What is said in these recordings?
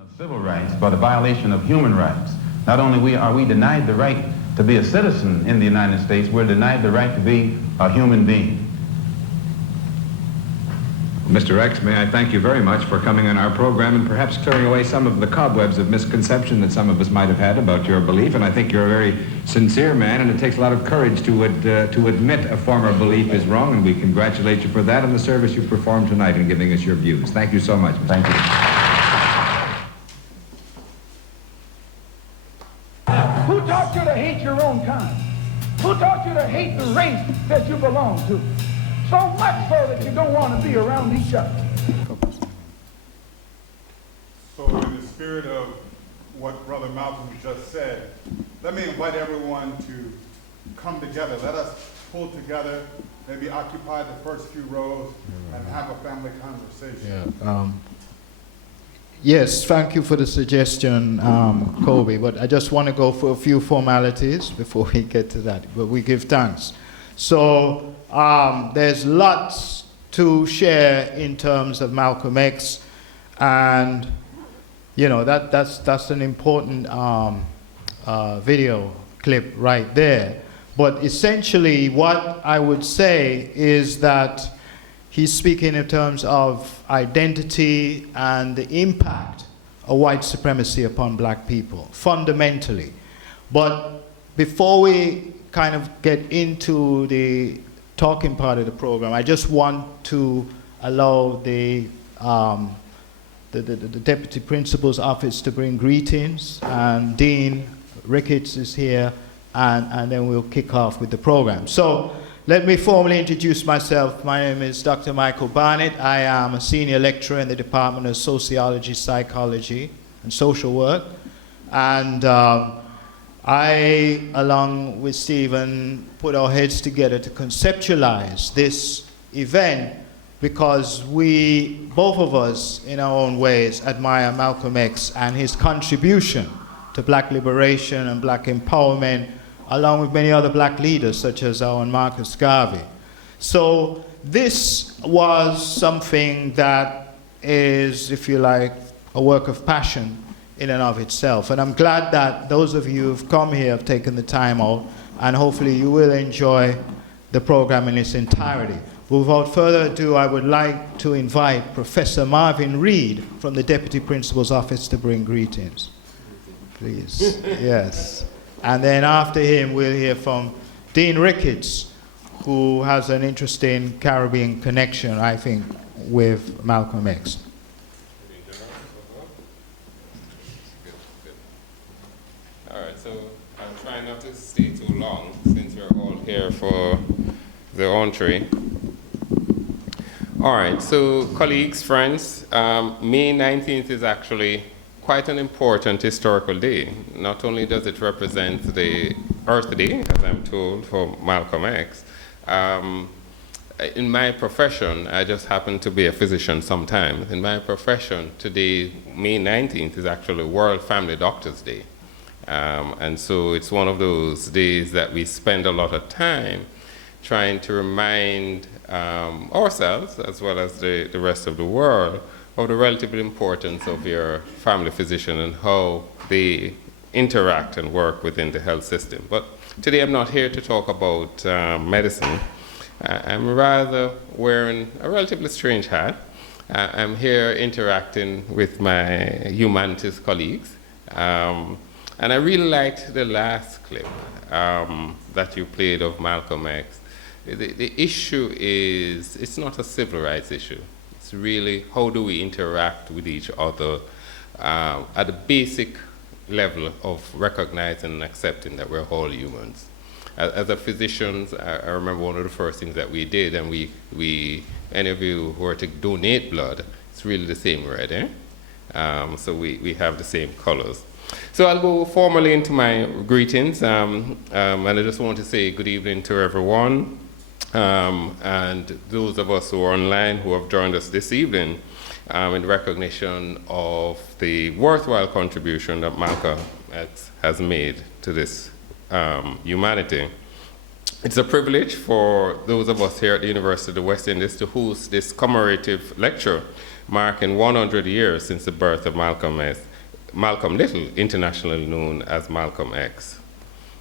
Of civil rights, but a violation of human rights. Not only are we denied the right to be a citizen in the United States, we're denied the right to be a human being. Mr. X, may I thank you very much for coming on our program and perhaps clearing away some of the cobwebs of misconception that some of us might have had about your belief. And I think you're a very sincere man, and it takes a lot of courage to admit a former belief is wrong, and we congratulate you for that and the service you performed tonight in giving us your views. Thank you so much. Thank you. Who taught you to hate your own kind? Who taught you to hate the race that you belong to? So much so that you don't want to be around each other. So in the spirit of what Brother Malcolm just said, let me invite everyone to come together. Let us pull together, maybe occupy the first few rows and have a family conversation. Yeah. Yes, thank you for the suggestion, Kobe, but I just want to go for a few formalities before we get to that, but we give thanks. So there's lots to share in terms of Malcolm X, and you know that's an important video clip right there. But essentially what I would say is that he's speaking in terms of identity and the impact of white supremacy upon black people, fundamentally. But before we kind of get into the talking part of the program, I just want to allow the Deputy Principal's Office to bring greetings, and Dean Ricketts is here, and then we'll kick off with the program. So let me formally introduce myself. My name is Dr. Michael Barnett. I am a senior lecturer in the Department of Sociology, Psychology, and Social Work. And I, along with Stephen, put our heads together to conceptualize this event because we, both of us, in our own ways, admire Malcolm X and his contribution to black liberation and black empowerment, along with many other black leaders, such as our own Marcus Garvey. So this was something that is, if you like, a work of passion in and of itself. And I'm glad that those of you who've come here have taken the time out, and hopefully you will enjoy the program in its entirety. But without further ado, I would like to invite Professor Marvin Reed from the Deputy Principal's Office to bring greetings. Please, yes. And then after him, we'll hear from Dean Ricketts, who has an interesting Caribbean connection, I think, with Malcolm X. All right, so I'm trying not to stay too long since we're all here for the entree. All right, so colleagues, friends, May 19th is actually quite an important historical day. Not only does it represent the Earth Day, as I'm told, for Malcolm X. In my profession, I just happen to be a physician sometimes. In my profession, today, May 19th, is actually World Family Doctors Day. And so it's one of those days that we spend a lot of time trying to remind ourselves, as well as the rest of the world, of the relative importance of your family physician and how they interact and work within the health system. But today I'm not here to talk about medicine. I'm rather wearing a relatively strange hat. I'm here interacting with my humanities colleagues. And I really liked the last clip that you played of Malcolm X. The issue is, it's not a civil rights issue. It's really how do we interact with each other at the basic level of recognizing and accepting that we're all humans. As a physicians, I remember one of the first things that we did, and we any of you who are to donate blood, it's really the same red, eh? So we have the same colors. So I'll go formally into my greetings, and I just want to say good evening to everyone, and those of us who are online who have joined us this evening in recognition of the worthwhile contribution that Malcolm X has made to this humanity. It's a privilege for those of us here at the University of the West Indies to host this commemorative lecture marking 100 years since the birth of Malcolm Little, internationally known as Malcolm X.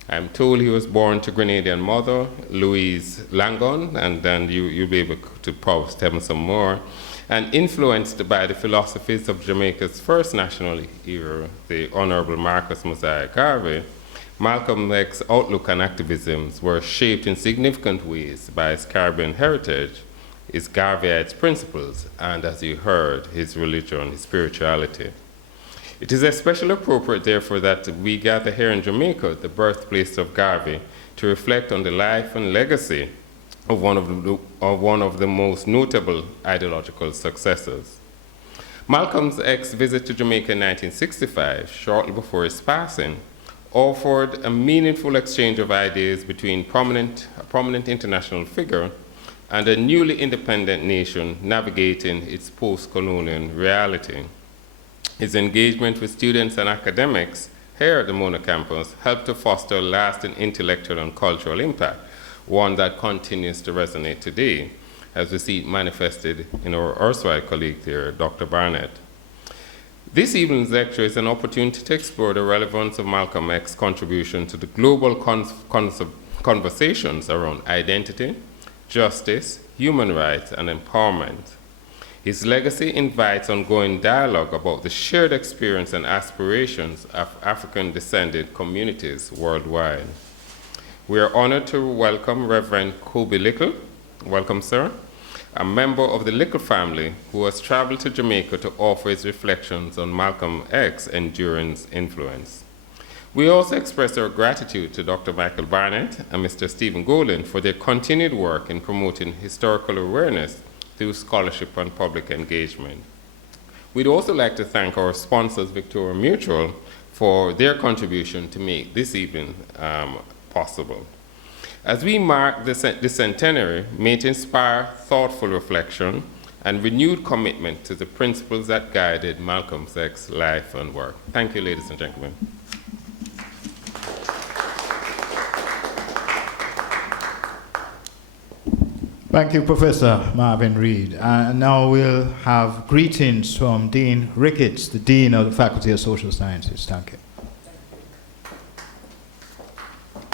I'm told he was born to Grenadian mother, Louise Langon, and then you'll be able to probably tell me some more, and influenced by the philosophies of Jamaica's first national hero, the Honorable Marcus Mosiah Garvey. Malcolm X's outlook and activisms were shaped in significant ways by his Caribbean heritage, his Garveyite principles, and as you heard, his religion, his spirituality. It is especially appropriate, therefore, that we gather here in Jamaica, the birthplace of Garvey, to reflect on the life and legacy of one of the most notable ideological successors. Malcolm X's visit to Jamaica in 1965, shortly before his passing, offered a meaningful exchange of ideas between a prominent international figure and a newly independent nation navigating its post-colonial reality. His engagement with students and academics here at the Mona campus helped to foster a lasting intellectual and cultural impact, one that continues to resonate today, as we see it manifested in our erstwhile colleague here, Dr. Barnett. This evening's lecture is an opportunity to explore the relevance of Malcolm X's contribution to the global conversations around identity, justice, human rights, and empowerment. His legacy invites ongoing dialogue about the shared experience and aspirations of African-descended communities worldwide. We are honored to welcome Reverend Kobe Little. Welcome, sir. A member of the Little family who has traveled to Jamaica to offer his reflections on Malcolm X's enduring influence. We also express our gratitude to Dr. Michael Barnett and Mr. Stephen Golin for their continued work in promoting historical awareness through scholarship and public engagement. We'd also like to thank our sponsors, Victoria Mutual, for their contribution to make this evening possible. As we mark the centenary, may it inspire thoughtful reflection and renewed commitment to the principles that guided Malcolm X's life and work. Thank you, ladies and gentlemen. Thank you, Professor Marvin Reed. And now we'll have greetings from Dean Ricketts, the Dean of the Faculty of Social Sciences. Thank you.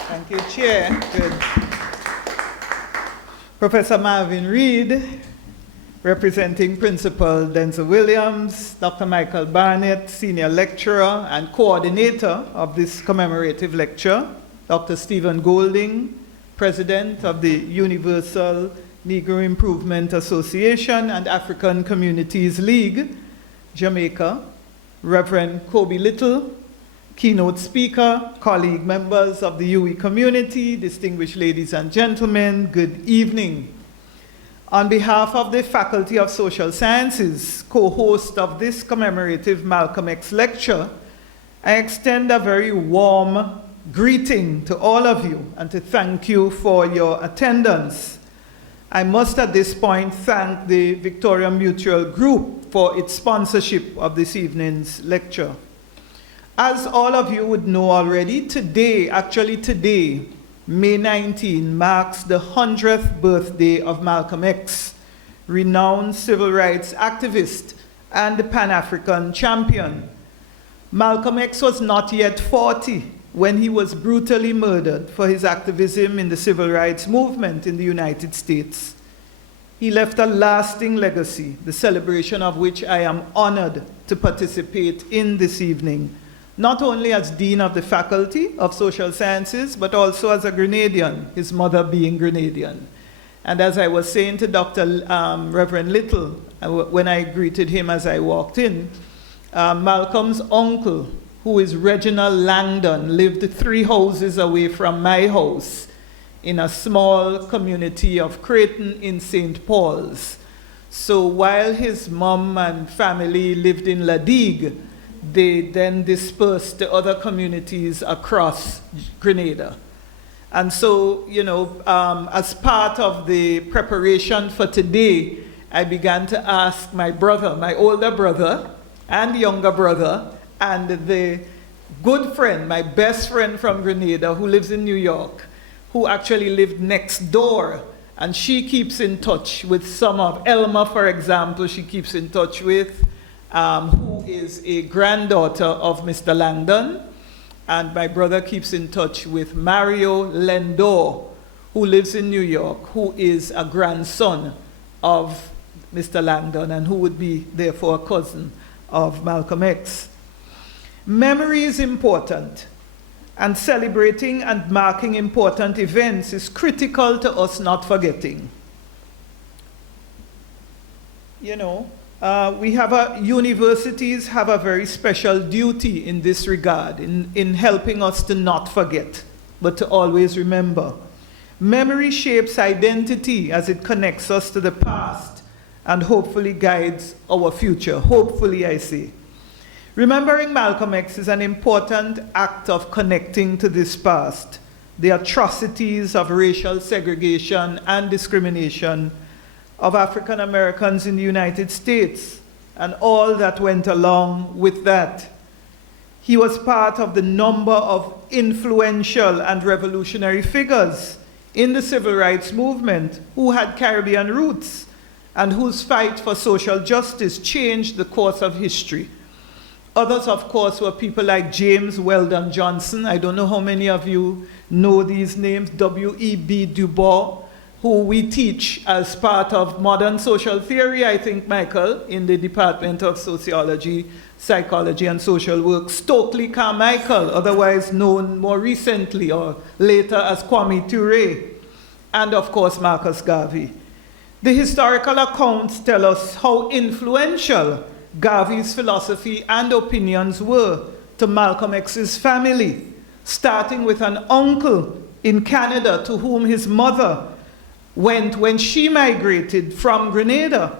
Thank you, Chair. Good. Professor Marvin Reed, representing Principal Denzel Williams, Dr. Michael Barnett, Senior Lecturer and Coordinator of this commemorative lecture, Dr. Stephen Golding, President of the Universal Negro Improvement Association and African Communities League, Jamaica, Reverend Kobe Little, keynote speaker, colleague members of the UE community, distinguished ladies and gentlemen, good evening. On behalf of the Faculty of Social Sciences, co-host of this commemorative Malcolm X lecture, I extend a very warm greeting to all of you and to thank you for your attendance. I must at this point thank the Victoria Mutual Group for its sponsorship of this evening's lecture. As all of you would know already, today, May 19, marks the 100th birthday of Malcolm X, renowned civil rights activist and the Pan-African champion. Malcolm X was not yet 40 when he was brutally murdered for his activism in the civil rights movement in the United States. He left a lasting legacy, the celebration of which I am honored to participate in this evening, not only as Dean of the Faculty of Social Sciences, but also as a Grenadian, his mother being Grenadian. And as I was saying to Dr. Reverend Little, when I greeted him as I walked in, Malcolm's uncle, who is Reginald Langdon, lived 3 houses away from my house in a small community of Creighton in St. Paul's. So while his mom and family lived in Ladigue, they then dispersed to other communities across Grenada. And so, you know, as part of the preparation for today, I began to ask my brother, my older brother and younger brother, and the good friend, my best friend from Grenada, who lives in New York, who actually lived next door. And she keeps in touch with some of Elma, for example, she keeps in touch with, who is a granddaughter of Mr. Langdon. And my brother keeps in touch with Mario Lendor, who lives in New York, who is a grandson of Mr. Langdon and who would be therefore a cousin of Malcolm X. Memory is important, and celebrating and marking important events is critical to us not forgetting. You know, universities have a very special duty in this regard, in helping us to not forget, but to always remember. Memory shapes identity as it connects us to the past and hopefully guides our future. Hopefully, I say. Remembering Malcolm X is an important act of connecting to this past, the atrocities of racial segregation and discrimination of African Americans in the United States, and all that went along with that. He was part of the number of influential and revolutionary figures in the civil rights movement who had Caribbean roots and whose fight for social justice changed the course of history. Others, of course, were people like James Weldon Johnson. I don't know how many of you know these names. W.E.B. Du Bois, who we teach as part of modern social theory, I think, Michael, in the Department of Sociology, Psychology, and Social Work. Stokely Carmichael, otherwise known more recently or later as Kwame Ture. And, of course, Marcus Garvey. The historical accounts tell us how influential Garvey's philosophy and opinions were to Malcolm X's family, starting with an uncle in Canada to whom his mother went when she migrated from Grenada,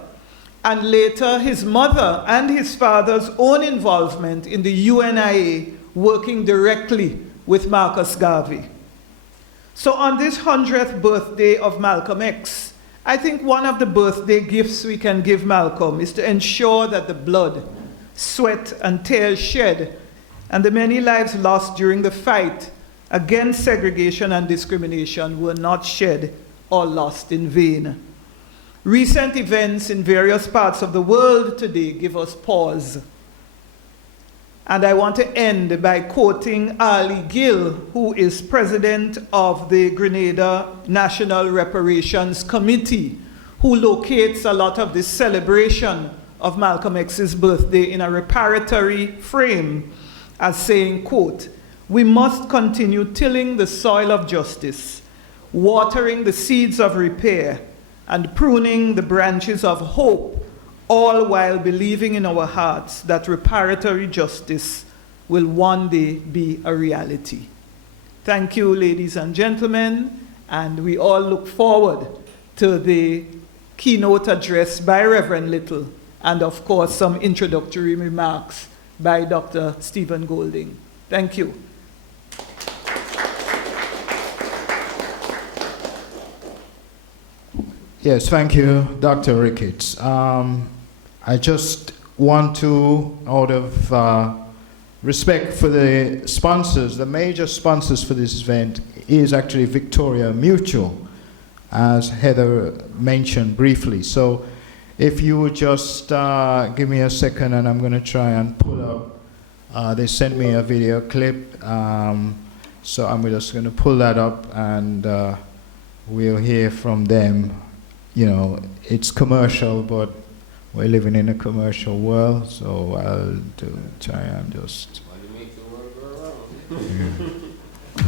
and later his mother and his father's own involvement in the UNIA, working directly with Marcus Garvey. So on this 100th birthday of Malcolm X, I think one of the birthday gifts we can give Malcolm is to ensure that the blood, sweat, and tears shed, and the many lives lost during the fight against segregation and discrimination were not shed or lost in vain. Recent events in various parts of the world today give us pause. And I want to end by quoting Ali Gill, who is president of the Grenada National Reparations Committee, who locates a lot of this celebration of Malcolm X's birthday in a reparatory frame as saying, quote, "We must continue tilling the soil of justice, watering the seeds of repair, and pruning the branches of hope, all while believing in our hearts that reparatory justice will one day be a reality." Thank you, ladies and gentlemen, and we all look forward to the keynote address by Reverend Little, and of course some introductory remarks by Dr. Stephen Golding. Thank you. Yes, thank you, Dr. Ricketts. I just want to, out of respect for the sponsors, the major sponsors for this event is actually Victoria Mutual, as Heather mentioned briefly. So if you would just give me a second, and I'm going to try and pull up, they sent me a video clip, so I'm just going to pull that up, and we'll hear from them. You know, it's commercial, but we're living in a commercial world, so I'll try and just...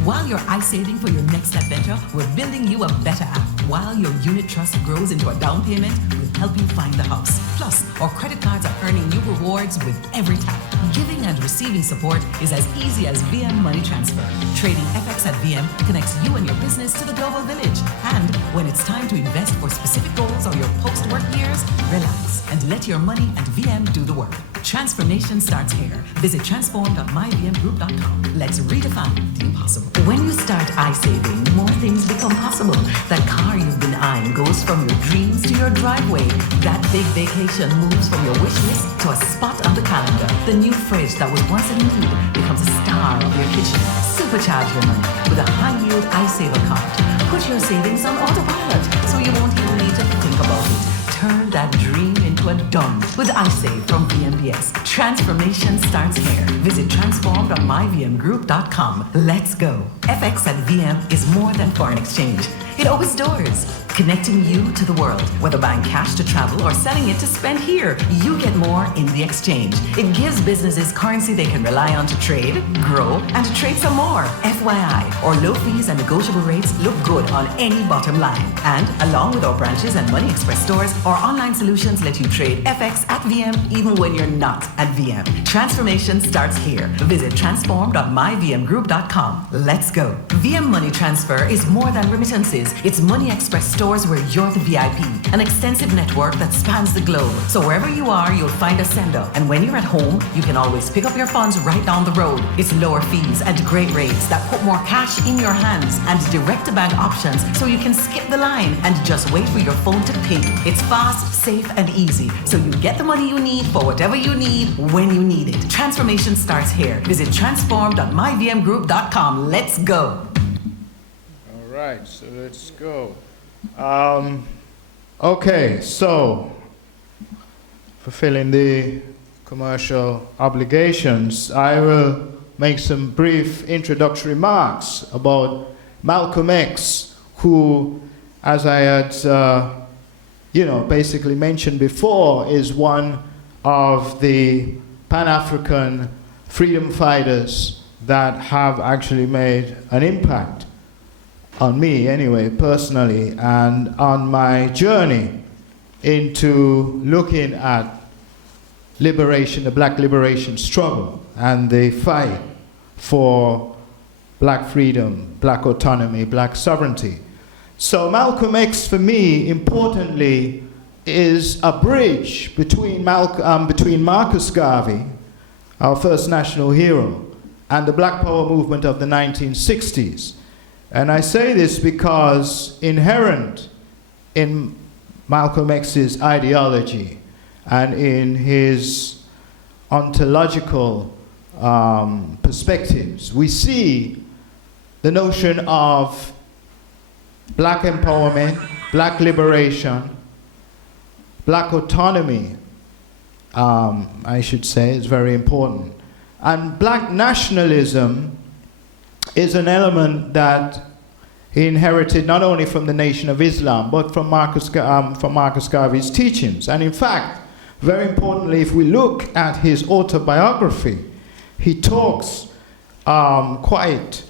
While you're ice-saving for your next adventure, we're building you a better app. While your unit trust grows into a down payment, we'll help you find the house. Plus, our credit cards are earning you rewards with every tap. Giving and receiving support is as easy as VM money transfer. Trading FX at VM connects you and your business to the global village. And when it's time to invest for specific goals or your post-work years, relax and let your money and VM do the work. Transformation starts here. Visit transform.myvmgroup.com. Let's redefine the impossible. When you start iSaving, more things become possible. That car you've been eyeing goes from your dreams to your driveway. That big vacation moves from your wish list to a spot on the calendar. The new fridge that was once a need becomes a star of your kitchen. Supercharge your money with a high-yield iSaver card. Put your savings on autopilot so you won't even need to think about it. Turn that dream into a done with iSave from VMBS. Transformation starts here. Visit transform.myvmgroup.com. Let's go. FX at VM is more than foreign exchange. It opens doors, connecting you to the world. Whether buying cash to travel or selling it to spend here, you get more in the exchange. It gives businesses currency they can rely on to trade, grow, and to trade some more. FYI, our low fees and negotiable rates look good on any bottom line. And along with our branches and Money Express stores, our online solutions let you trade FX at VM even when you're not at VM. Transformation starts here. Visit transform.myvmgroup.com. Let's go. VM Money Transfer is more than remittances. It's Money Express stores where you're the VIP, an extensive network that spans the globe. So wherever you are, you'll find a sender. And when you're at home, you can always pick up your funds right down the road. It's lower fees and great rates that put more cash in your hands and direct-to-bank options so you can skip the line and just wait for your phone to ping. It's fast, safe, and easy, so you get the money you need for whatever you need when you need it. Transformation starts here. Visit transform.myvmgroup.com. Let's go. All right, so let's go. Okay, so fulfilling the commercial obligations, I will make some brief introductory remarks about Malcolm X, who, as I had, basically mentioned before, is one of the Pan-African freedom fighters that have actually made an impact on me anyway, personally, and on my journey into looking at liberation, the black liberation struggle, and the fight for black freedom, black autonomy, black sovereignty. So Malcolm X, for me, importantly, is a bridge between Marcus Garvey, our first national hero, and the Black Power movement of the 1960s. And I say this because inherent in Malcolm X's ideology and in his ontological perspectives, we see the notion of black empowerment, black liberation, black autonomy, I should say, is very important. And black nationalism is an element that he inherited not only from the Nation of Islam, but from Marcus Garvey's teachings. And in fact, very importantly, if we look at his autobiography, he talks quite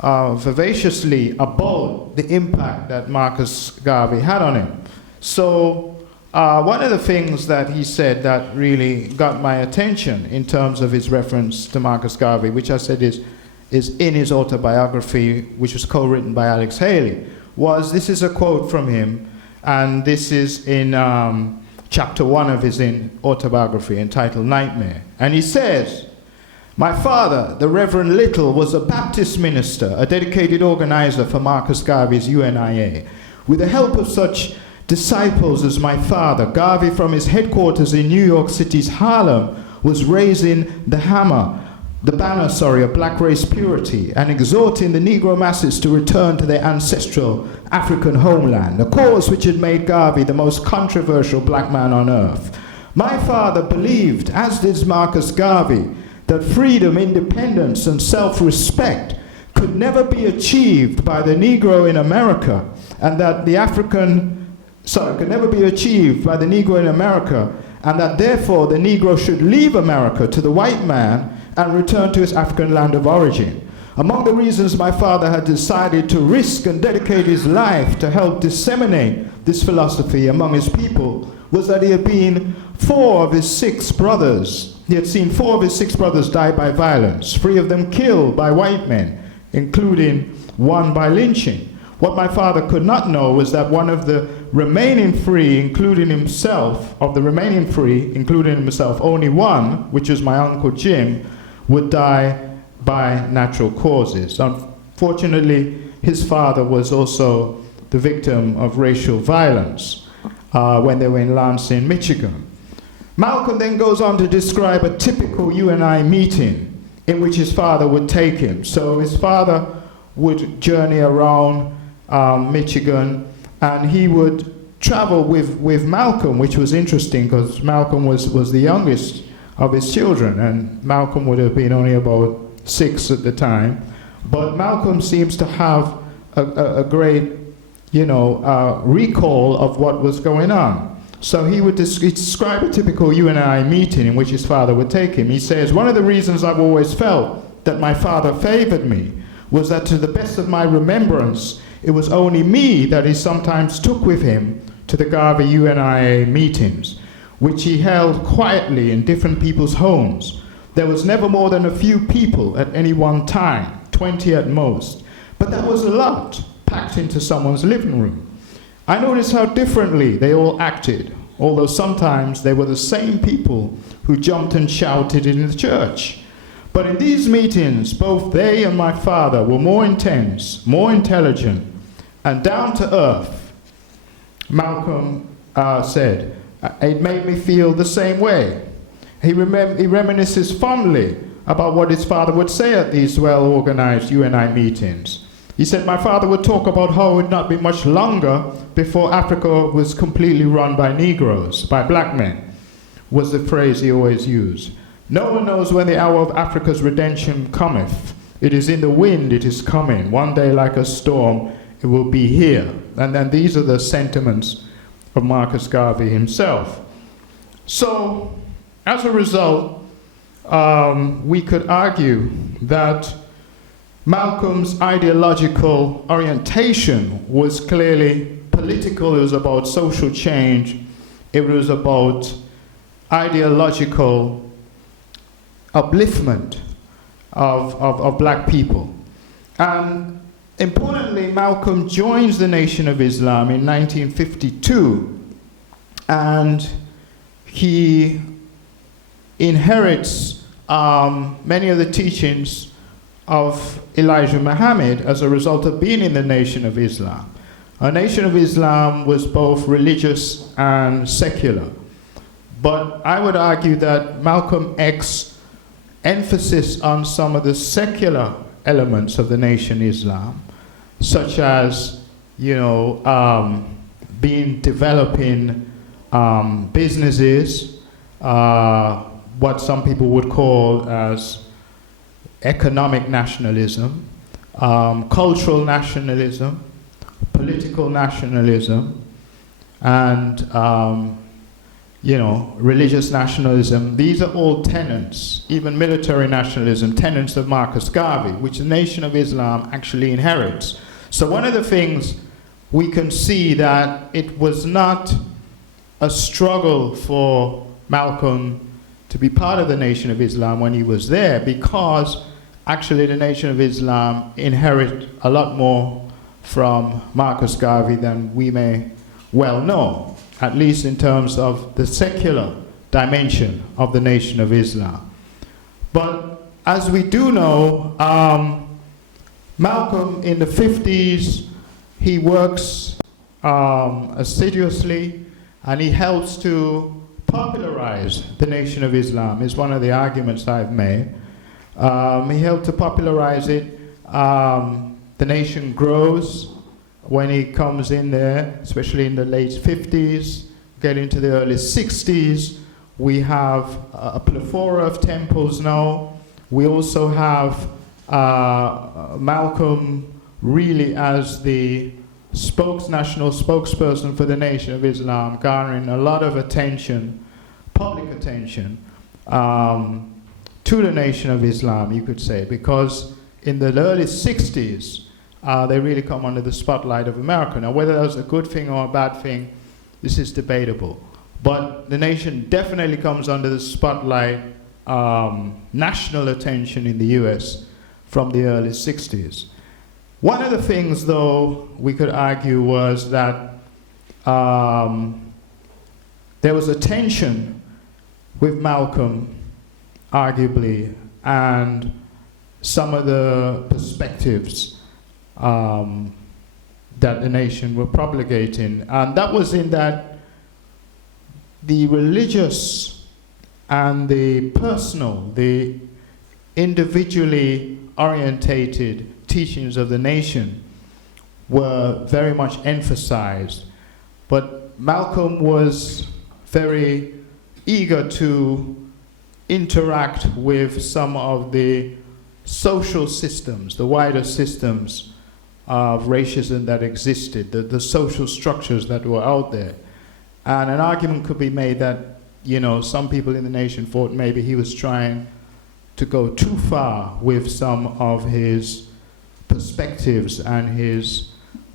vivaciously about the impact that Marcus Garvey had on him. So one of the things that he said that really got my attention in terms of his reference to Marcus Garvey, which I said is in his autobiography, which was co-written by Alex Haley, was, this is a quote from him, and this is in chapter 1 of his autobiography entitled Nightmare. And he says, "My father, the Reverend Little, was a Baptist minister, a dedicated organizer for Marcus Garvey's UNIA. With the help of such disciples as my father, Garvey from his headquarters in New York City's Harlem was raising the banner of black race purity and exhorting the Negro masses to return to their ancestral African homeland, a cause which had made Garvey the most controversial black man on earth. My father believed, as did Marcus Garvey, that freedom, independence, and self-respect could never be achieved by the Negro in America, and that could never be achieved by the Negro in America, and that therefore the Negro should leave America to the white man and return to his African land of origin. Among the reasons my father had decided to risk and dedicate his life to help disseminate this philosophy among his people was that he had seen 4 of his 6 brothers die by violence, 3 of them killed by white men, including 1 by lynching. What my father could not know was that one of the remaining three, including himself, only one, which is my Uncle Jim, would die by natural causes. Unfortunately, his father was also the victim of racial violence when they were in Lansing, Michigan. Malcolm then goes on to describe a typical UNI meeting in which his father would take him. So his father would journey around Michigan, and he would travel with Malcolm, which was interesting because Malcolm was the youngest of his children, and Malcolm would have been only about 6 at the time. But Malcolm seems to have a great, recall of what was going on. So he would describe a typical UNI meeting in which his father would take him. He says, one of the reasons I've always felt that my father favored me was that to the best of my remembrance, it was only me that he sometimes took with him to the Garvey UNIA meetings, which he held quietly in different people's homes. There was never more than a few people at any one time, 20 at most, but that was a lot packed into someone's living room. I noticed how differently they all acted, although sometimes they were the same people who jumped and shouted in the church. But in these meetings, both they and my father were more intense, more intelligent, and down to earth. Malcolm said, it made me feel the same way. He reminisces fondly about what his father would say at these well-organized UNI meetings. He said, my father would talk about how it would not be much longer before Africa was completely run by Negroes, by black men, was the phrase he always used. No one knows when the hour of Africa's redemption cometh. It is in the wind, it is coming. One day like a storm, it will be here. And then these are the sentiments of Marcus Garvey himself. So, as a result, we could argue that Malcolm's ideological orientation was clearly political. It was about social change. It was about ideological upliftment of black people. And importantly, Malcolm joins the Nation of Islam in 1952, and he inherits many of the teachings of Elijah Muhammad as a result of being in the Nation of Islam. A Nation of Islam was both religious and secular. But I would argue that Malcolm X's emphasis on some of the secular elements of the Nation Islam, such as, developing businesses, what some people would call as economic nationalism, cultural nationalism, political nationalism, and religious nationalism. These are all tenets, even military nationalism, tenets of Marcus Garvey, which the Nation of Islam actually inherits. So one of the things we can see that it was not a struggle for Malcolm to be part of the Nation of Islam when he was there, because actually the Nation of Islam inherit a lot more from Marcus Garvey than we may well know, at least in terms of the secular dimension of the Nation of Islam. But as we do know, Malcolm in the 50s, he works assiduously, and he helps to popularize the Nation of Islam, is one of the arguments I've made. He helped to popularize it. The nation grows when he comes in there, especially in the late 50s, get into the early 60s. We have a plethora of temples now. We also have Malcolm really as the national spokesperson for the Nation of Islam, garnering a lot of attention, public attention, to the Nation of Islam, you could say, because in the early 60s, they really come under the spotlight of America. Now, whether that was a good thing or a bad thing, this is debatable. But the nation definitely comes under the spotlight, national attention in the US from the early 60s. One of the things, though, we could argue was that there was a tension with Malcolm, arguably, and some of the perspectives that the nation were propagating. And that was in that the religious and the personal, the individually orientated teachings of the nation were very much emphasized. But Malcolm was very eager to interact with some of the social systems, the wider systems of racism that existed, the social structures that were out there. And an argument could be made that, you know, some people in the nation thought maybe he was trying to go too far with some of his perspectives and his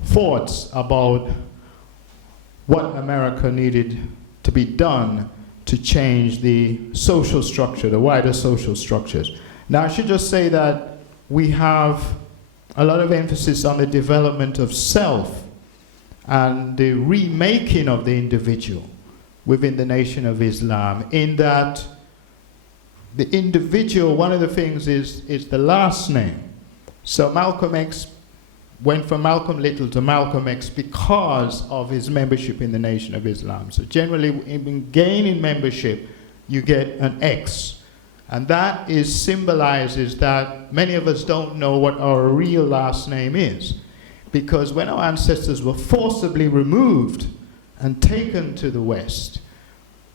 thoughts about what America needed to be done to change the social structure, the wider social structures. Now, I should just say that we have a lot of emphasis on the development of self and the remaking of the individual within the Nation of Islam, in that the individual, one of the things is the last name. So Malcolm X went from Malcolm Little to Malcolm X because of his membership in the Nation of Islam. So generally, in gaining membership, you get an X. And that symbolizes that many of us don't know what our real last name is. Because when our ancestors were forcibly removed and taken to the West,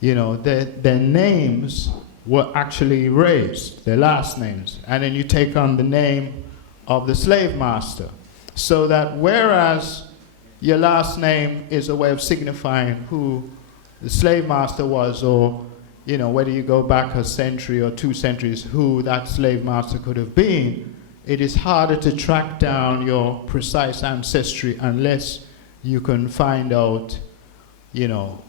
you know, their names were actually erased, their last names. And then you take on the name of the slave master. So that whereas your last name is a way of signifying who the slave master was, or, you know, whether you go back a century or 2 centuries, who that slave master could have been, it is harder to track down your precise ancestry unless you can find out, you know,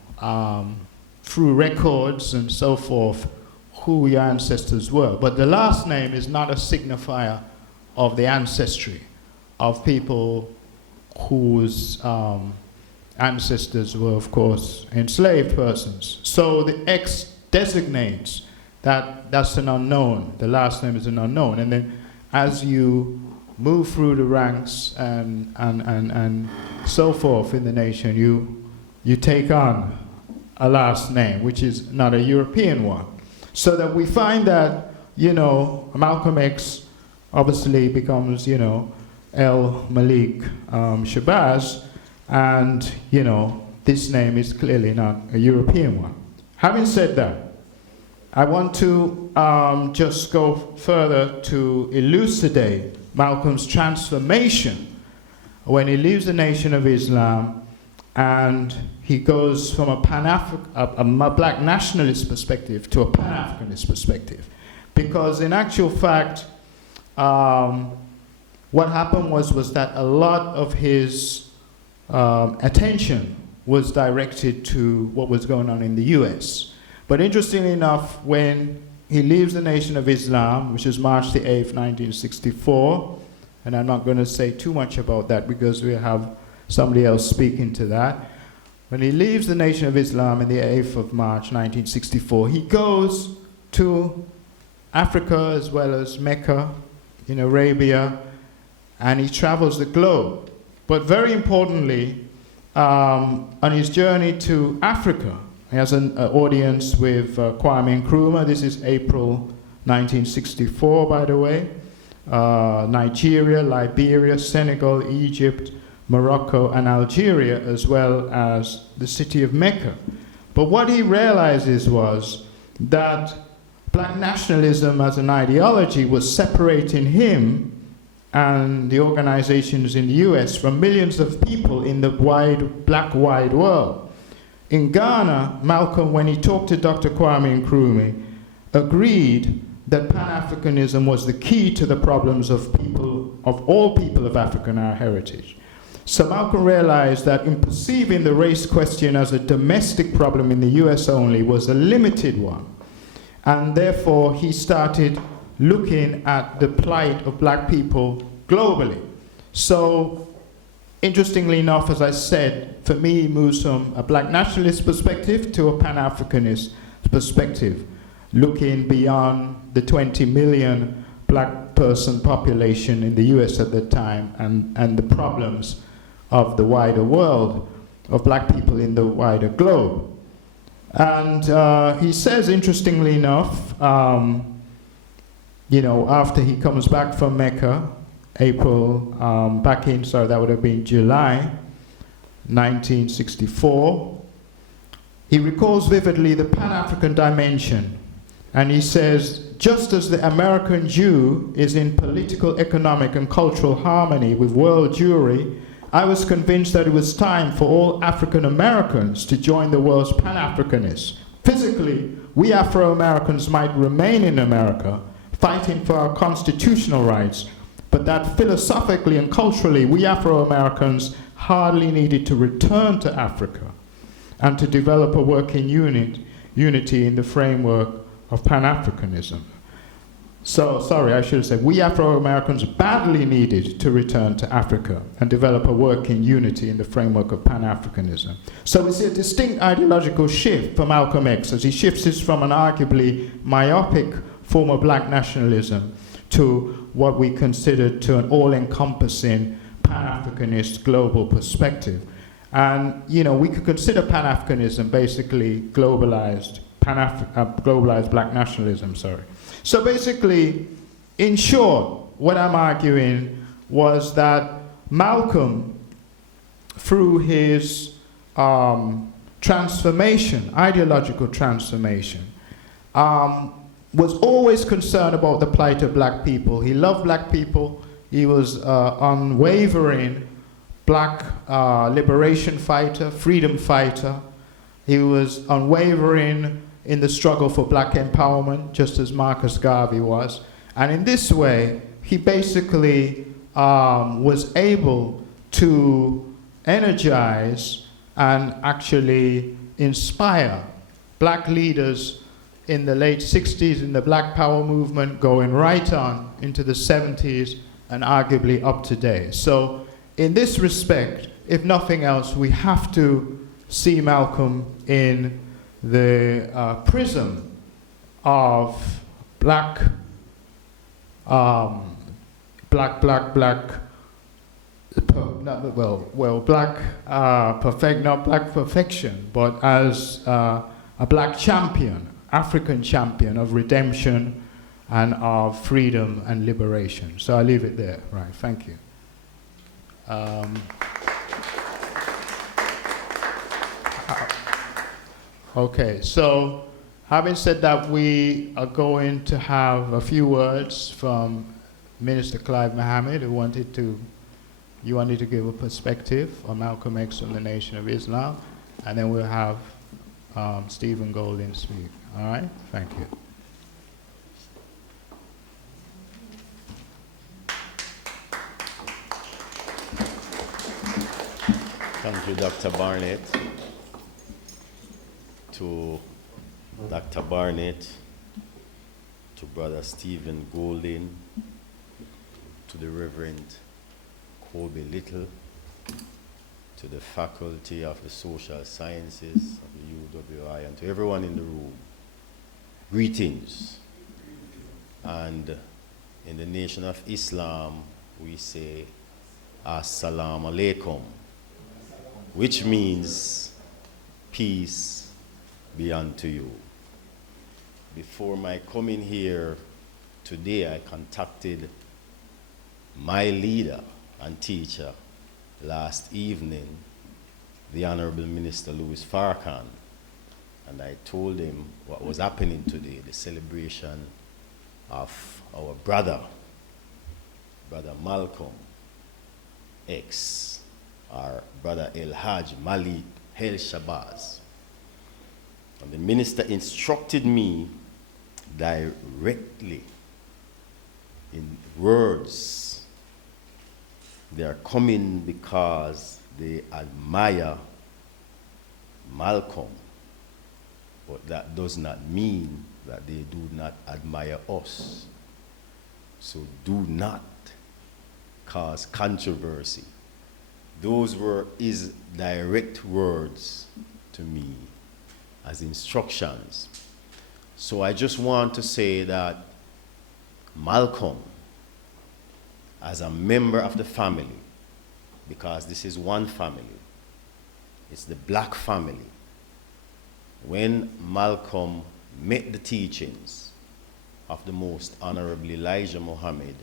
through records and so forth, who your ancestors were. But the last name is not a signifier of the ancestry of people whose ancestors were, of course, enslaved persons. So the X designates that that's an unknown. The last name is an unknown. And then as you move through the ranks and so forth in the nation, you take on a last name, which is not a European one. So that we find that, you know, Malcolm X obviously becomes, you know, El Malik Shabazz, and, you know, this name is clearly not a European one. Having said that, I want to just go further to elucidate Malcolm's transformation when he leaves the Nation of Islam and he goes from a black nationalist perspective to a Pan-Africanist perspective. Because in actual fact, what happened was that a lot of his attention was directed to what was going on in the US. But interestingly enough, when he leaves the Nation of Islam, which is March the 8th, 1964, and I'm not going to say too much about that because we have somebody else speaking to that. When he leaves the Nation of Islam on the 8th of March, 1964, he goes to Africa as well as Mecca in Arabia, and he travels the globe. But very importantly, on his journey to Africa, he has an audience with Kwame Nkrumah. This is April 1964, by the way. Nigeria, Liberia, Senegal, Egypt, Morocco, and Algeria, as well as the city of Mecca. But what he realizes was that black nationalism as an ideology was separating him and the organizations in the US from millions of people in the black wide world. In Ghana, Malcolm, when he talked to Dr. Kwame Nkrumah, agreed that Pan-Africanism was the key to the problems of all people of African heritage. So Malcolm realized that in perceiving the race question as a domestic problem in the US only was a limited one. And therefore, he started looking at the plight of black people globally. So, interestingly enough, as I said, for me, he moves from a black nationalist perspective to a Pan-Africanist perspective, looking beyond the 20 million black person population in the US at the time and the problems of the wider world, of black people in the wider globe. And he says, interestingly enough, you know, after he comes back from Mecca, that would have been July 1964, he recalls vividly the Pan-African dimension. And he says, just as the American Jew is in political, economic, and cultural harmony with world Jewry, I was convinced that it was time for all African Americans to join the world's Pan-Africanists. Physically, we Afro-Americans might remain in America, fighting for our constitutional rights, but that philosophically and culturally, we Afro-Americans hardly needed to return to Africa and to develop a working unity in the framework of Pan-Africanism. So, sorry, I should have said, we Afro-Americans badly needed to return to Africa and develop a working unity in the framework of Pan-Africanism. So we see a distinct ideological shift for Malcolm X as he shifts this from an arguably myopic form of black nationalism to what we consider to an all-encompassing Pan-Africanist global perspective. And, you know, we could consider Pan-Africanism basically globalized black nationalism, sorry. So basically, in short, what I'm arguing was that Malcolm, through his transformation, ideological transformation, was always concerned about the plight of black people. He loved black people. He was unwavering black liberation fighter, freedom fighter. He was unwavering in the struggle for black empowerment, just as Marcus Garvey was. And in this way, he basically was able to energize and actually inspire black leaders in the late 60s in the Black Power movement, going right on into the 70s and arguably up to today. So in this respect, if nothing else, we have to see Malcolm in the prism of black perfection, but as a black champion, African champion of redemption and of freedom and liberation. So I'll leave it there. Right, thank you. Okay, so having said that, we are going to have a few words from Minister Clive Mohammed, who wanted to give a perspective on Malcolm X and the Nation of Islam, and then we'll have Stephen Golding speak. All right, thank you. Thank you, Dr. Barnett. To Dr. Barnett, to Brother Stephen Golding, to the Reverend Kobe Little, to the Faculty of the Social Sciences of the UWI, and to everyone in the room, greetings. And in the Nation of Islam, we say, Assalamu alaikum, which means peace be unto you. Before my coming here today, I contacted my leader and teacher last evening, the Honorable Minister Louis Farrakhan, and I told him what was happening today, the celebration of our brother Malcolm X, our brother El Hajj Malik El Shabazz. And the minister instructed me directly in words. They are coming because they admire Malcolm, but that does not mean that they do not admire us. So do not cause controversy Those were his direct words to me as instructions. So I just want to say that Malcolm, as a member of the family, because this is one family, it's the black family. When Malcolm met the teachings of the Most Honorable Elijah Muhammad,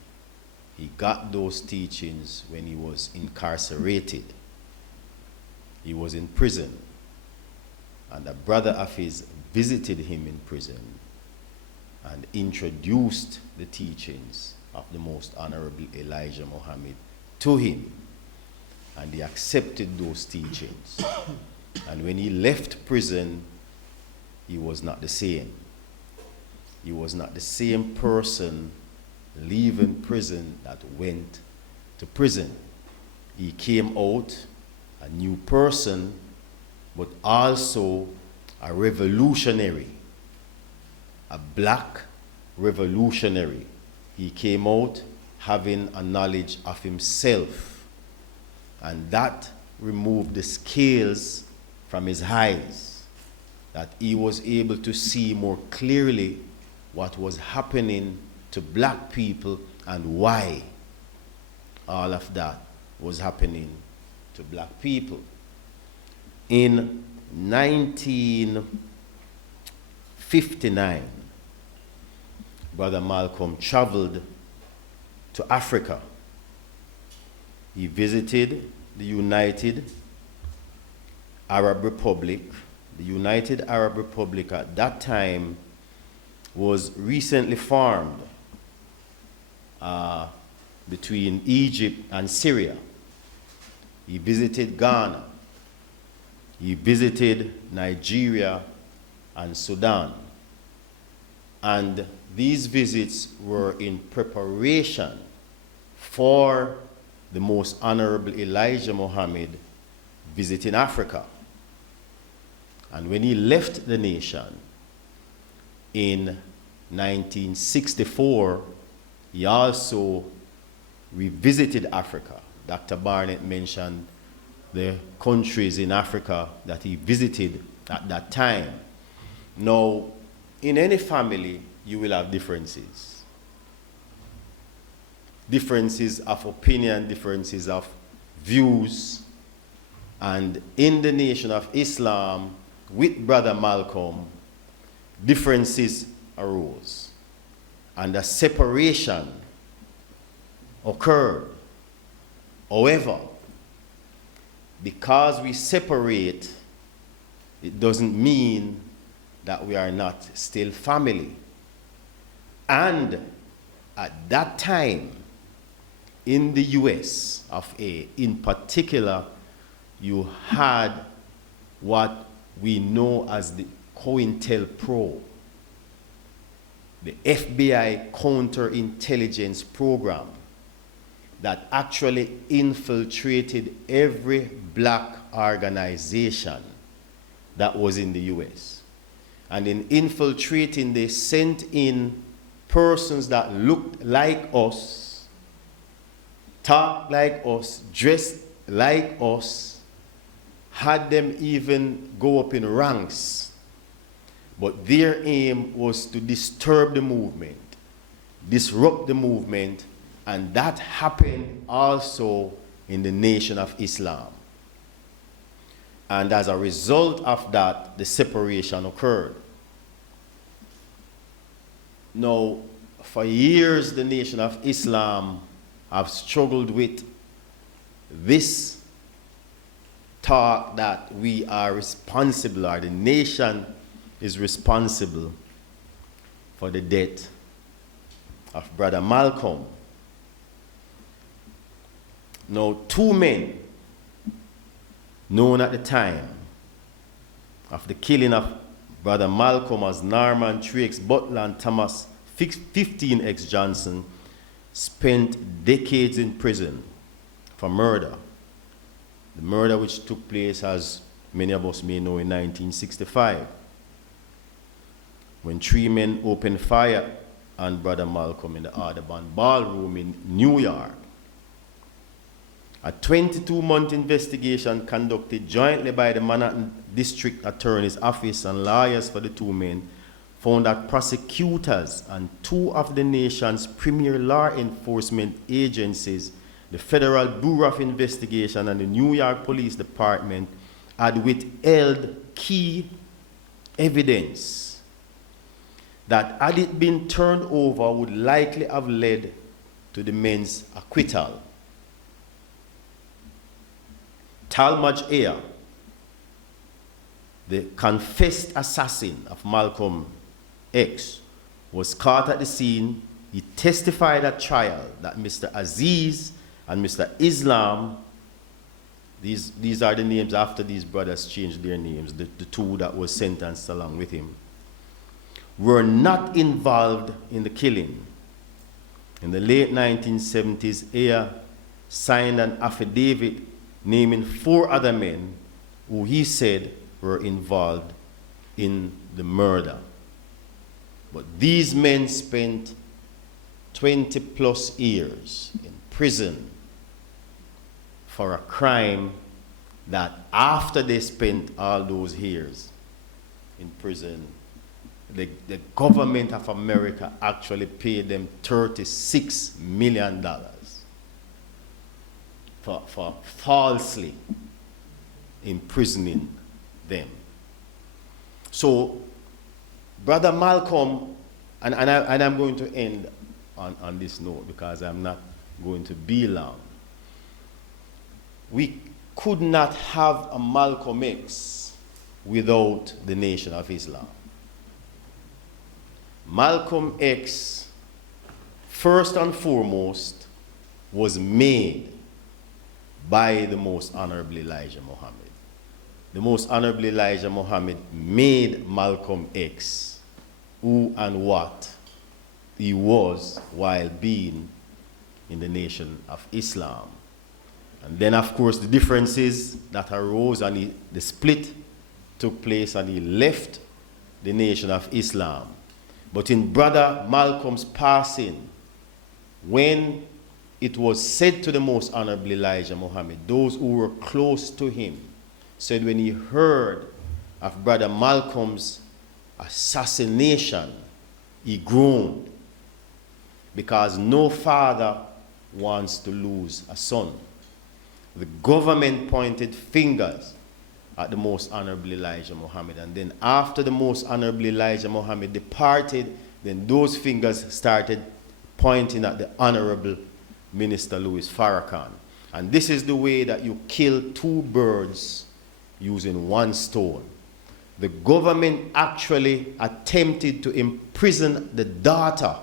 he got those teachings when he was incarcerated. He was in prison, and a brother of his visited him in prison and introduced the teachings of the Most Honorable Elijah Muhammad to him, and he accepted those teachings. And when he left prison, he was not the same. He was not the same person leaving prison that went to prison. He came out a new person, but also a revolutionary, a black revolutionary. He came out having a knowledge of himself, and that removed the scales from his eyes, that he was able to see more clearly what was happening to black people and why all of that was happening to black people. In 1959, Brother Malcolm traveled to Africa. He visited the United Arab Republic. The United Arab Republic at that time was recently formed between Egypt and Syria. He visited Ghana. He visited Nigeria and Sudan. And these visits were in preparation for the Most Honorable Elijah Muhammad visiting Africa. And when he left the nation in 1964, he also revisited Africa. Dr. Barnett mentioned the countries in Africa that he visited at that time. Now, in any family, you will have differences. Differences of opinion, differences of views. And in the nation of Islam, with Brother Malcolm, differences arose. And a separation occurred. However, because we separate, it doesn't mean that we are not still family. And at that time, in the US of A, in particular, you had what we know as the COINTELPRO, the FBI counterintelligence program that actually infiltrated every black organization that was in the US. And in infiltrating, they sent in persons that looked like us, talked like us, dressed like us, had them even go up in ranks. But their aim was to disturb the movement, disrupt the movement, and that happened also in the nation of Islam. And as a result of that, the separation occurred. Now, for years, the nation of Islam have struggled with this talk that we are responsible, or the nation is responsible for the death of Brother Malcolm. Now, two men known at the time of the killing of Brother Malcolm as Norman 3X Butler and Thomas 15X Johnson spent decades in prison for murder. The murder which took place, as many of us may know, in 1965, when three men opened fire on Brother Malcolm in the Audubon Ballroom in New York. A 22-month investigation conducted jointly by the Manhattan District Attorney's Office and lawyers for the two men found that prosecutors and two of the nation's premier law enforcement agencies, the Federal Bureau of Investigation and the New York Police Department, had withheld key evidence that, had it been turned over, would likely have led to the men's acquittal. Talmadge Ayer, the confessed assassin of Malcolm X, was caught at the scene. He testified at trial that Mr. Aziz and Mr. Islam, these are the names after these brothers changed their names, the two that were sentenced along with him, were not involved in the killing. In the late 1970s, Ayer signed an affidavit naming 4 other men who he said were involved in the murder. But these men spent 20 plus years in prison for a crime that, after they spent all those years in prison, the government of America actually paid them $36 million for falsely imprisoning them. So, Brother Malcolm, and I'm going to end on this note because I'm not going to be long. We could not have a Malcolm X without the Nation of Islam. Malcolm X, first and foremost, was made by the Most Honorable Elijah Muhammad. The Most Honorable Elijah Muhammad made Malcolm X who and what he was while being in the Nation of Islam. And then, of course, the differences that arose and the split took place, and he left the Nation of Islam. But in Brother Malcolm's passing, when it was said to the Most Honorable Elijah Muhammad, those who were close to him said when he heard of Brother Malcolm's assassination, he groaned, because no father wants to lose a son. The government pointed fingers at the Most Honorable Elijah Muhammad, and then after the Most Honorable Elijah Muhammad departed, then those fingers started pointing at the Honorable Minister Louis Farrakhan. And this is the way that you kill 2 birds using 1 stone. The government actually attempted to imprison the daughter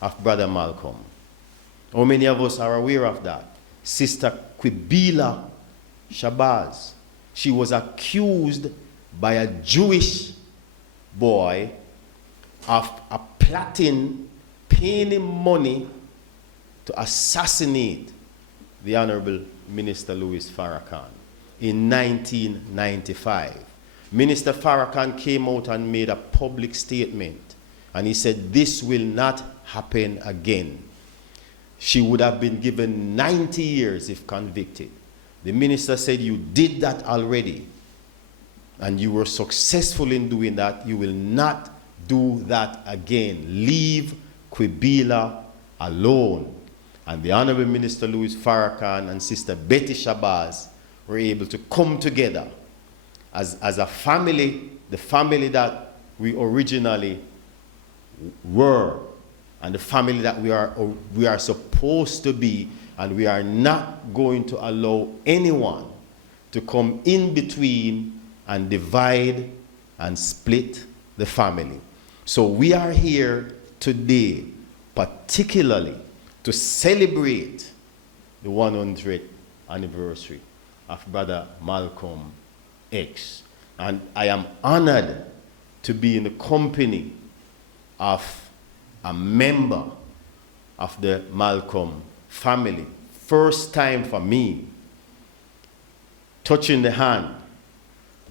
of Brother Malcolm. How many of us are aware of that? Sister Quibila Shabazz. She was accused by a Jewish boy of plotting, paying him money to assassinate the Honorable Minister Louis Farrakhan in 1995. Minister Farrakhan came out and made a public statement, and he said this will not happen again. She would have been given 90 years if convicted. The minister said, you did that already, and you were successful in doing that. You will not do that again. Leave Quibila alone. And the Honorable Minister Louis Farrakhan and Sister Betty Shabazz were able to come together as a family, the family that we originally were, and the family that we are supposed to be, and we are not going to allow anyone to come in between and divide and split the family. So we are here today particularly to celebrate the 100th anniversary of Brother Malcolm X. And I am honored to be in the company of a member of the Malcolm family. First time for me touching the hand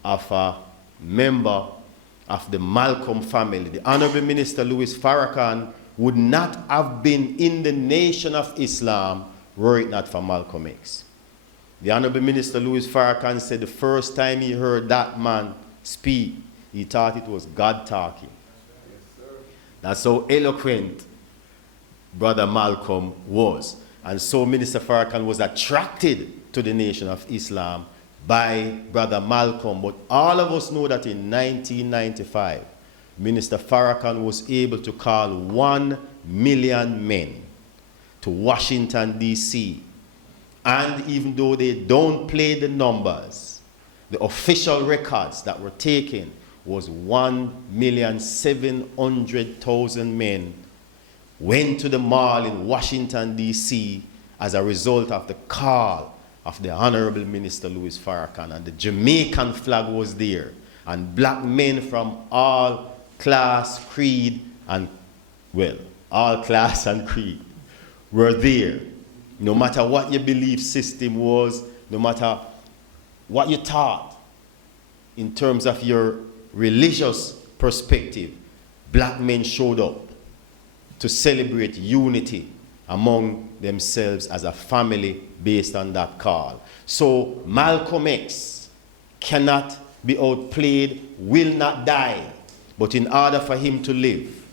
of a member of the Malcolm family. The Honorable Minister Louis Farrakhan would not have been in the Nation of Islam were it not for Malcolm X. The Honorable Minister Louis Farrakhan said the first time he heard that man speak, he thought it was God talking. That's how eloquent Brother Malcolm was. And so Minister Farrakhan was attracted to the Nation of Islam by Brother Malcolm. But all of us know that in 1995, Minister Farrakhan was able to call 1 million men to Washington, D.C. And even though they don't play the numbers, the official records that were taken was 1,700,000 men went to the mall in Washington, D.C. as a result of the call of the Honorable Minister Louis Farrakhan. And the Jamaican flag was there. And black men from all class, creed, and, well, all class and creed were there. No matter what your belief system was, no matter what you thought in terms of your religious perspective, black men showed up to celebrate unity among themselves as a family based on that call. So Malcolm X cannot be outplayed, will not die. But in order for him to live,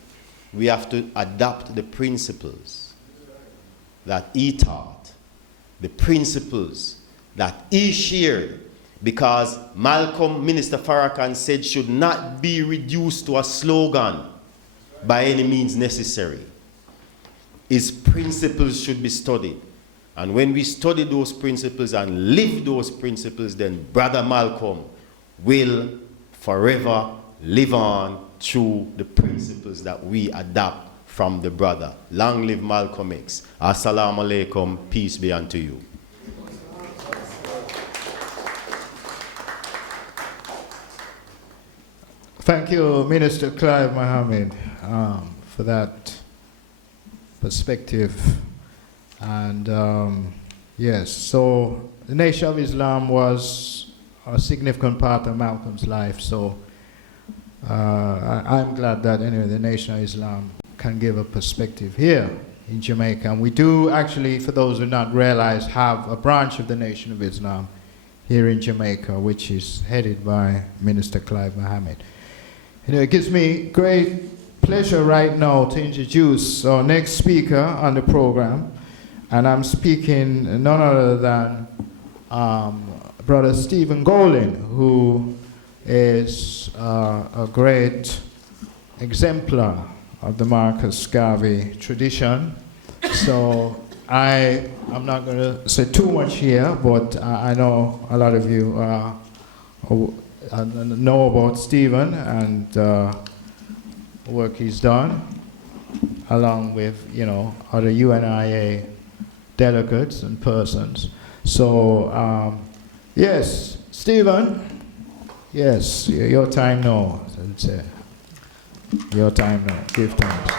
we have to adopt the principles that he taught, the principles that he shared, because Malcolm, Minister Farrakhan said, should not be reduced to a slogan by any means necessary. His principles should be studied. And when we study those principles and live those principles, then Brother Malcolm will forever live on through the principles that we adopt from the brother. Long live Malcolm X. Assalamu alaikum. Peace be unto you. Thank you, Minister Clive Mohammed, for that perspective. And yes, so the Nation of Islam was a significant part of Malcolm's life. So I'm glad that anyway the Nation of Islam can give a perspective here in Jamaica. And we do actually, for those who not realize, have a branch of the Nation of Islam here in Jamaica, which is headed by Minister Clive Mohammed. You know, it gives me great pleasure right now to introduce our next speaker on the program. And I'm speaking none other than Brother Stephen Golding, who is a great exemplar of the Marcus Garvey tradition. So I'm not going to say too much here, but I know a lot of you know about Stephen and the work he's done, along with, you know, other UNIA delegates and persons. So, yes, Stephen, yes, your time now. Your time now. Give thanks.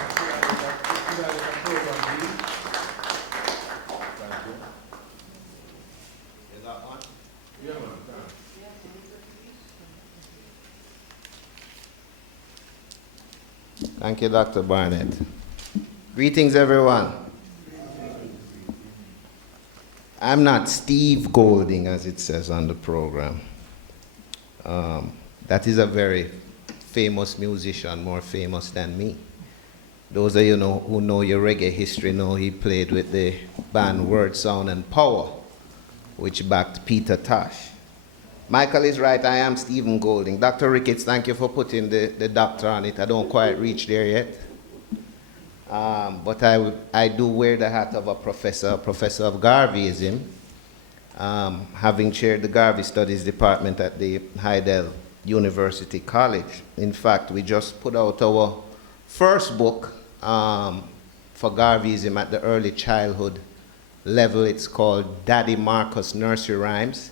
Thank you, Dr. Barnett. Greetings, everyone. I'm not Steve Golding, as it says on the program. That is a very famous musician, more famous than me. Those of you who know your reggae history know he played with the band Word, Sound, and Power, which backed Peter Tosh. Michael is right, I am Stephen Golding. Dr. Ricketts, thank you for putting the doctor on it. I don't quite reach there yet. But I do wear the hat of a professor of Garveyism, having chaired the Garvey Studies Department at the Heidel University College. In fact, we just put out our first book for Garveyism at the early childhood level. It's called Daddy Marcus Nursery Rhymes.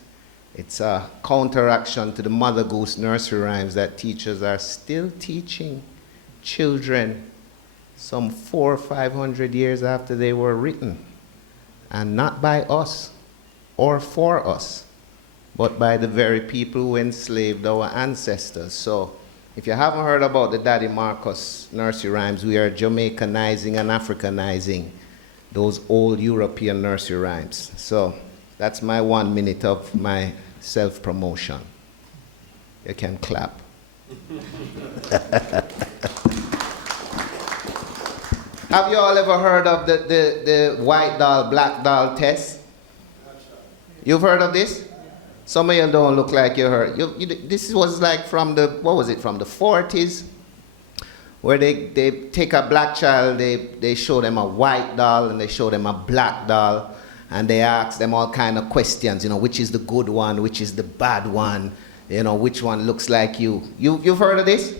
It's a counteraction to the Mother Goose nursery rhymes that teachers are still teaching children some 400 or 500 years after they were written. And not by us or for us, but by the very people who enslaved our ancestors. So if you haven't heard about the Daddy Marcus nursery rhymes, we are Jamaicanizing and Africanizing those old European nursery rhymes. So That's my 1 minute of my self-promotion. You can clap. Have you all ever heard of the white doll, black doll test? You've heard of this? Some of you don't look like you heard. This was like from the, what was it, from the 40s? Where they take a black child, they show them a white doll and they show them a black doll, and they ask them all kind of questions, you know, which is the good one, which is the bad one, you know, which one looks like you. You've heard of this?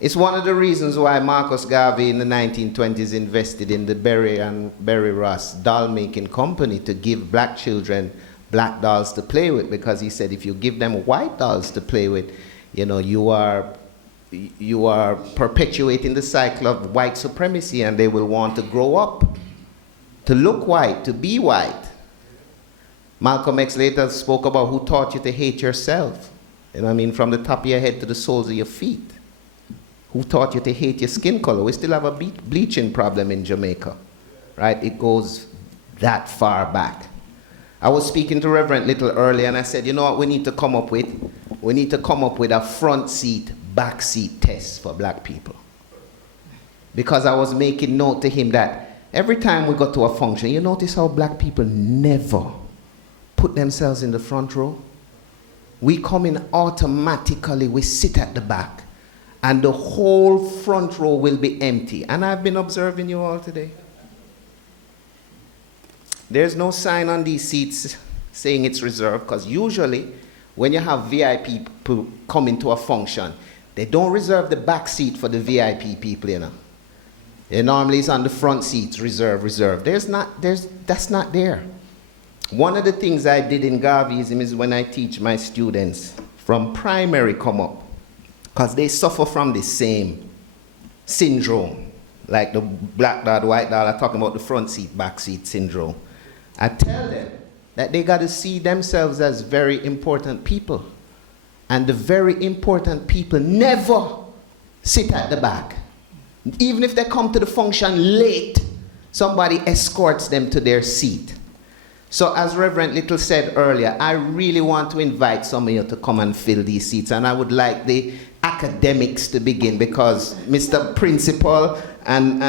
It's one of the reasons why Marcus Garvey in the 1920s invested in the Berry and Berry Ross doll making company to give black children black dolls to play with, because he said if you give them white dolls to play with, you know, you are perpetuating the cycle of white supremacy, and they will want to grow up to look white, to be white. Malcolm X later spoke about who taught you to hate yourself. You know what I mean? From the top of your head to the soles of your feet. Who taught you to hate your skin color? We still have a bleaching problem in Jamaica, right? It goes that far back. I was speaking to Reverend Little earlier, and I said, you know what we need to come up with? We need to come up with a front seat, back seat test for black people. Because I was making note to him that every time we go to a function, you notice how black people never put themselves in the front row? We come in automatically, we sit at the back, and the whole front row will be empty. And I've been observing you all today. There's no sign on these seats saying it's reserved, because usually when you have VIP people come into a function, they don't reserve the back seat for the VIP people, you know. It normally is on the front seats, reserved. That's not there. One of the things I did in Garveyism is when I teach my students from primary come up, because they suffer from the same syndrome, like the black dot, white dot, I'm talking about the front seat, back seat syndrome. I tell them that they got to see themselves as very important people. And the very important people never sit at the back. Even if they come to the function late, somebody escorts them to their seat. So as Reverend Little said earlier, I really want to invite some of you to come and fill these seats. And I would like the academics to begin, because Mr. Principal and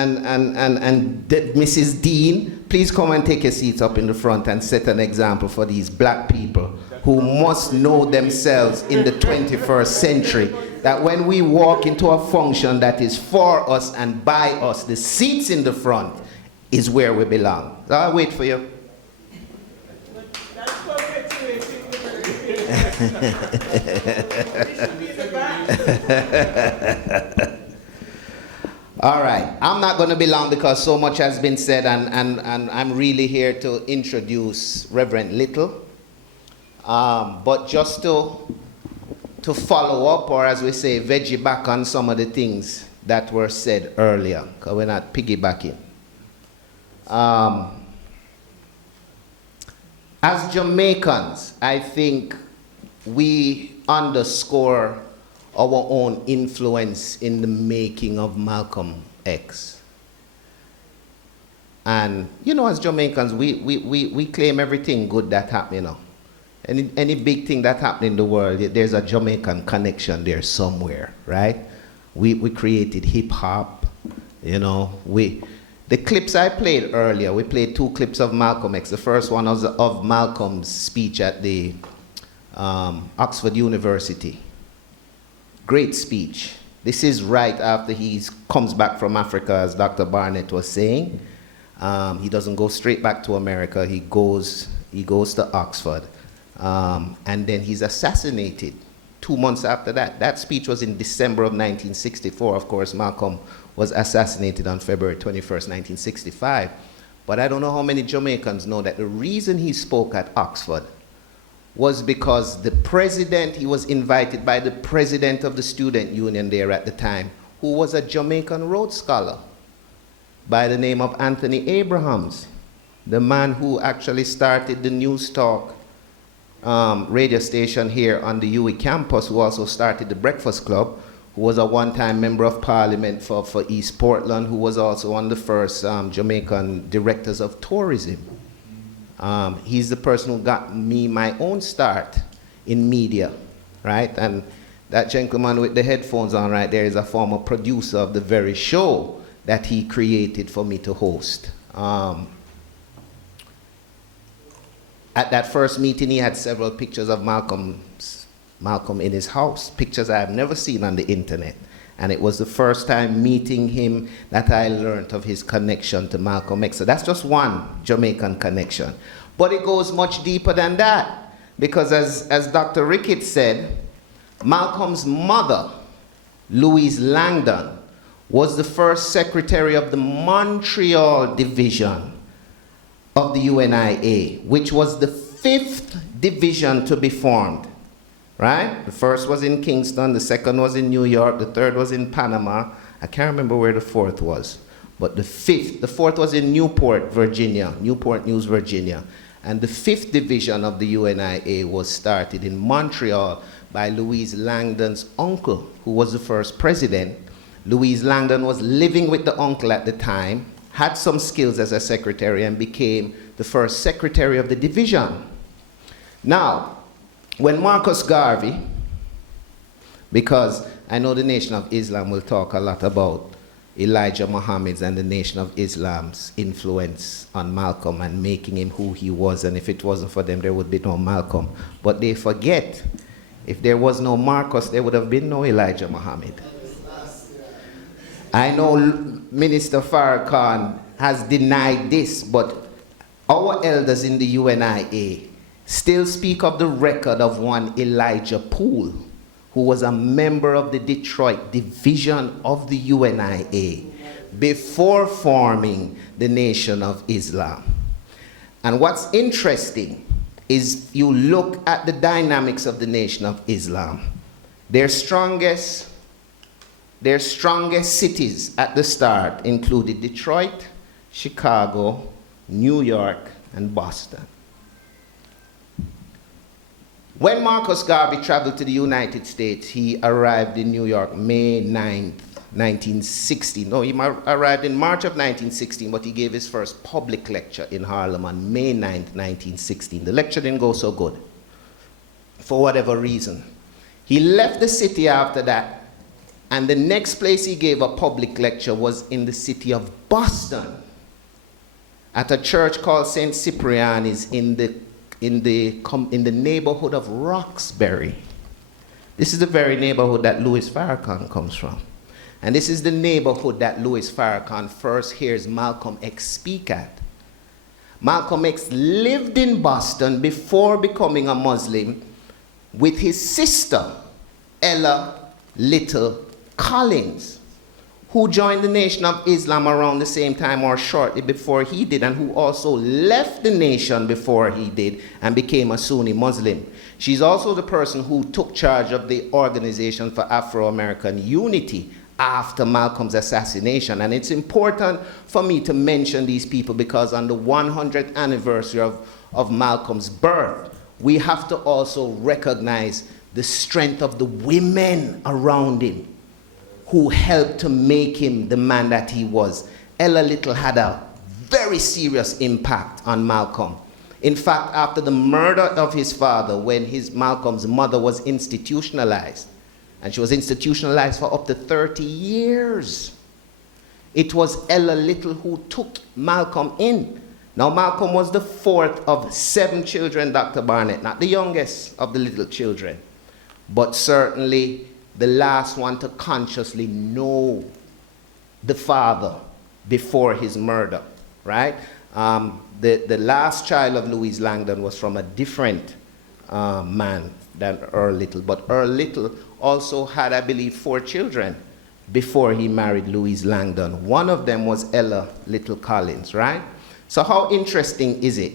Mrs. Dean, please come and take your seats up in the front and set an example for these black people who must know themselves in the 21st century, that when we walk into a function that is for us and by us, the seats in the front is where we belong. So I'll wait for you. All right, I'm not going to be long because so much has been said, and I'm really here to introduce Reverend Little. But just to follow up, or as we say, veggie back on some of the things that were said earlier, because we're not piggybacking. As Jamaicans, I think we underscore our own influence in the making of Malcolm X. And, you know, as Jamaicans, we claim everything good that happened, you know. Any big thing that happened in the world, there's a Jamaican connection there somewhere, right? We created hip-hop, you know. The clips I played earlier, we played 2 clips of Malcolm X. The first one was of Malcolm's speech at the Oxford University. Great speech. This is right after he comes back from Africa, as Dr. Barnett was saying. He doesn't go straight back to America. He goes to Oxford. And then he's assassinated 2 months after that. That speech was in December of 1964. Of course, Malcolm was assassinated on February 21st, 1965. But I don't know how many Jamaicans know that the reason he spoke at Oxford was because the president, he was invited by the president of the student union there at the time, who was a Jamaican Rhodes Scholar by the name of Anthony Abrahams, the man who actually started the News Talk radio station here on the UWI campus, who also started the Breakfast Club, who was a one-time member of parliament for East Portland, who was also one of the first Jamaican directors of tourism. He's the person who got me my own start in media, right? And that gentleman with the headphones on right there is a former producer of the very show that he created for me to host. At that first meeting, he had several pictures of Malcolm in his house, pictures I have never seen on the internet. And it was the first time meeting him that I learned of his connection to Malcolm X. So that's just one Jamaican connection. But it goes much deeper than that, because as Dr. Ricketts said, Malcolm's mother, Louise Langdon, was the first secretary of the Montreal division of the UNIA, which was the 5th division to be formed, right? The first was in Kingston, the second was in New York, the third was in Panama. I can't remember where the fourth was, but the fourth was in Newport, Virginia, Newport News, Virginia. And the 5th division of the UNIA was started in Montreal by Louise Langdon's uncle, who was the first president. Louise Langdon was living with the uncle at the time, had some skills as a secretary, and became the first secretary of the division. Now, when Marcus Garvey, because I know the Nation of Islam will talk a lot about Elijah Muhammad's and the Nation of Islam's influence on Malcolm and making him who he was, and if it wasn't for them, there would be no Malcolm. But they forget, if there was no Marcus, there would have been no Elijah Muhammad. I know Minister Farrakhan has denied this, but our elders in the UNIA still speak of the record of one Elijah Poole, who was a member of the Detroit division of the UNIA before forming the Nation of Islam. And what's interesting is you look at the dynamics of the Nation of Islam. Their strongest cities at the start included Detroit, Chicago, New York, and Boston. When Marcus Garvey traveled to the United States, he arrived in New York May 9th, 1916. No, he arrived in March of 1916, but he gave his first public lecture in Harlem on May 9th, 1916. The lecture didn't go so good, for whatever reason. He left the city after that, and the next place he gave a public lecture was in the city of Boston, at a church called St. Cypriani's in the neighborhood of Roxbury. This is the very neighborhood that Louis Farrakhan comes from. And this is the neighborhood that Louis Farrakhan first hears Malcolm X speak at. Malcolm X lived in Boston before becoming a Muslim with his sister, Ella Little Collins, who joined the Nation of Islam around the same time or shortly before he did, and who also left the nation before he did and became a Sunni Muslim. She's also the person who took charge of the Organization for Afro-American Unity after Malcolm's assassination. And it's important for me to mention these people because on the 100th anniversary of Malcolm's birth, we have to also recognize the strength of the women around him who helped to make him the man that he was. Ella Little had a very serious impact on Malcolm. In fact, after the murder of his father, when Malcolm's mother was institutionalized, and she was institutionalized for up to 30 years, it was Ella Little who took Malcolm in. Now, Malcolm was the 4th of 7 children, Dr. Barnett, not the youngest of the little children, but certainly the last one to consciously know the father before his murder, right? The last child of Louise Langdon was from a different man than Earl Little, but Earl Little also had, I believe, 4 children before he married Louise Langdon. One of them was Ella Little Collins, right? So how interesting is it?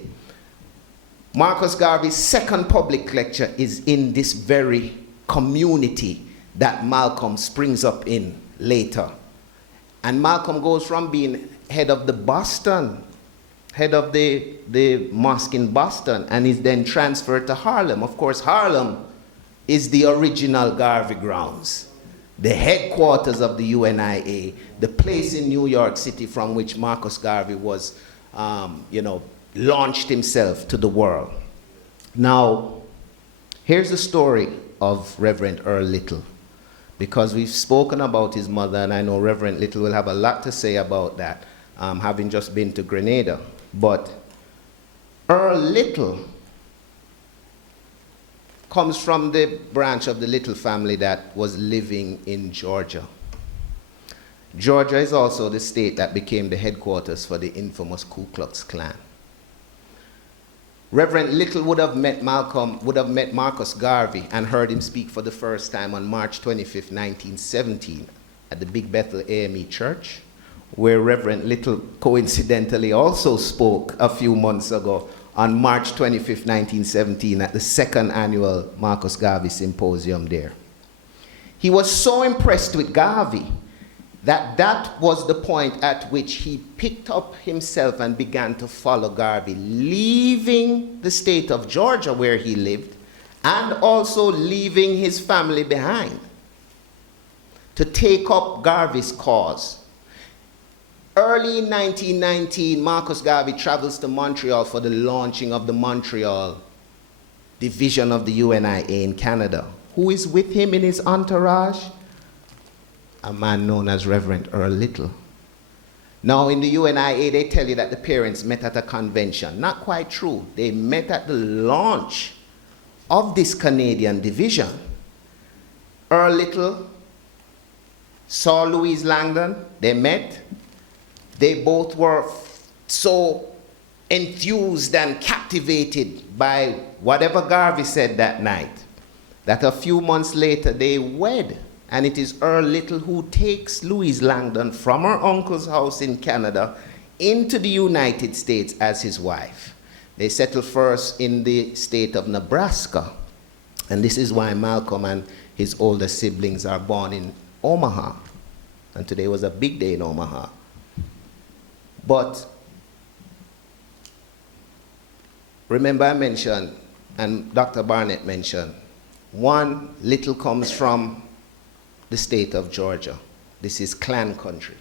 Marcus Garvey's second public lecture is in this very community that Malcolm springs up in later. And Malcolm goes from being head of the mosque in Boston, and is then transferred to Harlem. Of course, Harlem is the original Garvey grounds, the headquarters of the UNIA, the place in New York City from which Marcus Garvey was, launched himself to the world. Now, here's the story of Reverend Earl Little, because we've spoken about his mother, and I know Reverend Little will have a lot to say about that, having just been to Grenada. But Earl Little comes from the branch of the Little family that was living in Georgia. Georgia is also the state that became the headquarters for the infamous Ku Klux Klan. Reverend Little would have met Marcus Garvey and heard him speak for the first time on March 25th, 1917 at the Big Bethel AME Church, where Reverend Little coincidentally also spoke a few months ago on March 25th, 1917 at the second annual Marcus Garvey Symposium there. He was so impressed with Garvey that was the point at which he picked up himself and began to follow Garvey, leaving the state of Georgia where he lived and also leaving his family behind to take up Garvey's cause. Early in 1919, Marcus Garvey travels to Montreal for the launching of the Montreal division of the UNIA in Canada. Who is with him in his entourage? A man known as Reverend Earl Little. Now in the UNIA, they tell you that the parents met at a convention. Not quite true. They met at the launch of this Canadian division. Earl Little saw Louise Langdon. They met. They both were so enthused and captivated by whatever Garvey said that night that a few months later they wed. And it is Earl Little who takes Louise Langdon from her uncle's house in Canada into the United States as his wife. They settle first in the state of Nebraska. And this is why Malcolm and his older siblings are born in Omaha. And today was a big day in Omaha. But remember I mentioned, and Dr. Barnett mentioned, one, Little comes from the state of Georgia. This is Klan country.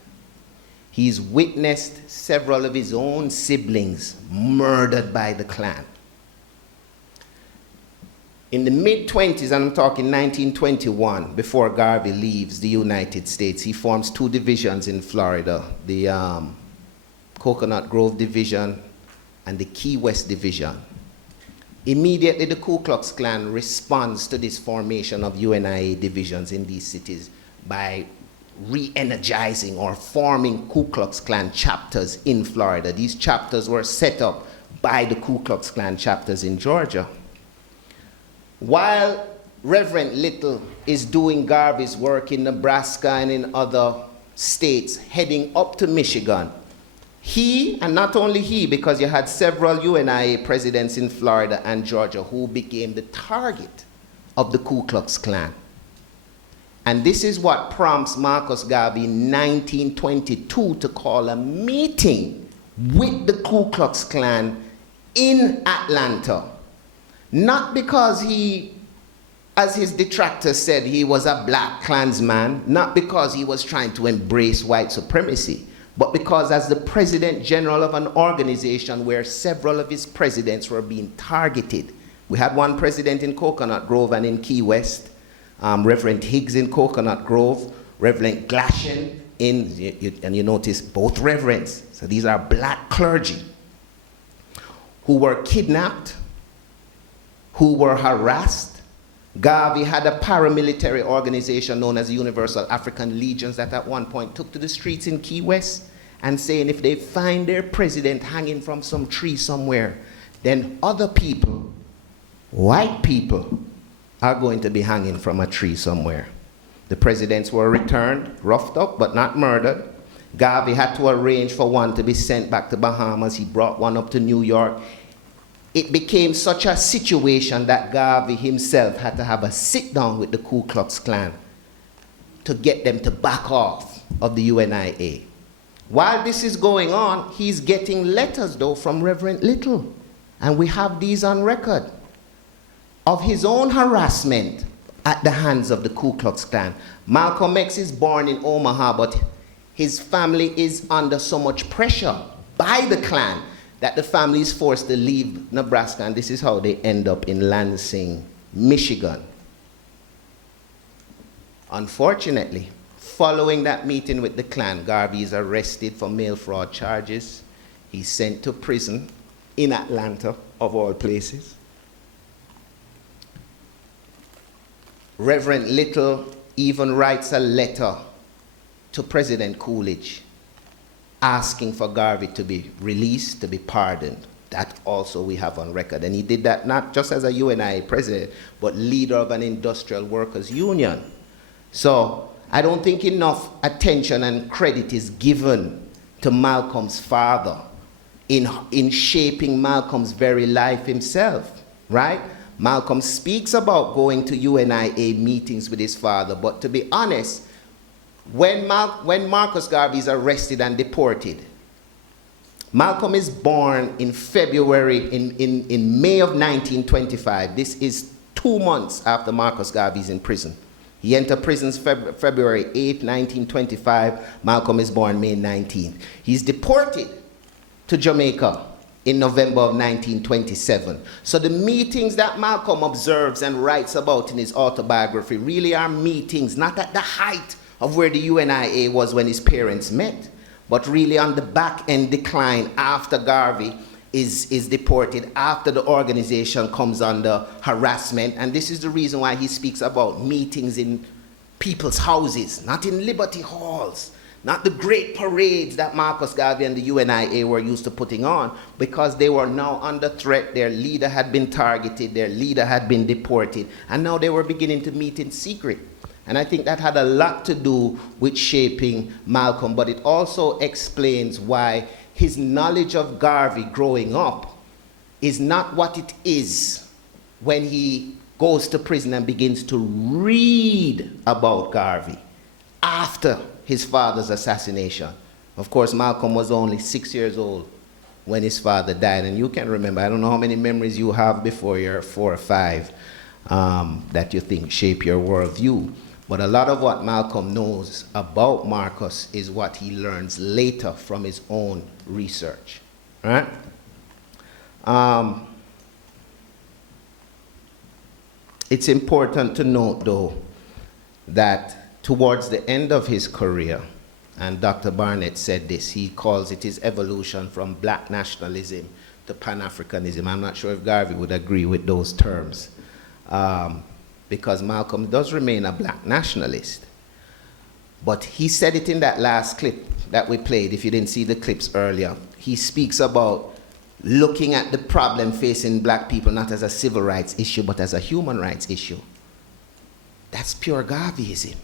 He's witnessed several of his own siblings murdered by the Klan. In the mid-20s, and I'm talking 1921, before Garvey leaves the United States, he forms two divisions in Florida, the Coconut Grove Division and the Key West Division. Immediately, the Ku Klux Klan responds to this formation of UNIA divisions in these cities by re-energizing or forming Ku Klux Klan chapters in Florida. These chapters were set up by the Ku Klux Klan chapters in Georgia. While Reverend Little is doing Garvey's work in Nebraska and in other states, heading up to Michigan, he, and not only he, because you had several UNIA presidents in Florida and Georgia who became the target of the Ku Klux Klan. And this is what prompts Marcus Garvey in 1922 to call a meeting with the Ku Klux Klan in Atlanta. Not because he, as his detractors said, he was a black Klansman, not because he was trying to embrace white supremacy, but because as the President General of an organization where several of his presidents were being targeted. We had one president in Coconut Grove and in Key West, Reverend Higgs in Coconut Grove, Reverend Glashen and you notice both reverends. So these are black clergy who were kidnapped, who were harassed. Garvey had a paramilitary organization known as the Universal African Legions that at one point took to the streets in Key West and saying if they find their president hanging from some tree somewhere, then other people, white people, are going to be hanging from a tree somewhere. The presidents were returned, roughed up, but not murdered. Garvey had to arrange for one to be sent back to Bahamas. He brought one up to New York. It became such a situation that Garvey himself had to have a sit-down with the Ku Klux Klan to get them to back off of the UNIA. While this is going on, he's getting letters, though, from Reverend Little. And we have these on record of his own harassment at the hands of the Ku Klux Klan. Malcolm X is born in Omaha, but his family is under so much pressure by the Klan that the family is forced to leave Nebraska, and this is how they end up in Lansing, Michigan. Unfortunately, following that meeting with the Klan, Garvey is arrested for mail fraud charges. He's sent to prison in Atlanta, of all places. Reverend Little even writes a letter to President Coolidge asking for Garvey to be released, to be pardoned. That also we have on record. And he did that not just as a UNIA president, but leader of an industrial workers union. So I don't think enough attention and credit is given to Malcolm's father in shaping Malcolm's very life himself, right? Malcolm speaks about going to UNIA meetings with his father, but to be honest, when Marcus Garvey is arrested and deported, Malcolm is born in in May of 1925. This is 2 months after Marcus Garvey is in prison. He entered prison February 8, 1925. Malcolm is born May 19th. He's deported to Jamaica in November of 1927. So the meetings that Malcolm observes and writes about in his autobiography really are meetings not at the height of where the UNIA was when his parents met, but really on the back end decline after Garvey is deported, after the organization comes under harassment. And this is the reason why he speaks about meetings in people's houses, not in Liberty Halls, not the great parades that Marcus Garvey and the UNIA were used to putting on, because they were now under threat. Their leader had been targeted, their leader had been deported, and now they were beginning to meet in secret. And I think that had a lot to do with shaping Malcolm, but it also explains why his knowledge of Garvey growing up is not what it is when he goes to prison and begins to read about Garvey after his father's assassination. Of course, Malcolm was only 6 years old when his father died, and you can remember, I don't know how many memories you have before you're 4 or 5 that you think shape your worldview. But a lot of what Malcolm knows about Marcus is what he learns later from his own research, right? It's important to note, though, that towards the end of his career, and Dr. Barnett said this, he calls it his evolution from black nationalism to Pan-Africanism. I'm not sure if Garvey would agree with those terms, because Malcolm does remain a black nationalist. But he said it in that last clip that we played, if you didn't see the clips earlier. He speaks about looking at the problem facing black people not as a civil rights issue, but as a human rights issue. That's pure Garveyism.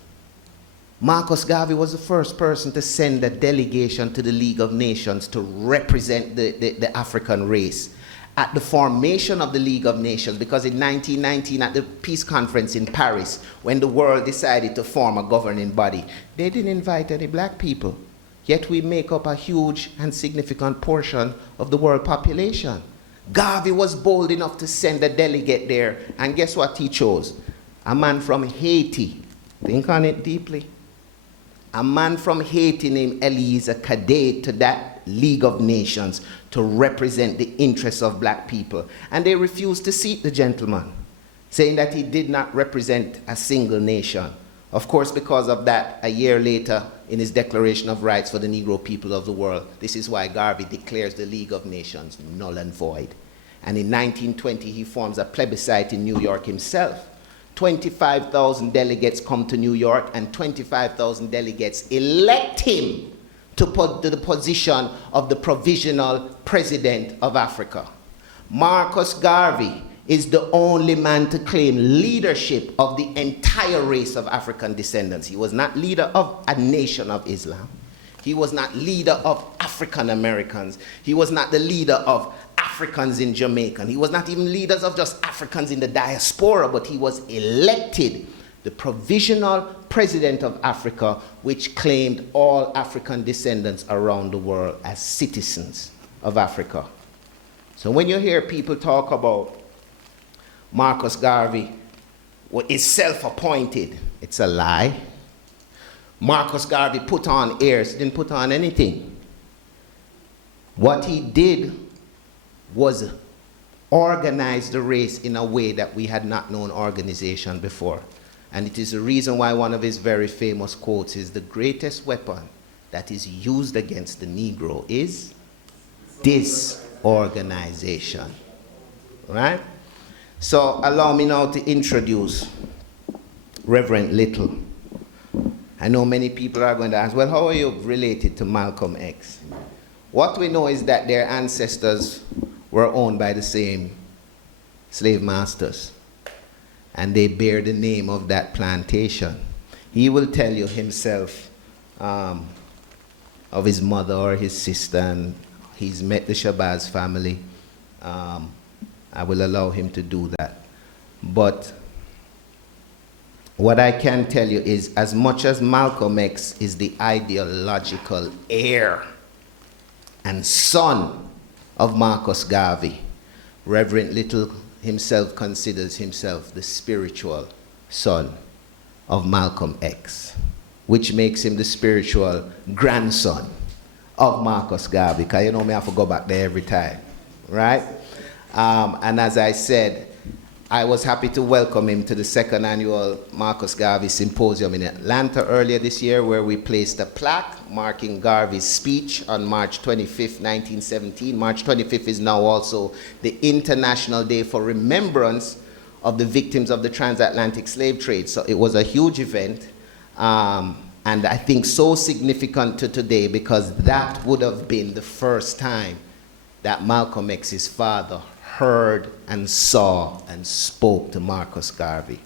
Marcus Garvey was the first person to send a delegation to the League of Nations to represent the African race at the formation of the League of Nations, because in 1919 at the peace conference in Paris, when the world decided to form a governing body, they didn't invite any black people. Yet we make up a huge and significant portion of the world population. Garvey was bold enough to send a delegate there, and guess what he chose? A man from Haiti. Think on it deeply. A man from Haiti named Eliezer Cadet to that League of Nations to represent the interests of black people. And they refused to seat the gentleman, saying that he did not represent a single nation. Of course, because of that, a year later, in his Declaration of Rights for the Negro people of the world, this is why Garvey declares the League of Nations null and void. And in 1920, he forms a plebiscite in New York himself. 25,000 delegates come to New York, and 25,000 delegates elect him to put to the position of the provisional president of Africa. Marcus Garvey is the only man to claim leadership of the entire race of African descendants. He was not leader of a nation of Islam. He was not leader of African Americans. He was not the leader of Africans in Jamaica. He was not even leaders of just Africans in the diaspora, but he was elected the provisional president of Africa, which claimed all African descendants around the world as citizens of Africa. So when you hear people talk about Marcus Garvey is self-appointed, it's a lie. Marcus Garvey put on airs, didn't put on anything. What he did was organized the race in a way that we had not known organization before. And it is the reason why one of his very famous quotes is, the greatest weapon that is used against the Negro is disorganization. Right? So allow me now to introduce Reverend Little. I know many people are going to ask, well, how are you related to Malcolm X? What we know is that their ancestors were owned by the same slave masters, and they bear the name of that plantation. He will tell you himself of his mother or his sister, and he's met the Shabazz family. I will allow him to do that. But what I can tell you is, as much as Malcolm X is the ideological heir and son of Marcus Garvey, Reverend Little himself considers himself the spiritual son of Malcolm X, which makes him the spiritual grandson of Marcus Garvey, because you know me, I have to go back there every time, right? And as I said, I was happy to welcome him to the second annual Marcus Garvey Symposium in Atlanta earlier this year, where we placed a plaque marking Garvey's speech on March 25th, 1917. March 25th is now also the International Day for Remembrance of the victims of the transatlantic slave trade. So it was a huge event, and I think so significant to today, because that would have been the first time that Malcolm X's father heard and saw and spoke to Marcus Garvey,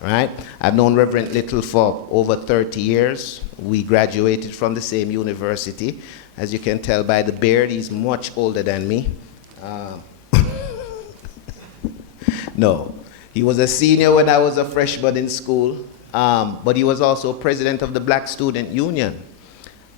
right? I've known Reverend Little for over 30 years. We graduated from the same university. As you can tell by the beard, he's much older than me. No, he was a senior when I was a freshman in school, but he was also president of the Black Student Union.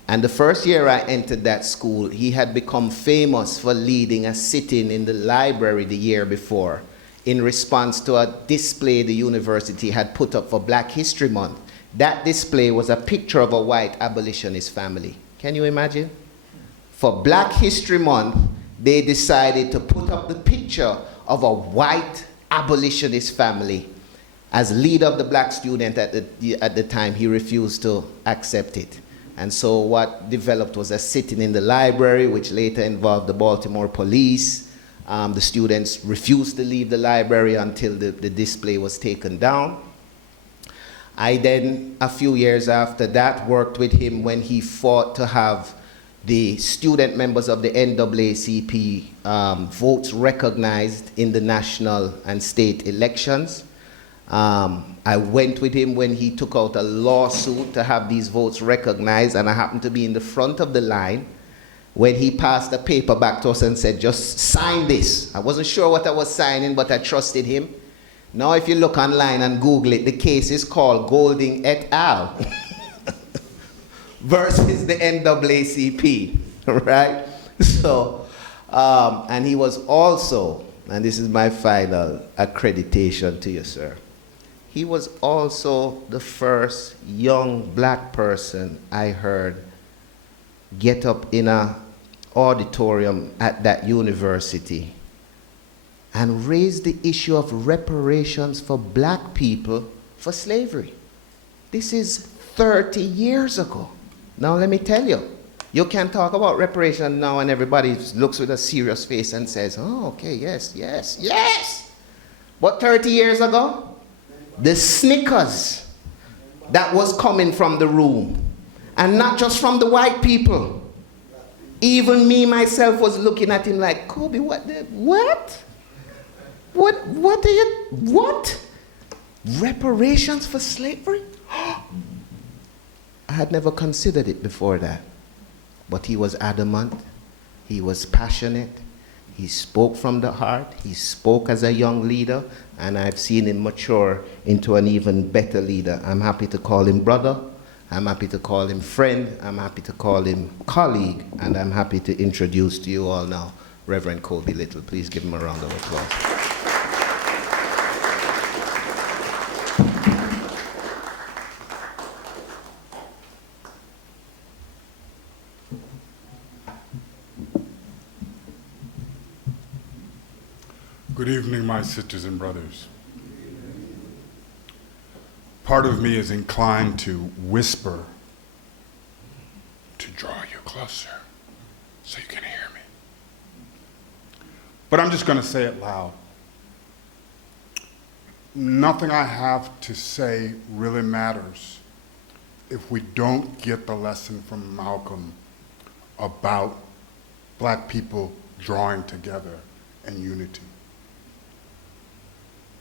And the first year I entered that school, he had become famous for leading a sit-in in the library the year before in response to a display the university had put up for Black History Month. That display was a picture of a white abolitionist family. Can you imagine? For Black History Month, they decided to put up the picture of a white abolitionist family. As leader of the black student at the time, he refused to accept it. And so what developed was a sit-in in the library, which later involved the Baltimore police. The students refused to leave the library until the display was taken down. I then, a few years after that, worked with him when he fought to have the student members of the NAACP votes recognized in the national and state elections. I went with him when he took out a lawsuit to have these votes recognized, and I happened to be in the front of the line when he passed a paper back to us and said, just sign this. I wasn't sure what I was signing, but I trusted him. Now if you look online and Google it, the case is called Golding et al. versus the NAACP, right? So, and he was also, and this is my final accreditation to you, sir, he was also the first young black person I heard get up in an auditorium at that university and raise the issue of reparations for black people for slavery. This is 30 years ago. Now let me tell you, you can talk about reparation now and everybody looks with a serious face and says, oh, okay, yes, yes, yes. But 30 years ago, the snickers that was coming from the room, and not just from the white people. Even me, myself, was looking at him like, Kobe, what? What do you, what? Reparations for slavery? I had never considered it before that. But he was adamant, he was passionate, he spoke from the heart, he spoke as a young leader, and I've seen him mature into an even better leader. I'm happy to call him brother, I'm happy to call him friend, I'm happy to call him colleague, and I'm happy to introduce to you all now Reverend Kobe Little. Please give him a round of applause. Good evening, my sisters and brothers. Part of me is inclined to whisper to draw you closer so you can hear me. But I'm just going to say it loud. Nothing I have to say really matters if we don't get the lesson from Malcolm about black people drawing together in unity.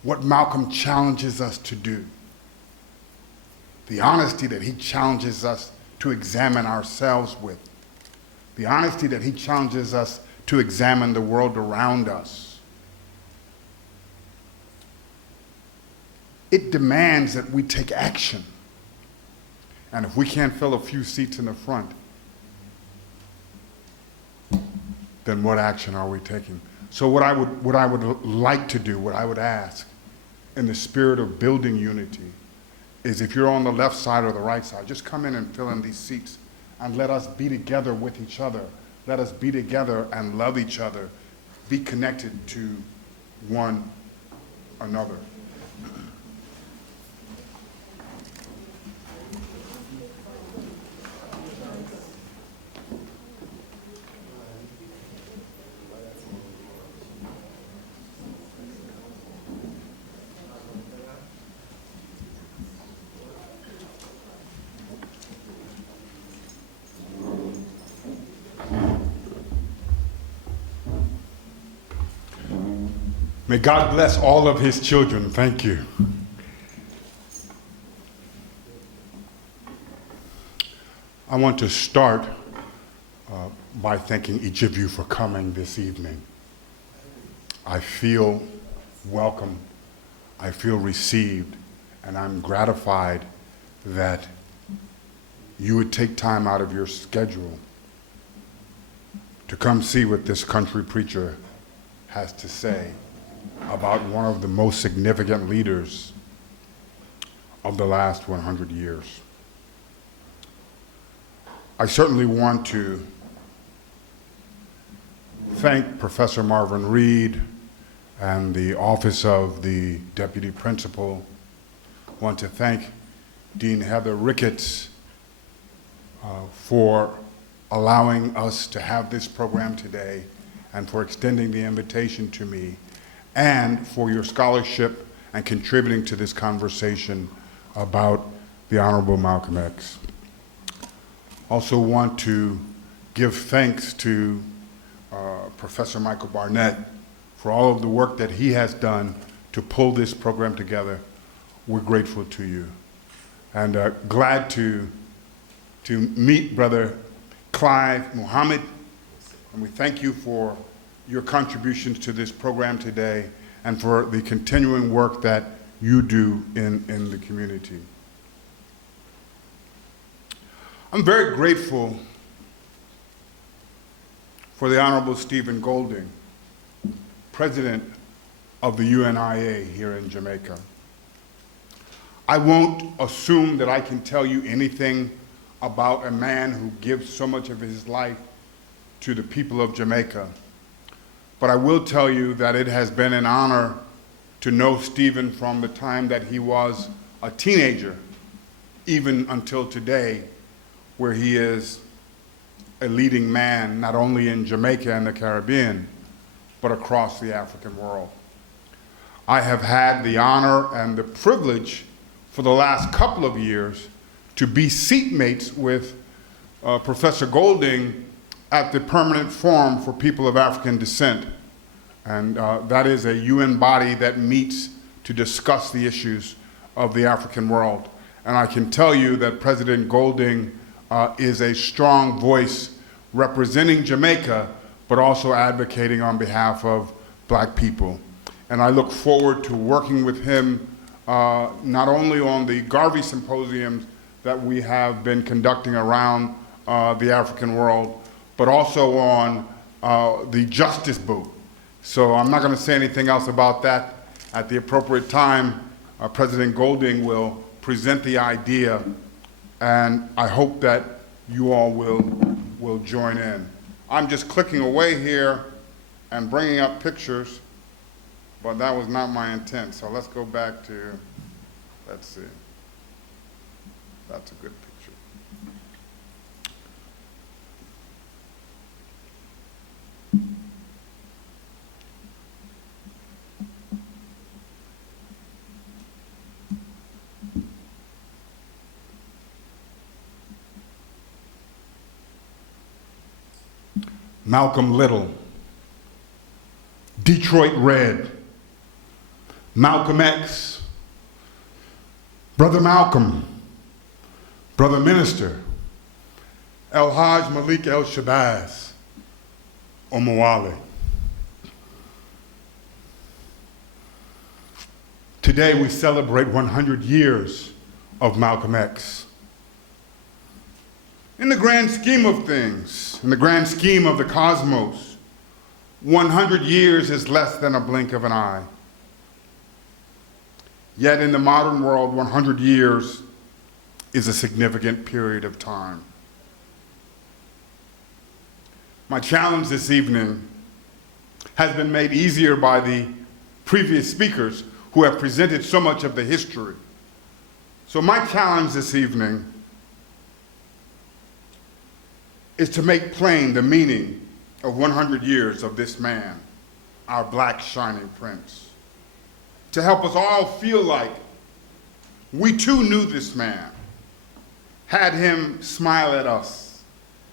What Malcolm challenges us to do, the honesty that he challenges us to examine ourselves with, the honesty that he challenges us to examine the world around us. It demands that we take action. And if we can't fill a few seats in the front, then what action are we taking? So what I would like to do, what I would ask, in the spirit of building unity, is if you're on the left side or the right side, just come in and fill in these seats and let us be together with each other. Let us be together and love each other, be connected to one another. May God bless all of his children. Thank you. I want to start by thanking each of you for coming this evening. I feel welcome, I feel received, and I'm gratified that you would take time out of your schedule to come see what this country preacher has to say about one of the most significant leaders of the last 100 years. I certainly want to thank Professor Marvin Reed and the Office of the Deputy Principal. I want to thank Dean Heather Ricketts for allowing us to have this program today and for extending the invitation to me, and for your scholarship and contributing to this conversation about the Honorable Malcolm X. Also want to give thanks to Professor Michael Barnett for all of the work that he has done to pull this program together. We're grateful to you. And glad to meet Brother Clive Muhammad, and we thank you for your contributions to this program today and for the continuing work that you do in the community. I'm very grateful for the Honorable Stephen Golding, President of the UNIA here in Jamaica. I won't assume that I can tell you anything about a man who gives so much of his life to the people of Jamaica. But I will tell you that it has been an honor to know Stephen from the time that he was a teenager, even until today, where he is a leading man, not only in Jamaica and the Caribbean, but across the African world. I have had the honor and the privilege for the last couple of years to be seatmates with Professor Golding at the Permanent Forum for People of African Descent. And that is a UN body that meets to discuss the issues of the African world. And I can tell you that President Golding is a strong voice representing Jamaica, but also advocating on behalf of black people. And I look forward to working with him not only on the Garvey symposiums that we have been conducting around the African world, but also on the Justice Booth. So I'm not going to say anything else about that. At the appropriate time, President Golding will present the idea, and I hope that you all will join in. I'm just clicking away here and bringing up pictures. but that was not my intent. So let's go back to, let's see. That's a good picture. Malcolm Little, Detroit Red, Malcolm X, Brother Malcolm, Brother Minister, El Hajj Malik El Shabazz, Omawale. Today we celebrate 100 years of Malcolm X. In the grand scheme of things, in the grand scheme of the cosmos, 100 years is less than a blink of an eye. Yet in the modern world, 100 years is a significant period of time. My challenge this evening has been made easier by the previous speakers who have presented so much of the history. So my challenge this evening is to make plain the meaning of 100 years of this man, our black shining prince, to help us all feel like we too knew this man, had him smile at us,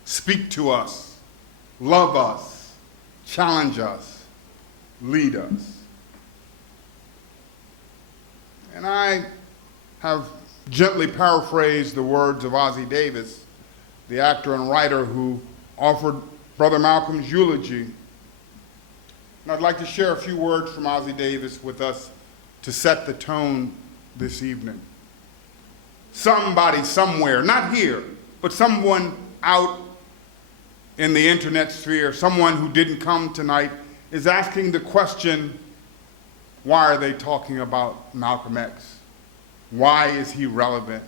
speak to us, love us, challenge us, lead us. And I have gently paraphrased the words of Ossie Davis, the actor and writer who offered Brother Malcolm's eulogy. And I'd like to share a few words from Ossie Davis with us to set the tone this evening. Somebody somewhere, not here, but someone out in the internet sphere, someone who didn't come tonight, is asking the question, why are they talking about Malcolm X? Why is he relevant?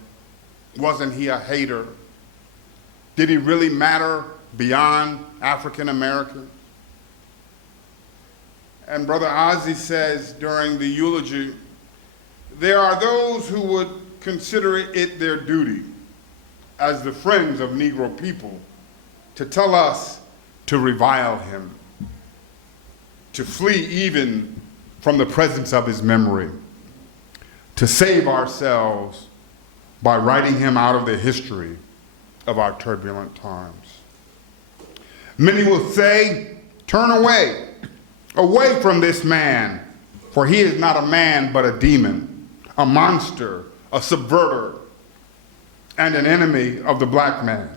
Wasn't he a hater? Did he really matter beyond African Americans? And Brother Ossie says during the eulogy, there are those who would consider it their duty as the friends of Negro people to tell us to revile him, to flee even from the presence of his memory, to save ourselves by writing him out of the history of our turbulent times. Many will say, turn away, away from this man, for he is not a man but a demon, a monster, a subverter, and an enemy of the black man.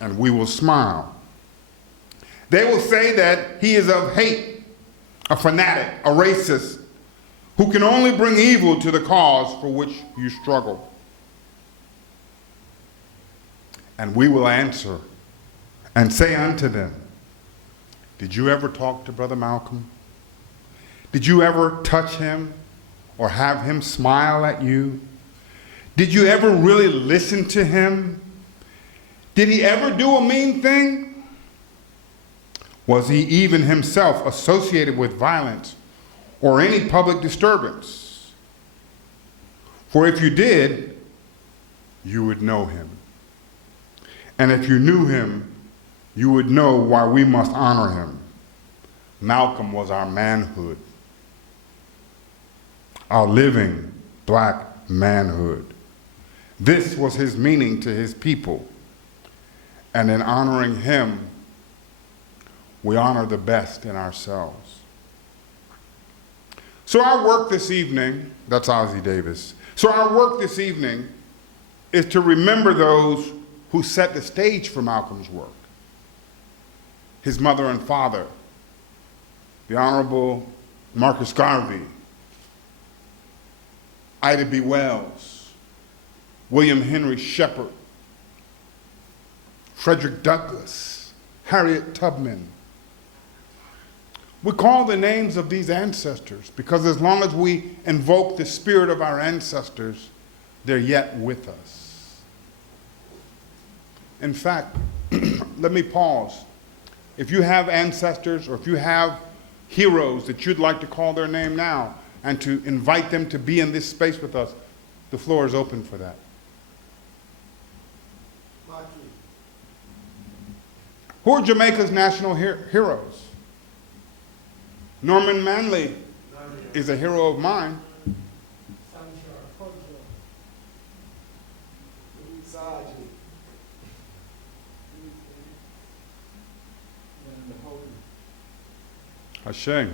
And we will smile. They will say that he is of hate, a fanatic, a racist, who can only bring evil to the cause for which you struggle. And we will answer and say unto them, did you ever talk to Brother Malcolm? Did you ever touch him or have him smile at you? Did you ever really listen to him? Did he ever do a mean thing? Was he even himself associated with violence or any public disturbance? For if you did, you would know him. And if you knew him, you would know why we must honor him. Malcolm was our manhood, our living black manhood. This was his meaning to his people. And in honoring him, we honor the best in ourselves. So our work this evening, that's Ossie Davis. So our work this evening is to remember those who set the stage for Malcolm's work. His mother and father, the Honorable Marcus Garvey, Ida B. Wells, William Henry Shepard, Frederick Douglass, Harriet Tubman. We call the names of these ancestors because as long as we invoke the spirit of our ancestors, they're yet with us. In fact, let me pause. If you have ancestors or if you have heroes that you'd like to call their name now and to invite them to be in this space with us, the floor is open for that. Who are Jamaica's national heroes? Norman Manley is a hero of mine. Ashe.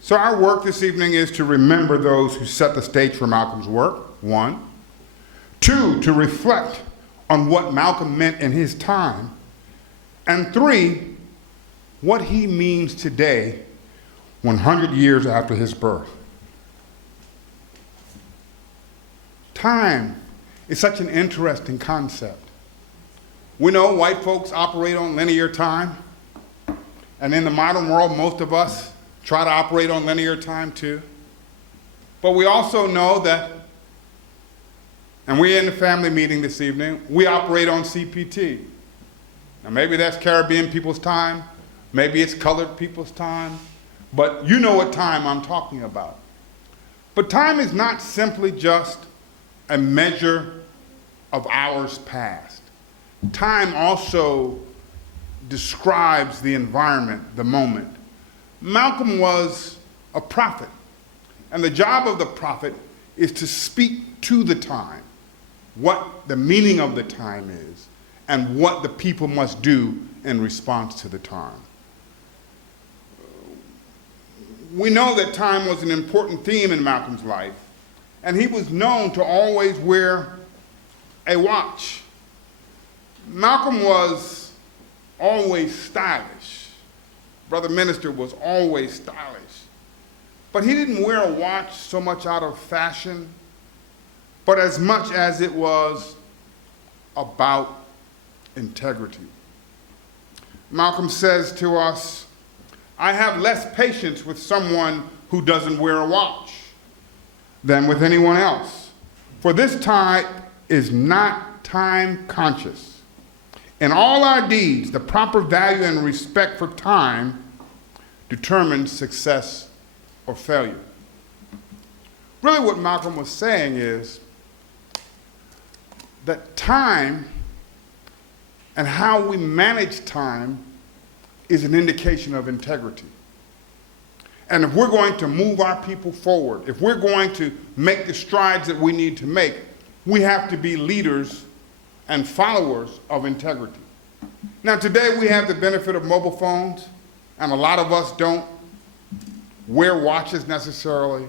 So our work this evening is to remember those who set the stage for Malcolm's work, 1. 2, to reflect on what Malcolm meant in his time. And 3, what he means today, 100 years after his birth. Time is such an interesting concept. We know white folks operate on linear time, and in the modern world, most of us try to operate on linear time too. But we also know that, and we're in the family meeting this evening, we operate on CPT. Now maybe that's Caribbean people's time, maybe it's colored people's time, but you know what time I'm talking about. But time is not simply just a measure of hours past. Time also describes the environment, the moment. Malcolm was a prophet, and the job of the prophet is to speak to the time, what the meaning of the time is, and what the people must do in response to the time. We know that time was an important theme in Malcolm's life, and he was known to always wear a watch. Malcolm was always stylish. Brother Minister was always stylish. But he didn't wear a watch so much out of fashion, but as much as it was about integrity. Malcolm says to us, I have less patience with someone who doesn't wear a watch than with anyone else. For this type is not time conscious. In all our deeds, the proper value and respect for time determines success or failure. Really what Malcolm was saying is that time and how we manage time is an indication of integrity. And if we're going to move our people forward, if we're going to make the strides that we need to make, we have to be leaders and followers of integrity. Now today we have the benefit of mobile phones, and a lot of us don't wear watches necessarily,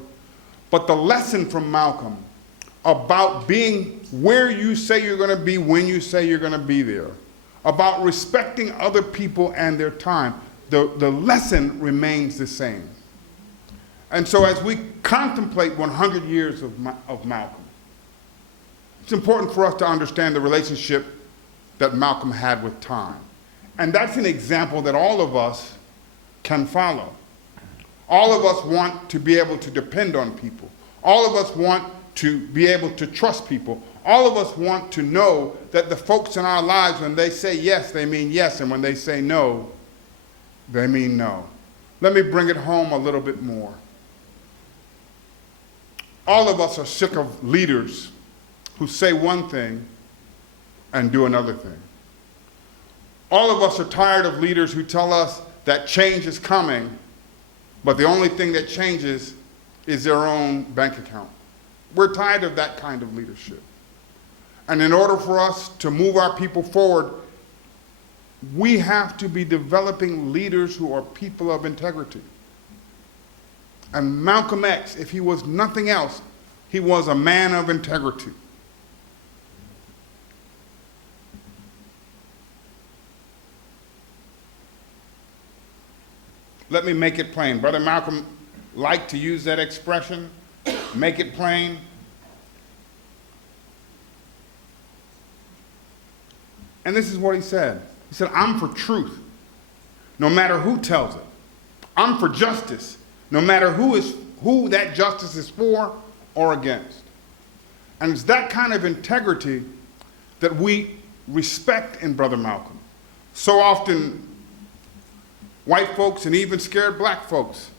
but the lesson from Malcolm about being where you say you're going to be when you say you're going to be there, about respecting other people and their time, the lesson remains the same. And so as we contemplate 100 years of Malcolm, it's important for us to understand the relationship that Malcolm had with time. And that's an example that all of us can follow. All of us want to be able to depend on people. All of us want to be able to trust people. All of us want to know that the folks in our lives, when they say yes, they mean yes, and when they say no, they mean no. Let me bring it home a little bit more. All of us are sick of leaders who say one thing and do another thing. All of us are tired of leaders who tell us that change is coming, but the only thing that changes is their own bank account. We're tired of that kind of leadership. And in order for us to move our people forward, we have to be developing leaders who are people of integrity. And Malcolm X, if he was nothing else, he was a man of integrity. Let me make it plain. Brother Malcolm liked to use that expression, make it plain. And this is what he said. He said, I'm for truth, no matter who tells it. I'm for justice, no matter who that justice is for or against. And it's that kind of integrity that we respect in Brother Malcolm. So often, white folks and even scared black folks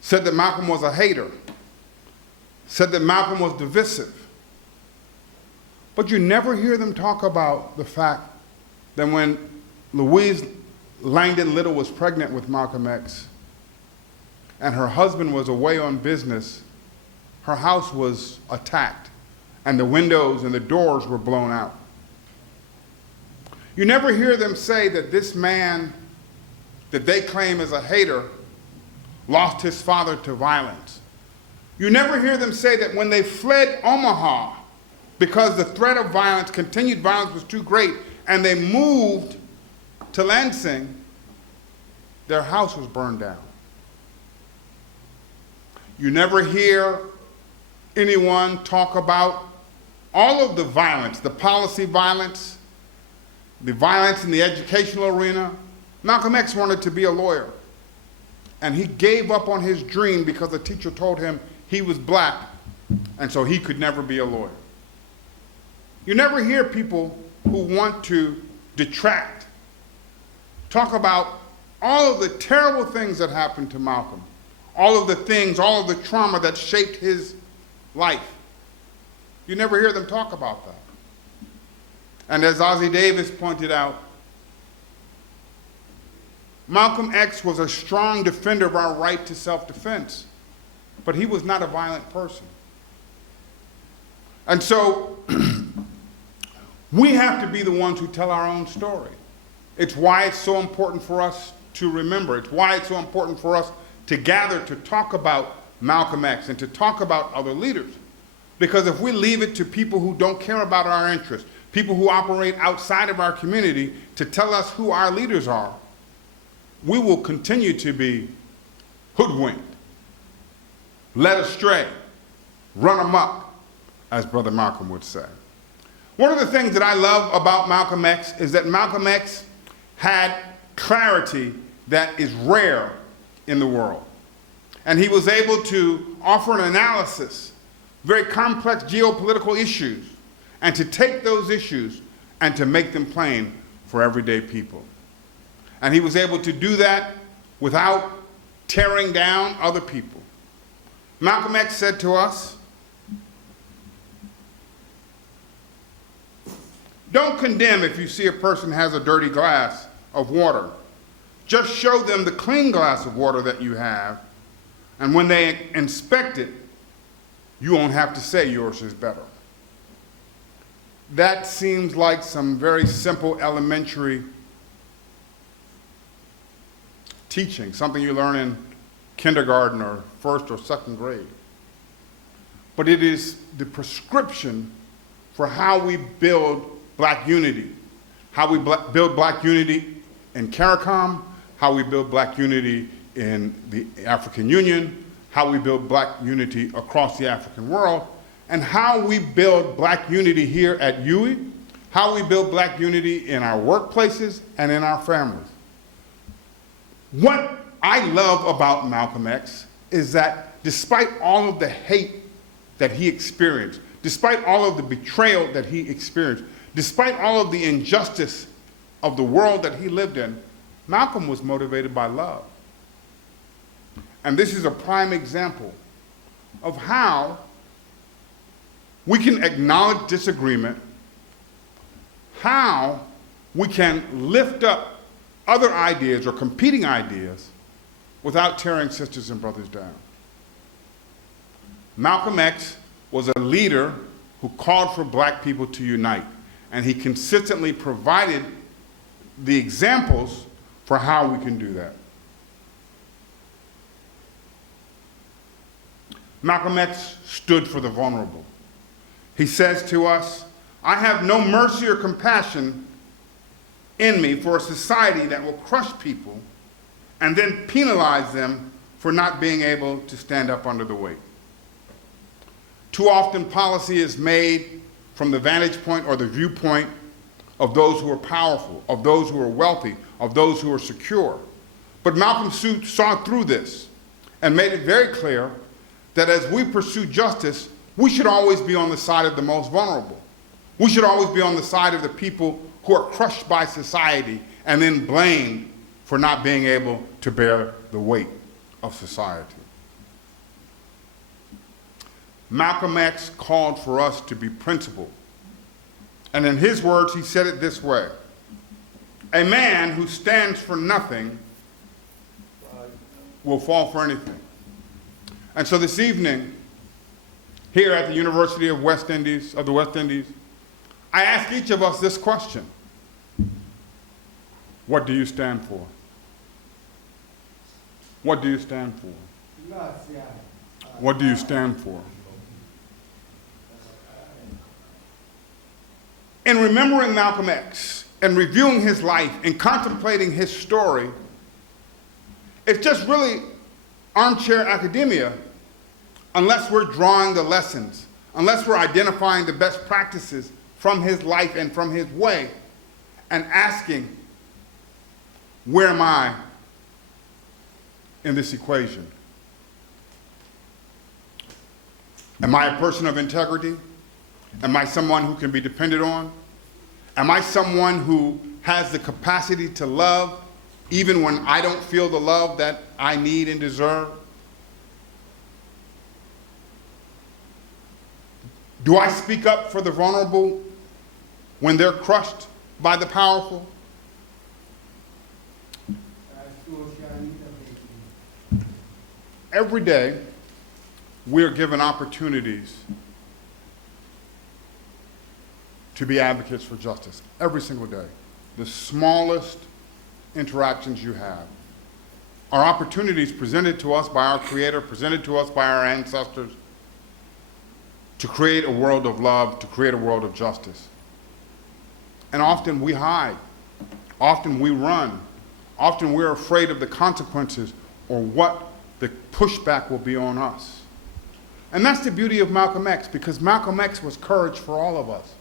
said that Malcolm was a hater, said that Malcolm was divisive. But you never hear them talk about the fact that when Louise Langdon Little was pregnant with Malcolm X and her husband was away on business, her house was attacked and the windows and the doors were blown out. You never hear them say that this man that they claim is a hater lost his father to violence. You never hear them say that when they fled Omaha because the threat of violence, continued violence, was too great, and they moved to Lansing, their house was burned down. You never hear anyone talk about all of the violence, the policy violence, the violence in the educational arena. Malcolm X wanted to be a lawyer, and he gave up on his dream because the teacher told him he was black, and so he could never be a lawyer. You never hear people who want to detract talk about all of the terrible things that happened to Malcolm, all of the things, all of the trauma that shaped his life. You never hear them talk about that. And as Ossie Davis pointed out, Malcolm X was a strong defender of our right to self-defense, but he was not a violent person. And so we have to be the ones who tell our own story. It's why it's so important for us to remember. It's why it's so important for us to gather to talk about Malcolm X and to talk about other leaders. Because if we leave it to people who don't care about our interests, people who operate outside of our community to tell us who our leaders are, we will continue to be hoodwinked, led astray, run amok, as Brother Malcolm would say. One of the things that I love about Malcolm X is that Malcolm X had clarity that is rare in the world. And he was able to offer an analysis, very complex geopolitical issues, and to take those issues and to make them plain for everyday people. And he was able to do that without tearing down other people. Malcolm X said to us, "Don't condemn if you see a person has a dirty glass of water. Just show them the clean glass of water that you have, and when they inspect it, you won't have to say yours is better." That seems like some very simple elementary teaching, something you learn in kindergarten or first or second grade. But it is the prescription for how we build black unity, how we build black unity in CARICOM, how we build black unity in the African Union, how we build black unity across the African world, and how we build black unity here at UWI, how we build black unity in our workplaces and in our families. What I love about Malcolm X is that despite all of the hate that he experienced, despite all of the betrayal that he experienced, despite all of the injustice of the world that he lived in, Malcolm was motivated by love. And this is a prime example of how we can acknowledge disagreement, how we can lift up other ideas or competing ideas without tearing sisters and brothers down. Malcolm X was a leader who called for black people to unite, and he consistently provided the examples for how we can do that. Malcolm X stood for the vulnerable. He says to us, "I have no mercy or compassion in me for a society that will crush people and then penalize them for not being able to stand up under the weight." Too often policy is made from the vantage point or the viewpoint of those who are powerful, of those who are wealthy, of those who are secure. But Malcolm saw through this and made it very clear that as we pursue justice, we should always be on the side of the most vulnerable. We should always be on the side of the people who are crushed by society and then blamed for not being able to bear the weight of society. Malcolm X called for us to be principled. And in his words, he said it this way: a man who stands for nothing will fall for anything. And so this evening, here at the University of the West Indies, I ask each of us this question: what do you stand for? What do you stand for? What do you stand for? In remembering Malcolm X and reviewing his life and contemplating his story, it's just really armchair academia unless we're drawing the lessons, unless we're identifying the best practices from his life and from his way and asking, where am I in this equation? Am I a person of integrity? Am I someone who can be depended on? Am I someone who has the capacity to love even when I don't feel the love that I need and deserve? Do I speak up for the vulnerable when they're crushed by the powerful? Every day, we are given opportunities to be advocates for justice. Every single day. The smallest interactions you have are opportunities presented to us by our Creator, presented to us by our ancestors, to create a world of love, to create a world of justice. And often we hide. Often we run. Often we're afraid of the consequences or what the pushback will be on us. And that's the beauty of Malcolm X, because Malcolm X was courage for all of us.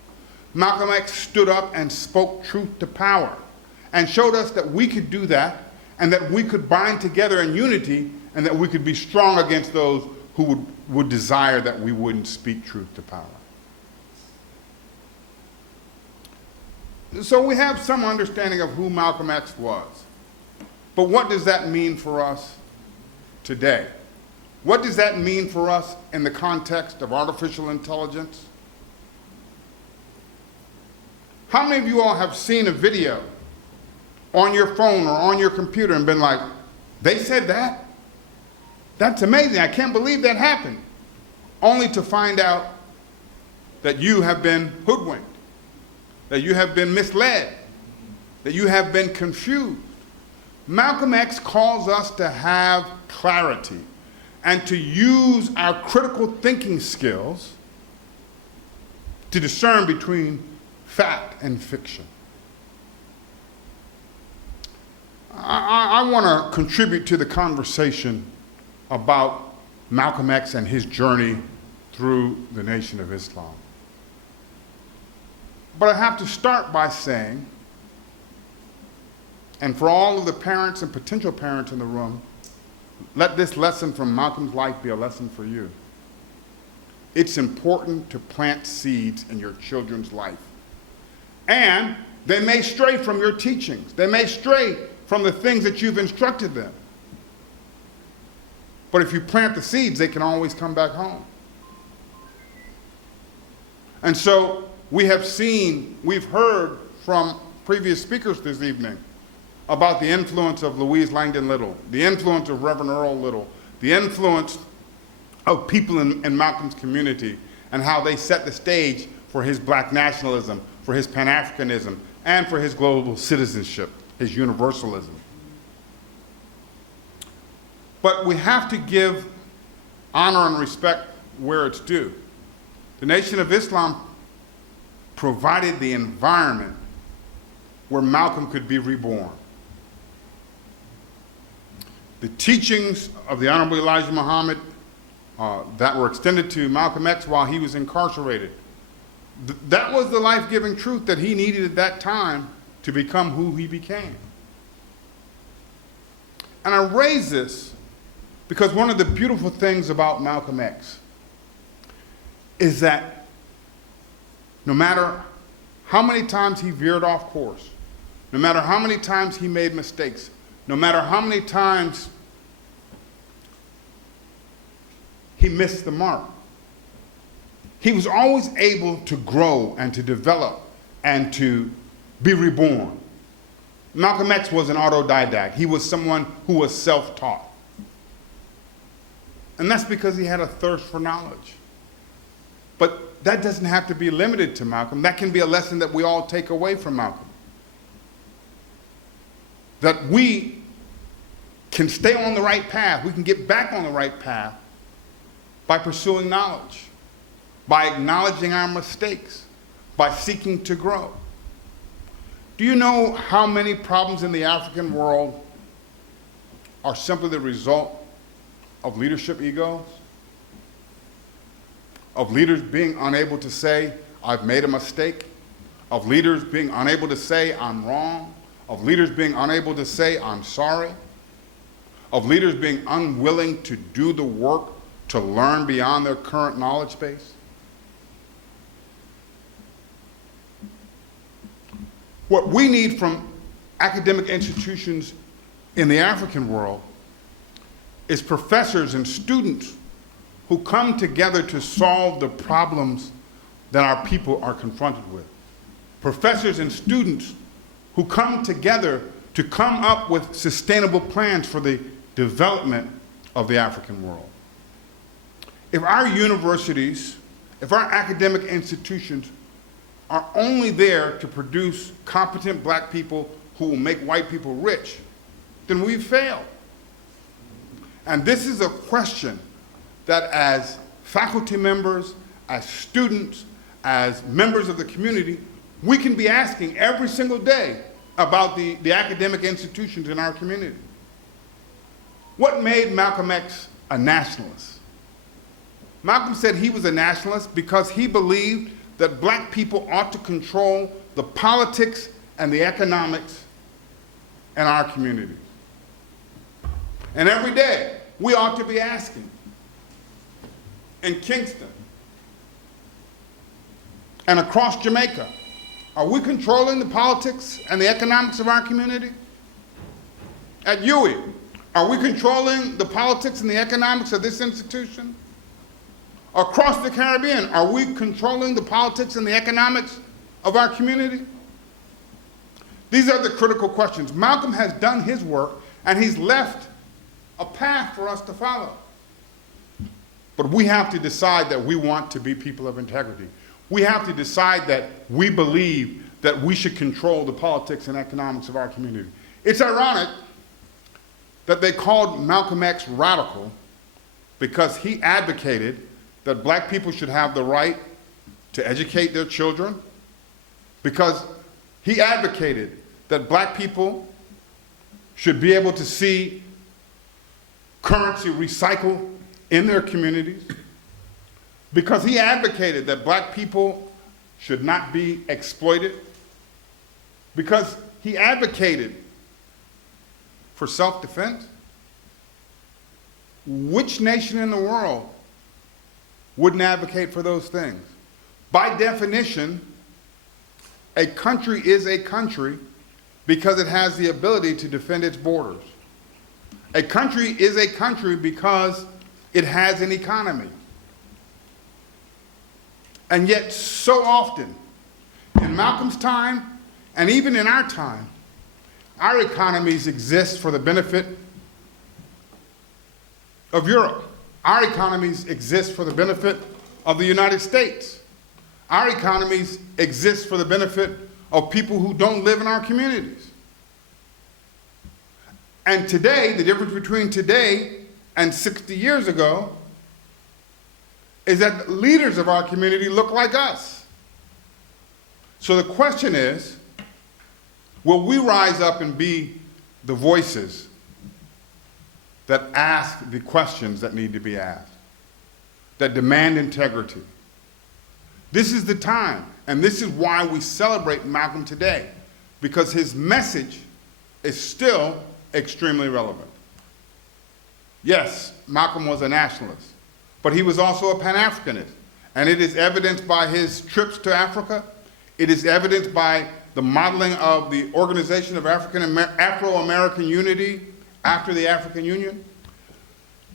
Malcolm X stood up and spoke truth to power and showed us that we could do that and that we could bind together in unity and that we could be strong against those who would desire that we wouldn't speak truth to power. So we have some understanding of who Malcolm X was. But what does that mean for us today? What does that mean for us in the context of artificial intelligence? How many of you all have seen a video on your phone or on your computer and been like, they said that? That's amazing. I can't believe that happened. Only to find out that you have been hoodwinked, that you have been misled, that you have been confused. Malcolm X calls us to have clarity and to use our critical thinking skills to discern between fact and fiction. I want to contribute to the conversation about Malcolm X and his journey through the Nation of Islam. But I have to start by saying, and for all of the parents and potential parents in the room, let this lesson from Malcolm's life be a lesson for you. It's important to plant seeds in your children's life. And they may stray from your teachings. They may stray from the things that you've instructed them. But if you plant the seeds, they can always come back home. And so we've heard from previous speakers this evening about the influence of Louise Langdon Little, the influence of Reverend Earl Little, the influence of people in Malcolm's community, and how they set the stage for his black nationalism, for his Pan-Africanism, and for his global citizenship, his universalism. But we have to give honor and respect where it's due. The Nation of Islam provided the environment where Malcolm could be reborn. The teachings of the Honorable Elijah Muhammad that were extended to Malcolm X while he was incarcerated, that was the life-giving truth that he needed at that time to become who he became. And I raise this because one of the beautiful things about Malcolm X is that no matter how many times he veered off course, no matter how many times he made mistakes, no matter how many times he missed the mark, he was always able to grow and to develop and to be reborn. Malcolm X was an autodidact. He was someone who was self-taught. And that's because he had a thirst for knowledge. But that doesn't have to be limited to Malcolm. That can be a lesson that we all take away from Malcolm. That we can stay on the right path. We can get back on the right path by pursuing knowledge, by acknowledging our mistakes, by seeking to grow. Do you know how many problems in the African world are simply the result of leadership egos? Of leaders being unable to say, I've made a mistake? Of leaders being unable to say, I'm wrong? Of leaders being unable to say, I'm sorry? Of leaders being unwilling to do the work to learn beyond their current knowledge base? What we need from academic institutions in the African world is professors and students who come together to solve the problems that our people are confronted with. Professors and students who come together to come up with sustainable plans for the development of the African world. If our universities, if our academic institutions are only there to produce competent black people who will make white people rich, then we've failed. And this is a question that as faculty members, as students, as members of the community, we can be asking every single day about the academic institutions in our community. What made Malcolm X a nationalist? Malcolm said he was a nationalist because he believed that black people ought to control the politics and the economics in our communities. And every day, we ought to be asking, in Kingston and across Jamaica, are we controlling the politics and the economics of our community? At UWI, are we controlling the politics and the economics of this institution? Across the Caribbean, are we controlling the politics and the economics of our community? These are the critical questions. Malcolm has done his work, and he's left a path for us to follow. But we have to decide that we want to be people of integrity. We have to decide that we believe that we should control the politics and economics of our community. It's ironic that they called Malcolm X radical because he advocated that black people should have the right to educate their children, because he advocated that black people should be able to see currency recycled in their communities, because he advocated that black people should not be exploited, because he advocated for self-defense. Which nation in the world wouldn't advocate for those things? By definition, a country is a country because it has the ability to defend its borders. A country is a country because it has an economy. And yet, so often, in Malcolm's time, and even in our time, our economies exist for the benefit of Europe. Our economies exist for the benefit of the United States. Our economies exist for the benefit of people who don't live in our communities. And today, the difference between today and 60 years ago is that the leaders of our community look like us. So the question is, will we rise up and be the voices that ask the questions that need to be asked, that demand integrity? This is the time, and this is why we celebrate Malcolm today, because his message is still extremely relevant. Yes, Malcolm was a nationalist, but he was also a Pan-Africanist, And it is evidenced by his trips to Africa. It is evidenced by the modeling of the Organization of Afro-American Unity after the African Union.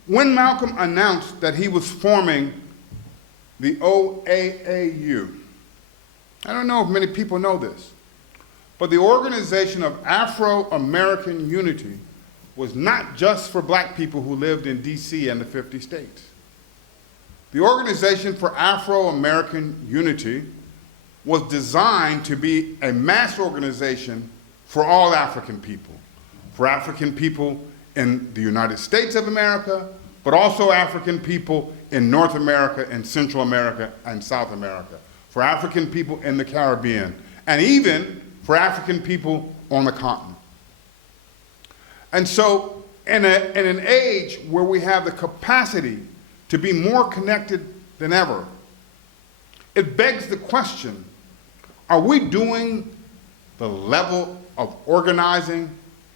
When Malcolm announced that he was forming the OAAU, I don't know if many people know this, but the Organization of Afro-American Unity was not just for black people who lived in DC and the 50 states. The Organization for Afro-American Unity was designed to be a mass organization for all African people in the United States of America, but also African people in North America and Central America and South America, for African people in the Caribbean, and even for African people on the continent. And so in an age where we have the capacity to be more connected than ever, it begs the question, are we doing the level of organizing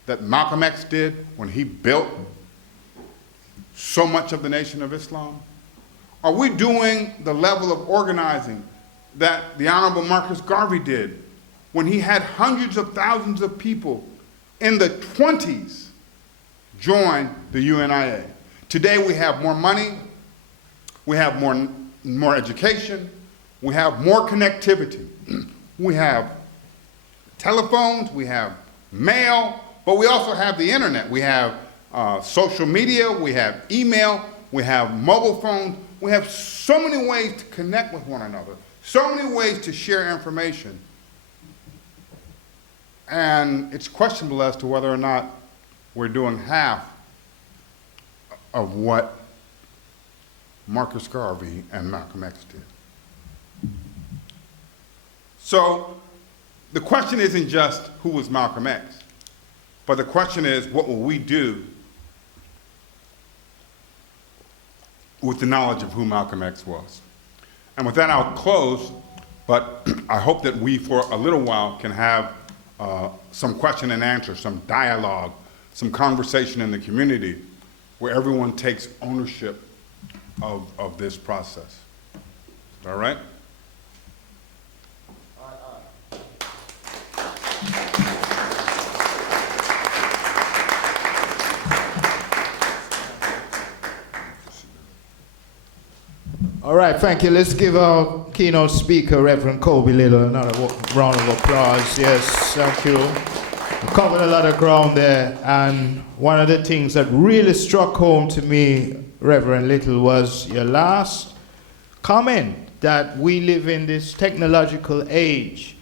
that Malcolm X did when he built so much of the Nation of Islam? Are we doing the level of organizing that the Honorable Marcus Garvey did when he had hundreds of thousands of people in the 20s join the UNIA? Today we have more money, we have more education, we have more connectivity. We have telephones, we have mail, but we also have the internet. We have social media, we have email, we have mobile phones. We have so many ways to connect with one another, so many ways to share information. And it's questionable as to whether or not we're doing half of what Marcus Garvey and Malcolm X did. So the question isn't just who was Malcolm X, but the question is, what will we do with the knowledge of who Malcolm X was? And with that, I'll close, but I hope that we, for a little while, can have some question and answer, some dialogue, some conversation in the community where everyone takes ownership of this process. Is that all right? All right, thank you. Let's give our keynote speaker, Reverend Kobe Little, another round of applause. Yes, thank you. We covered a lot of ground there, and one of the things that really struck home to me, Reverend Little, was your last comment that we live in this technological age,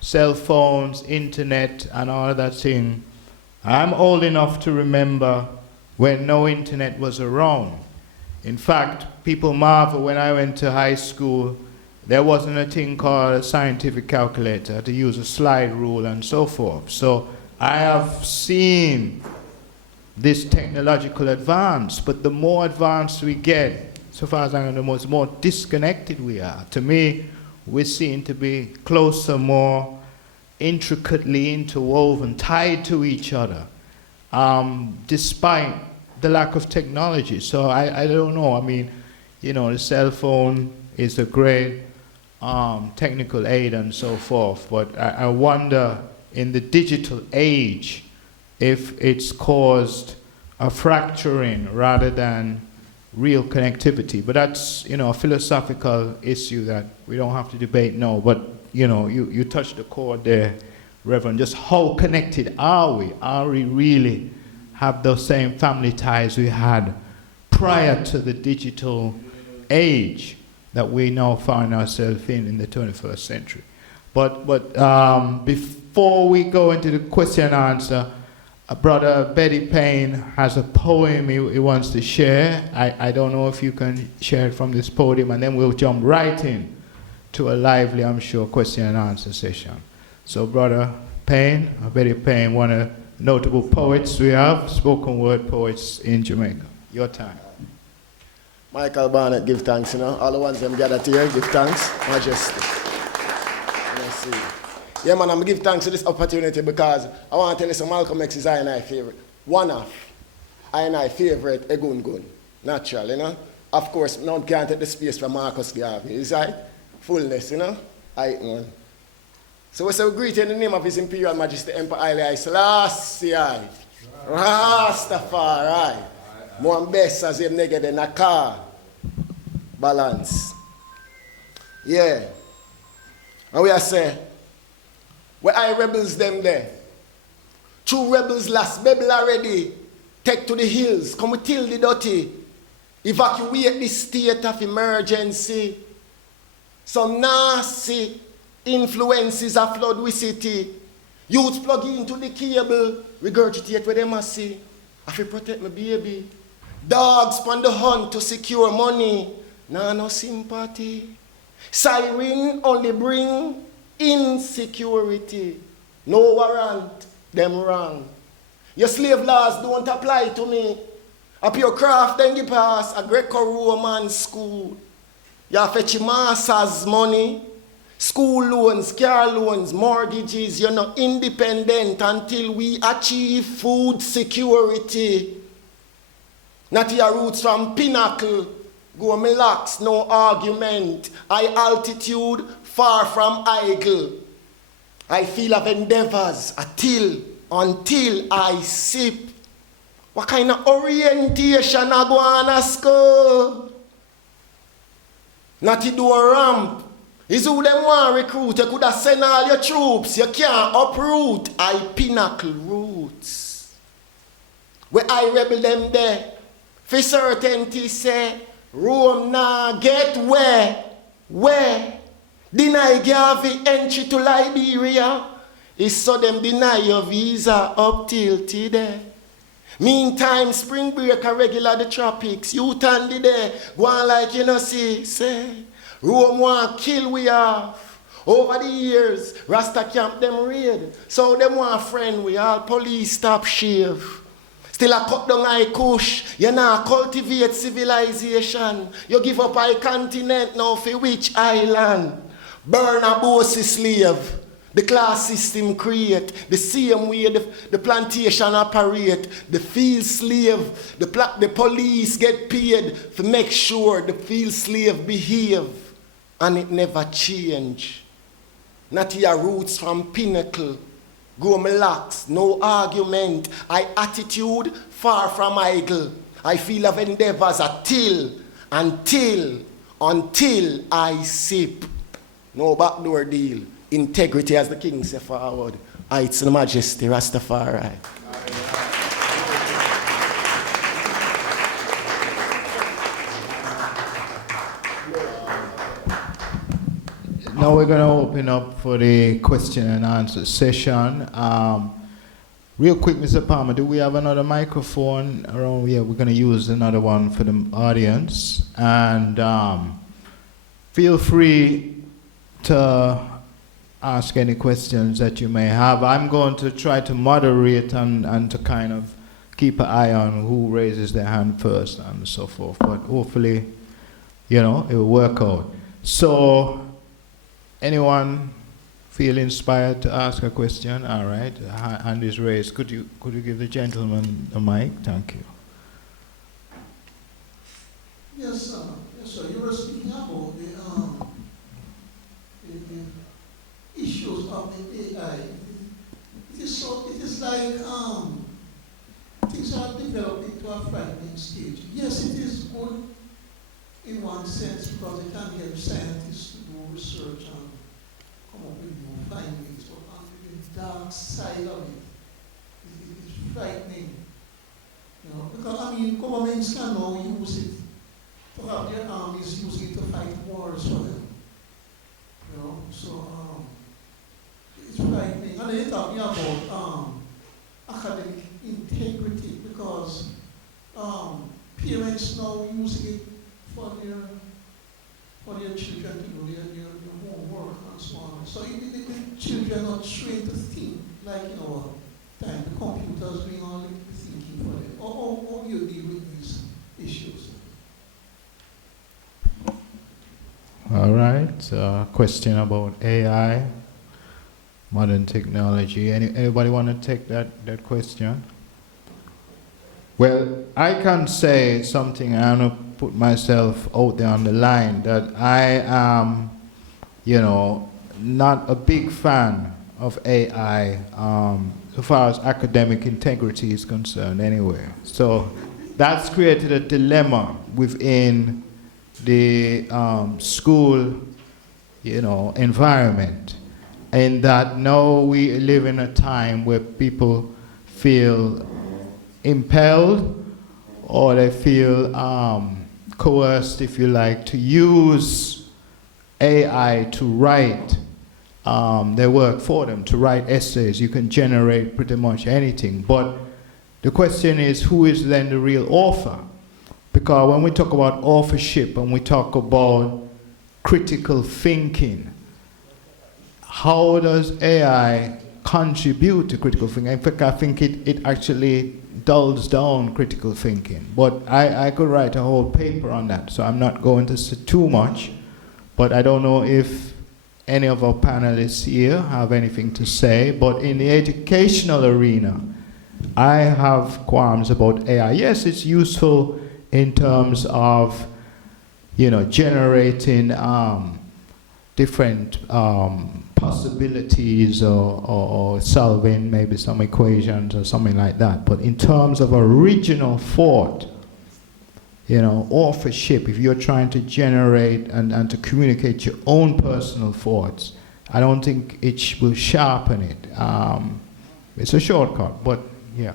cell phones, internet, and all of that thing. I'm old enough to remember when no internet was around. In fact, people marvel when I went to high school, there wasn't a thing called a scientific calculator, to use a slide rule and so forth. So I have seen this technological advance, but the more advanced we get, so far as I know, the more disconnected we are. To me, we seem to be closer, more intricately interwoven, tied to each other, despite the lack of technology. So I don't know. I mean, you know, the cell phone is a great technical aid and so forth, but I wonder in the digital age if it's caused a fracturing rather than real connectivity. But that's, you know, a philosophical issue that we don't have to debate now. But, you know, you touched the chord there, Reverend. Just how connected are we? Are we really have those same family ties we had prior to the digital age that we now find ourselves in the 21st century? But before we go into the question and answer, Brother Betty Payne has a poem he wants to share. I don't know if you can share it from this podium, and then we'll jump right in to a lively, I'm sure, question and answer session. So Brother Payne, Betty Payne, one of the notable poets we have, spoken word poets in Jamaica. Your time. Michael Barnett, give thanks, you know. All the ones them gathered here, give thanks. Majesty. Let's see. Yeah, man, I'm give thanks for this opportunity because I want to tell you some Malcolm X is I favorite. One of I favorite Egun Gun. Natural, you know. of course, no one can't take the space from Marcus Garvey. Is right? Fullness, you know? So we say we greet in the name of His Imperial Majesty Emperor Haile Selassie. Rastafari. More best as him nigga than a car. Balance. Yeah. And we are say, where I rebels them there. Two rebels last Bible already. Take to the hills. Come we till the dirty. Evacuate the state of emergency. Some nasty influences have flood with city. Youths plug into the cable. Regurgitate where they must see. I feel protect my baby. Dogs on the hunt to secure money. No sympathy. Siren only bring insecurity. No warrant, them wrong. Your slave laws don't apply to me. Up your craft then you pass a Greco-Roman school. You fetch your master's money. School loans, car loans, mortgages. You're not independent until we achieve food security. Not your roots from pinnacle. Go relax, no argument. High altitude, far from idle. I feel of endeavors until I sip. What kind of orientation I go on a school? Not to do a ramp. Is who them want recruit. You could have sent all your troops. You can't uproot. I pinnacle roots. Where I rebel them there. For certainty say, Rome nah get where? Deny Garvey entry to Liberia. Is so them deny your visa up till today. Meantime, spring break a regular the tropics. You turn the day, go on like you know see, say. Rome want kill we off. Over the years, Rasta camp them raid. So them want friend we all police stop shave. Still a cut down high kush. You now cultivate civilization. You give up high continent now for which island? Burn a bossy slave. The class system create. The same way the plantation operate. The field slave. The police get paid to make sure the field slave behave. And it never change. Not your roots from pinnacle. Go relax, no argument. I attitude far from idle. I feel of endeavors until I sip. No backdoor deal. Integrity as the king say forward. It's the Majesty Rastafari. Now we're going to open up for the question and answer session. Real quick, Mr. Palmer, do we have another microphone around here? We're going to use another one for the audience. And feel free to ask any questions that you may have. I'm going to try to moderate and to kind of keep an eye on who raises their hand first and so forth. But hopefully, you know, it will work out. So, anyone feel inspired to ask a question? All right, hand is raised. Could you give the gentleman a mic? Thank you. Yes, sir. Yes, sir. You were speaking about the issues of the AI. It is like things are developing to a frightening stage. Yes, it is good in one sense because it can help scientists to do research and come up with new findings, but on the dark side of it is frightening. You know, because I mean, governments can now use it to have their armies using it to fight wars for them. You know, so it's frightening. And they're talking about academic integrity because parents now using it for their children to do their homework and so on. So the children are trained to think like in our time. The computers doing all the thinking for them. How do you deal with these issues? All right. Question about AI, modern technology. Anybody want to take that question? Well, I can say something. I don't know put myself out there on the line that I am, not a big fan of AI so far as academic integrity is concerned anyway. So that's created a dilemma within the school, environment. And that now we live in a time where people feel impelled or they feel coerced, if you like, to use AI to write their work for them, to write essays. You can generate pretty much anything. But the question is, who is then the real author? Because when we talk about authorship and we talk about critical thinking, how does AI contribute to critical thinking? In fact, I think it actually dulls down critical thinking. But I could write a whole paper on that, so I'm not going to say too much. But I don't know if any of our panelists here have anything to say. But in the educational arena, I have qualms about AI. Yes, it's useful in terms of, generating different possibilities or solving maybe some equations or something like that. But in terms of original thought, authorship, if you're trying to generate and to communicate your own personal thoughts, I don't think it will sharpen it. It's a shortcut, but yeah.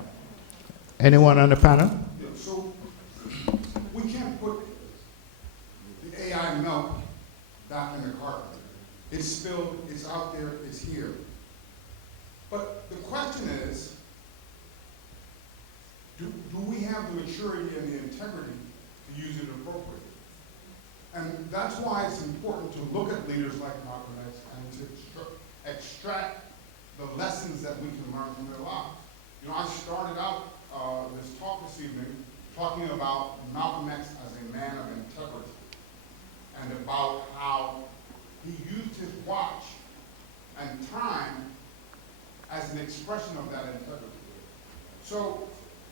Anyone on the panel? So we can't put the AI milk back in the carpet. It's spilled, it's out there, it's here. But the question is, do we have the maturity and the integrity to use it appropriately? And that's why it's important to look at leaders like Malcolm X and to extract the lessons that we can learn from their lives. I started out this talk this evening talking about Malcolm X as a man of integrity and about how he used his watch and time as an expression of that integrity. So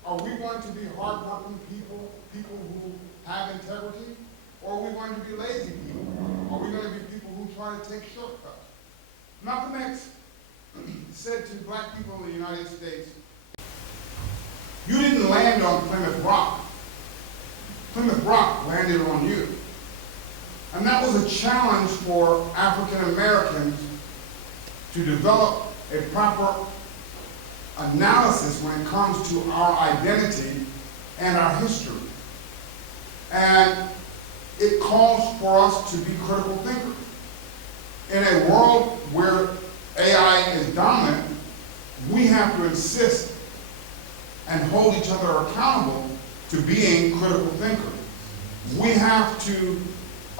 are we going to be hardworking people who have integrity, or are we going to be lazy people? Are we going to be people who try to take shortcuts? Malcolm X said to black people in the United States, you didn't land on Plymouth Rock. Plymouth Rock landed on you. And that was a challenge for African Americans to develop a proper analysis when it comes to our identity and our history. And it calls for us to be critical thinkers. In a world where AI is dominant, we have to insist and hold each other accountable to being critical thinkers. We have to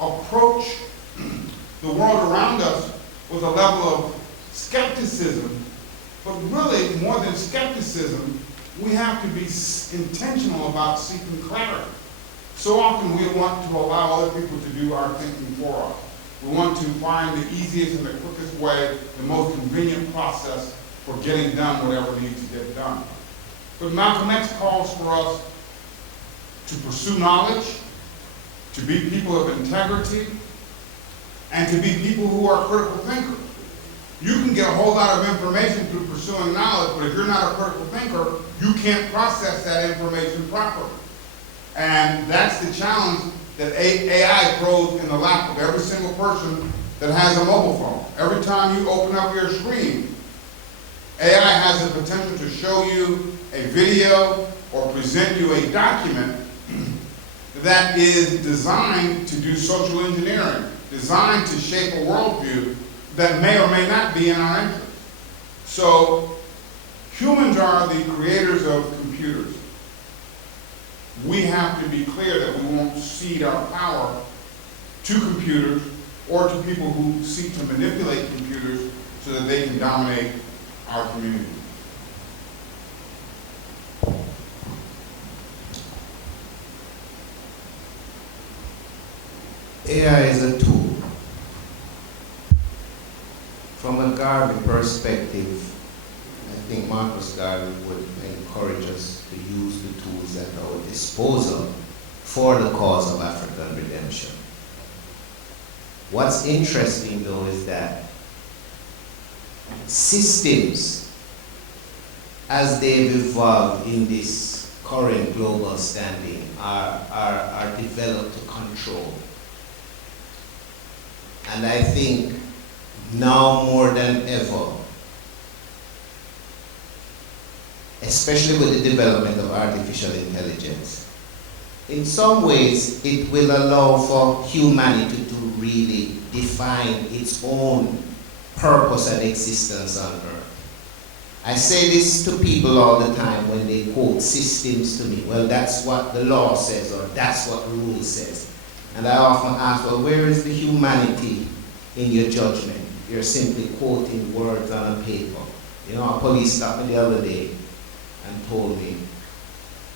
approach the world around us with a level of skepticism, but really more than skepticism, we have to be intentional about seeking clarity. So often we want to allow other people to do our thinking for us. We want to find the easiest and the quickest way, the most convenient process for getting done whatever needs to get done. But Malcolm X calls for us to pursue knowledge, to be people of integrity, and to be people who are critical thinkers. You can get a whole lot of information through pursuing knowledge, but if you're not a critical thinker, you can't process that information properly. And that's the challenge that AI throws in the lap of every single person that has a mobile phone. Every time you open up your screen, AI has the potential to show you a video or present you a document that is designed to do social engineering, designed to shape a worldview that may or may not be in our interest. So humans are the creators of computers. We have to be clear that we won't cede our power to computers or to people who seek to manipulate computers so that they can dominate our community. AI is a tool. From a Garvey perspective, I think Marcus Garvey would encourage us to use the tools at our disposal for the cause of African redemption. What's interesting though is that systems, as they've evolved in this current global standing, are developed to control. And I think now more than ever, especially with the development of artificial intelligence, in some ways it will allow for humanity to really define its own purpose and existence on earth. I say this to people all the time when they quote systems to me. Well, that's what the law says, or that's what the rule says. And I often ask, well, where is the humanity in your judgment? You're simply quoting words on a paper. You know, a police stopped me the other day and told me,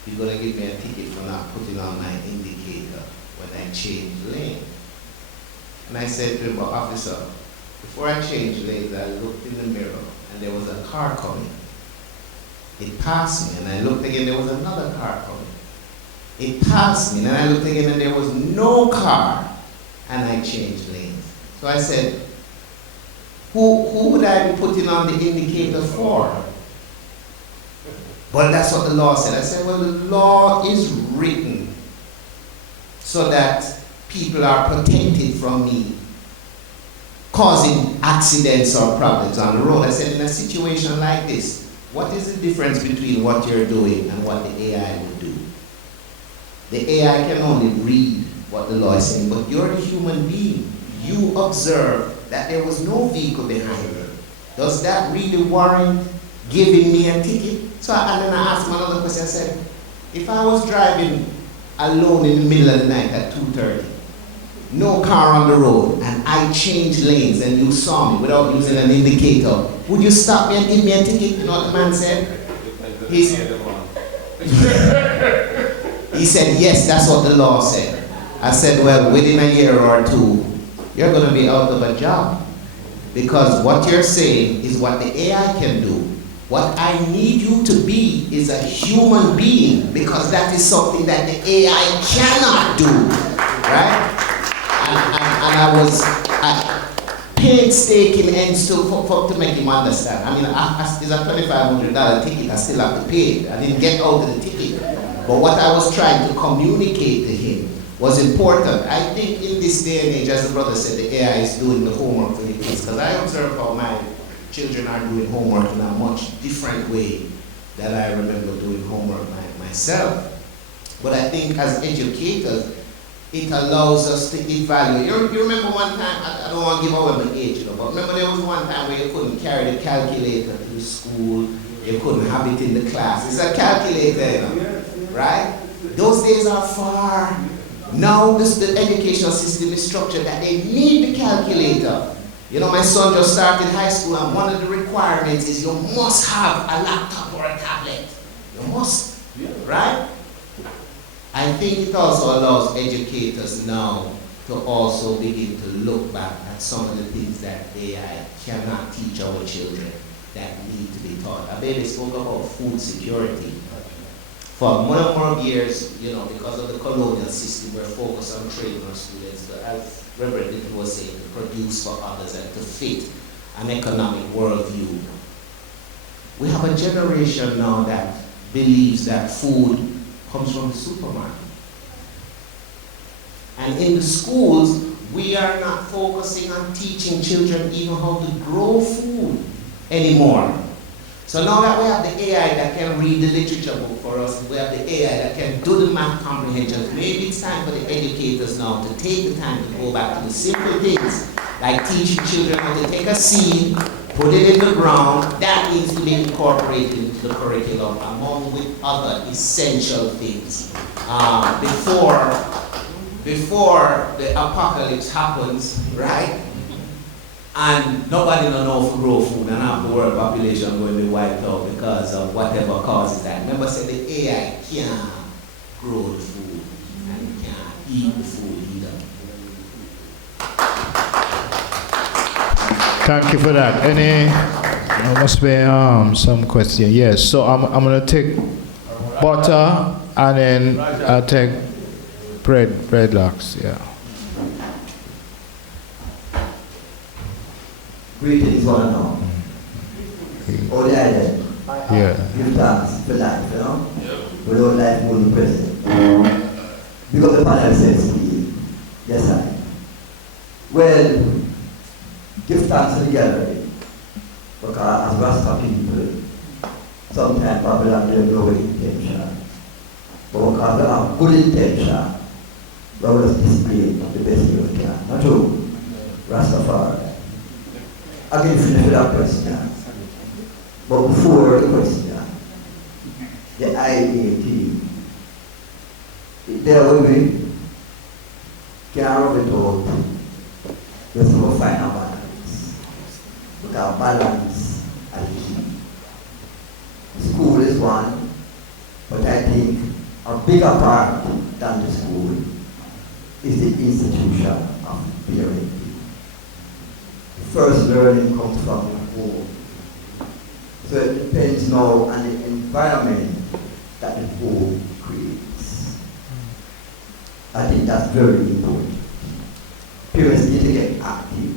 you're going to give me a ticket for not putting on my indicator when I change lane. And I said to him, well, officer, before I changed lanes, I looked in the mirror and there was a car coming. It passed me, and I looked again, there was another car coming. It passed me, and then I looked again and there was no car, and I changed lanes. So I said, who would I be putting on the indicator for? But that's what the law said. I said, well, the law is written so that people are protected from me causing accidents or problems on the road. I said, in a situation like this, what is the difference between what you're doing and what the AI will do? The AI can only read what the law is saying, but you're the human being. You observe that there was no vehicle behind it. Does that really warrant giving me a ticket? And then I asked him another question. I said, if I was driving alone in the middle of the night at 2:30, no car on the road, and I changed lanes and you saw me without using an indicator, would you stop me and give me a ticket? You know what the man said? He said, yes, that's what the law said. I said, well, within a year or two, you're going to be out of a job. Because what you're saying is what the AI can do. What I need you to be is a human being, because that is something that the AI cannot do, right? And I was painstaking and so to make him understand. I mean, it's a $2,500 ticket, I still have to pay it. I didn't get out of the ticket. But what I was trying to communicate to him was important. I think in this day and age, as the brother said, the AI is doing the homework for the kids, because I observe how my children are doing homework in a much different way than I remember doing homework myself. But I think as educators, it allows us to evaluate. You remember one time, I don't want to give away my age, but remember there was one time where you couldn't carry the calculator to school, you couldn't have it in the class. It's a calculator, you know, right? Those days are far. Now the educational system is structured that they need the calculator. You know, my son just started high school, and one of the requirements is you must have a laptop or a tablet. You must, right? I think it also allows educators now to also begin to look back at some of the things that AI cannot teach our children that need to be taught. A baby spoke about food security. For more years, you know, because of the colonial system, we're focused on training our students, but as Reverend Little was saying, to produce for others and to fit an economic worldview. We have a generation now that believes that food comes from the supermarket. And in the schools, we are not focusing on teaching children even how to grow food anymore. So now that we have the AI that can read the literature book for us, we have the AI that can do the math comprehension, maybe it's time for the educators now to take the time to go back to the simple things, like teaching children how to take a seed, put it in the ground. That needs to be incorporated into the curriculum along with other essential things. Before the apocalypse happens, right? And nobody don't know to grow food, and half the world population going to be wiped out because of whatever causes that. Remember, I said the AI can't grow the food and can't eat the food either. Thank you for that. There must be some question. Yes. So I'm going to take butter, and then I'll take dreadlocks, yeah. Greetings, one and all. All the island. Yeah. Give thanks for life, you know? Without life, we wouldn't be present. Because the panel says, yes, I. Well, give thanks to the gallery. Because as Rasta people, sometimes Babylon don't know intention. But because they have good intention, we will just display the best we can. Not true? Rastafari. I can finish with that question. But before the question, the IAT, there will be care of it all. There's no final balance. Because balance is key. School is one, but I think a bigger part than the school is the institution of parenting. First learning comes from the home. So it depends now on the environment that the home creates. I think that's very important. Parents need to get active.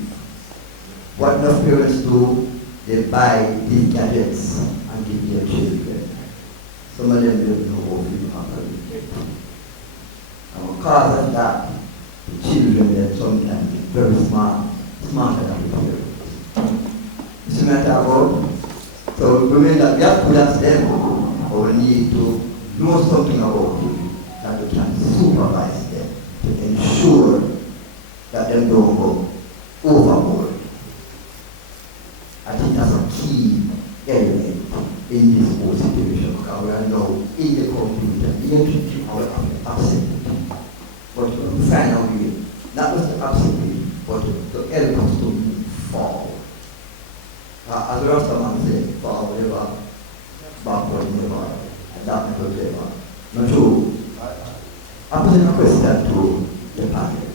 What enough parents do, they buy these gadgets and give their children. Some of them don't know how to operate it. And because of that, the children then sometimes get very smart, smarter than the parents. You see what I'm talking about? So women that we have to ask them, or we need to know something about it, that we can supervise them to ensure that they don't go overboard. I think that's a key element in this whole situation, because we are now in the computer, the our absent. But we find a way, not just to absent, but to help us to move forward. As the rest of them say, forward never, backward never, adaptable never. Not true. I'm putting a question to the panel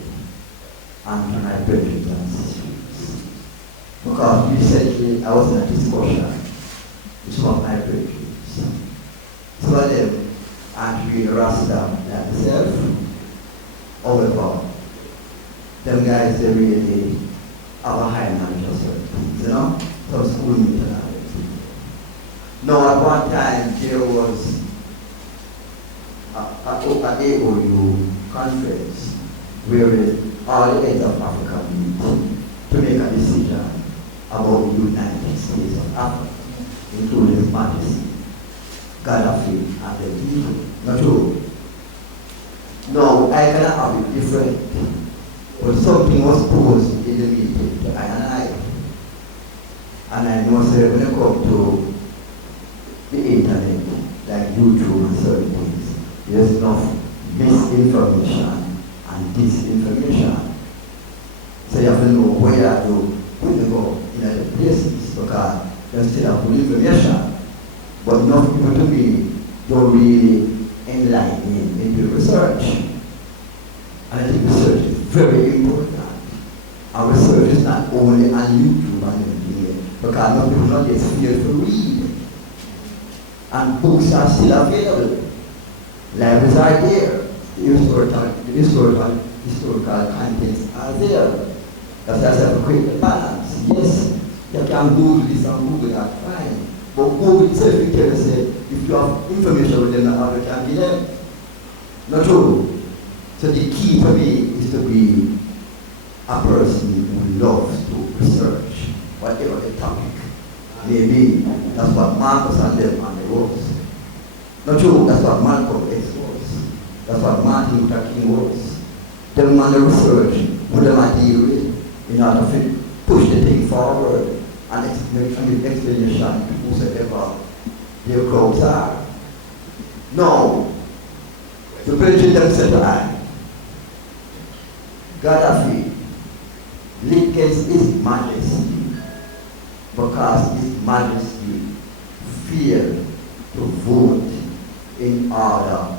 and my brothers and sisters. Because recently I was in a discussion with some of my brothers. Some of them aren't really Rasta themselves. However, them guys, they really have a high knowledge of certain things, you know? Some school meeting. Now, at one time, there was an AOU conference where all the heads of Africa meet to make a decision about the United States of Africa, including His Majesty, Gaddafi, and the people. Not true. No, I cannot have it different. But something was posed in the meeting to I. And I know that when it comes to the internet, like YouTube and certain things, there's enough misinformation and disinformation. So you have to know where to go in other places, because there's still good information. But enough people to me don't really enlighten into research. And I think research is very important. And research is not only on YouTube and everything, because most people not just fear to read. And books are still available. Libraries are there. Historical contents are there. That's why I have to create a balance. Yes, you can Google this and Google that, fine. But Google itself, you can say, if you have information with them, how you can be them. Not true. So the key for me is to be a person who loves to research, whatever the topic may be. That's what Marcus and them and they was. Not true, that's what Malcolm X was. That's what Martin Luther King was. Them man the research, put them at deal with, in order to push the thing forward and give explanation to whosoever their crowds are. No, the president them said to I, Gaddafi lickens His Majesty because His Majesty feared to vote in order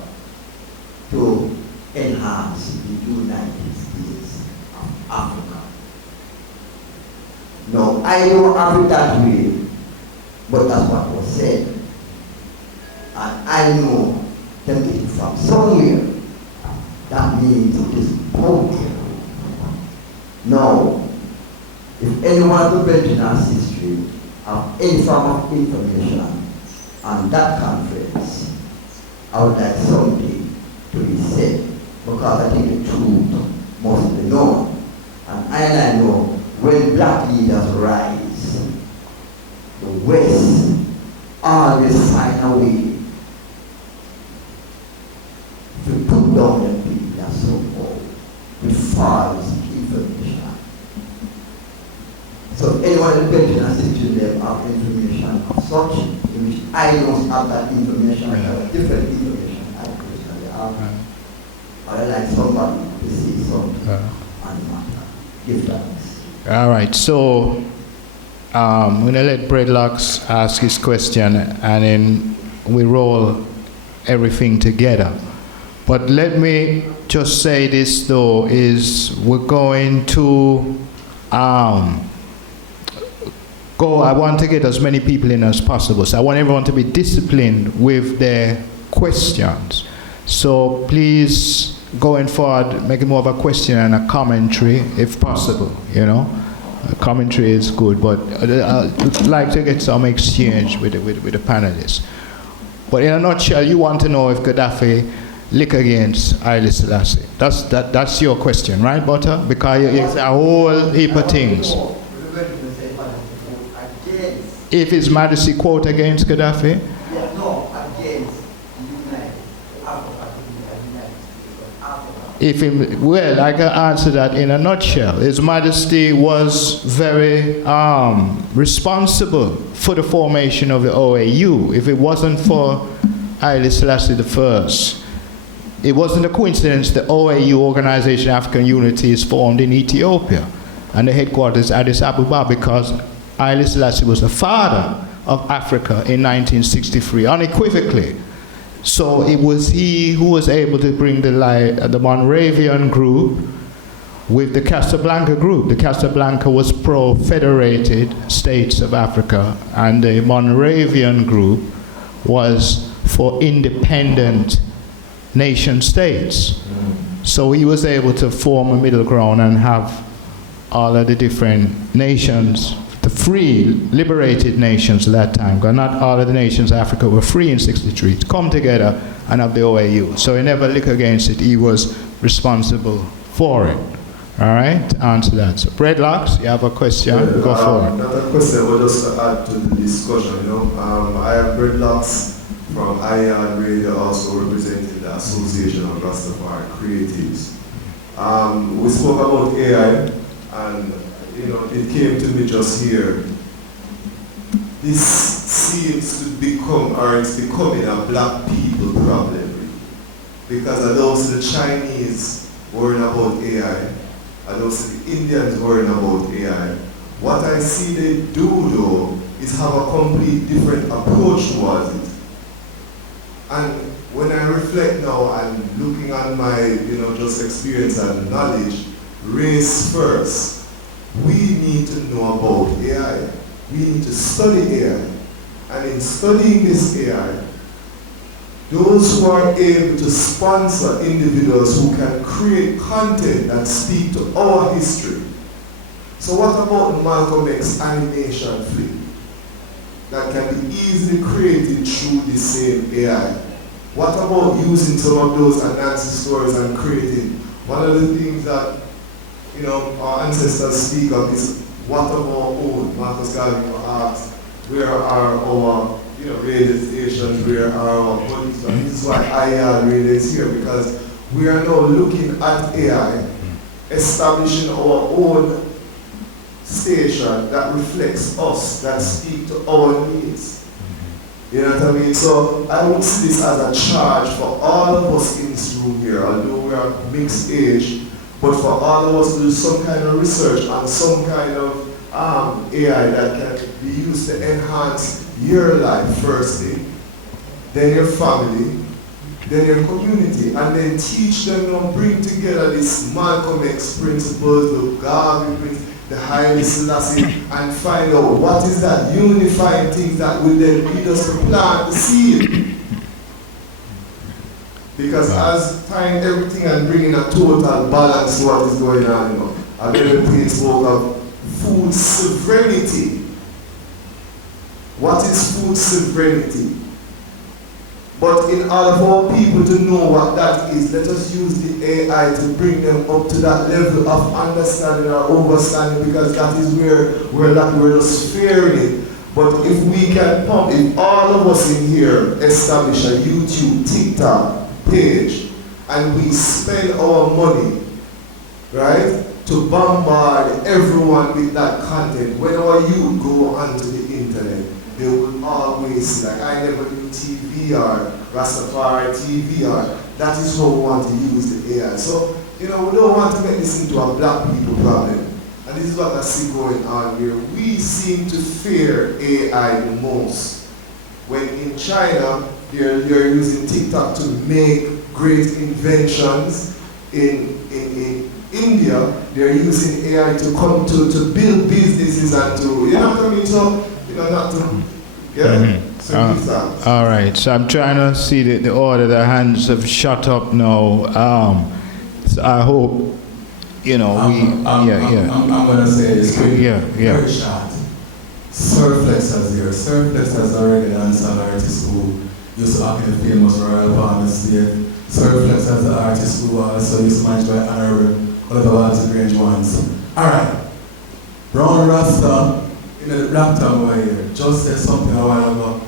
to enhance the United States of Africa. No, I don't have it that way, but that's what was said. And I know them getting from somewhere that means it is broken. Now, if anyone of the Benjamin's history have any form of information on that conference, I would like something to be said, because I think the truth must be known. And I know when black leaders rise, the West always find a way to put down the people that so-called with false information. So anyone in the Benjamin system them have information of such, in which I don't have that information, I have different information I personally have. I like somebody to see something on the matter. Give thanks. All right, so I'm going to let Breadlocks ask his question, and then we roll everything together. But let me just say this, though, is we're going to go, I want to get as many people in as possible. So I want everyone to be disciplined with their questions. So please, going forward, make it more of a question and a commentary, if possible, you know. A commentary is good, but I'd like to get some exchange with the panelists. But in a nutshell, you want to know if Gaddafi lick against Haile Selassie. That's your question, right, Butter? Because it's a whole heap of things. If His Majesty quote against Gaddafi? Yeah, no, against Well, I can answer that in a nutshell. His Majesty was very responsible for the formation of the OAU. If it wasn't for Haile Selassie I, it wasn't a coincidence the OAU, Organization of African Unity, is formed in Ethiopia, and the headquarters Addis Ababa, because Haile Selassie was the father of Africa in 1963, unequivocally. So it was he who was able to bring the Moravian group with the Casablanca group. The Casablanca was pro-federated states of Africa, and the Moravian group was for independent nation states. So he was able to form a middle ground and have all of the different nations, the free, liberated nations at that time, because not all of the nations of Africa were free in 63, to come together and have the OAU. So he never licked against it. He was responsible for it. All right, to answer that. So, Breadlocks, you have a question? Yeah, go for it. Not a question, but just to add to the discussion, you know. I am Breadlocks from IAN Radio, also representing the Association of Rastafari Creatives. We spoke about AI, and you know, it came to me just here. This seems to become, or it's becoming a black people problem, because I don't see the Chinese worrying about AI. I don't see the Indians worrying about AI. What I see they do, though, is have a complete different approach towards it. And when I reflect now and looking at my, you know, just experience and knowledge, race first. We need to know about AI. We need to study AI. And in studying this AI, those who are able to sponsor individuals who can create content that speak to our history. So what about Malcolm X animation film that can be easily created through the same AI? What about using some of those Anansi stories and creating? One of the things that, you know, our ancestors speak of is what of our own. Marcus Garvey asked, where are our, you know, radio stations, where are our bodies? And this is why IR radio is here, because we are now looking at AI, establishing our own station that reflects us, that speak to our needs. You know what I mean? So I would see this as a charge for all of us in this room here, although we are mixed age, but for all of us to do some kind of research on some kind of AI that can be used to enhance your life firstly, then your family, then your community, and then teach them and bring together this Malcolm X principles, the Garvey principles, the Haile Selassie, and find out what is that unifying thing that will then lead us to plant the seed. Because as tying everything and bringing a total balance to what is going on, you know, I believe we spoke of food sovereignty. What is food sovereignty? But in order for people to know what that is, let us use the AI to bring them up to that level of understanding or overstanding, because that is where we're just fearing it. But if we can pump, if all of us in here establish a YouTube, TikTok page, and we spend our money, right, to bombard everyone with that content, when our youth go onto the internet, they will always see, like, I never knew TV or Rastafari TV, or that is how we want to use the AI. So, you know, we don't want to make this into a black people problem. And this is what I see going on here. We seem to fear AI the most. When in China, they're using TikTok to make great inventions. In India, they're using AI to come to build businesses and to, you know what I mean? So, you know, not to, yeah? So all right, so I'm trying to see the order. The hands have shut up now. So I hope, you know, I'm going to say this quick, very short. Surflex has here. Surflex has already done some artist who used to act in the famous Royal Palm Estate. Surflex has the artist who also used to manage by Honorable Oliver Walter Grange once. Alright, Brown Rasta in the laptop over here just said something a while ago,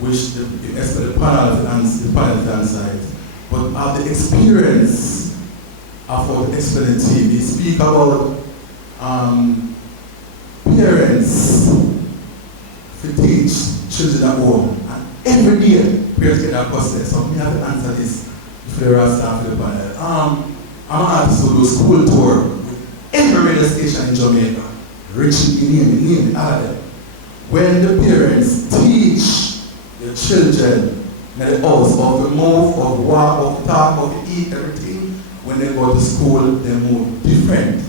which the panel inside. But of the experience of what the explained team, they speak about parents to teach children at home. And every day, parents get that question. So we have to answer this for the rest of the panel. I'm an artist who do school tour with every radio station in Jamaica. Richie, name it, all of them. When the parents teach the children in the house of the move, of walk, of talk, of eat, everything, when they go to school, they move different.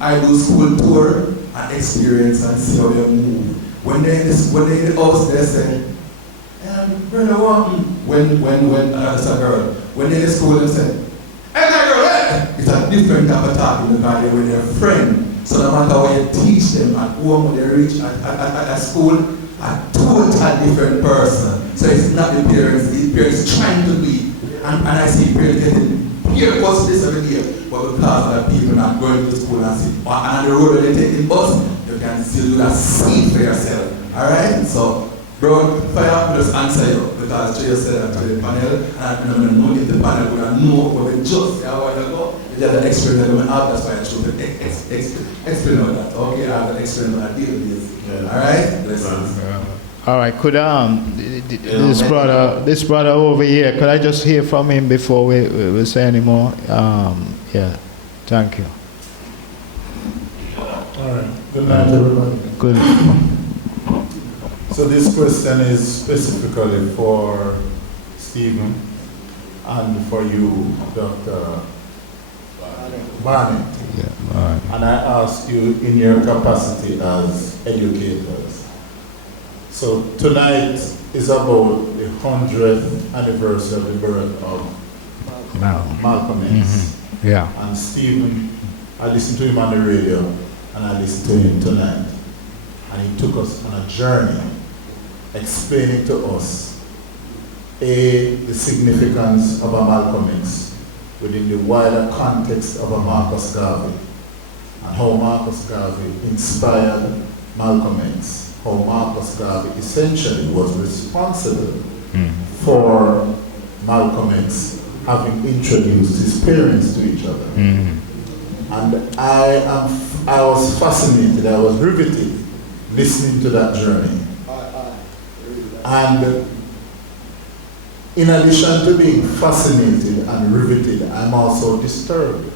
I do school tour and experience and see how they move. When they in the house, they say, brother, what? When that's a girl. When they in the school, they say, hey, that girl, hey! It's a different type of talking because they're with their friend. So no matter what you teach them at home, when they reach at school, a total different person. So it's not the parents trying to be. And I see parents getting peer bus this every day, but because of the people not going to school and see, and on the road when they take the bus, you can still do that seed for yourself. Alright? So, bro, fire, just answer you, because Jay said that to the panel, and I don't know if the panel would have known what we just said a while ago. You have the experience that we have, that's why I chose to explain all that. Okay, I have to explain what I deal with this. Alright? Listen. All right, could this brother over here, could I just hear from him before we say any more? Yeah, thank you. All right, good night everybody. Good. So this question is specifically for Stephen and for you, Dr. Barnett. Yeah, all right. And I ask you in your capacity as educators. So tonight is about the 100th anniversary of the birth of Malcolm X. Mm-hmm. Yeah. And Stephen, I listened to him on the radio and I listened to him tonight. And he took us on a journey explaining to us, the significance of a Malcolm X within the wider context of a Marcus Garvey, and how Marcus Garvey inspired Malcolm X. How Marcus Garvey essentially was responsible for Malcolm X having introduced his parents to each other. And I was fascinated, I was riveted listening to that journey. And in addition to being fascinated and riveted, I'm also disturbed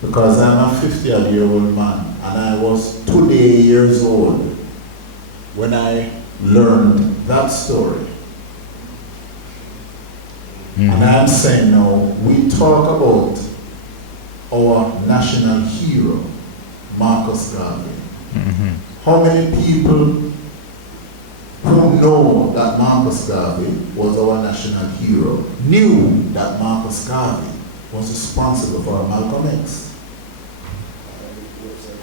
because I'm a 50-year-old man and I was 2 years old when I learned that story. And I'm saying now, we talk about our national hero, Marcus Garvey. How many people who know that Marcus Garvey was our national hero knew that Marcus Garvey was responsible for Malcolm X?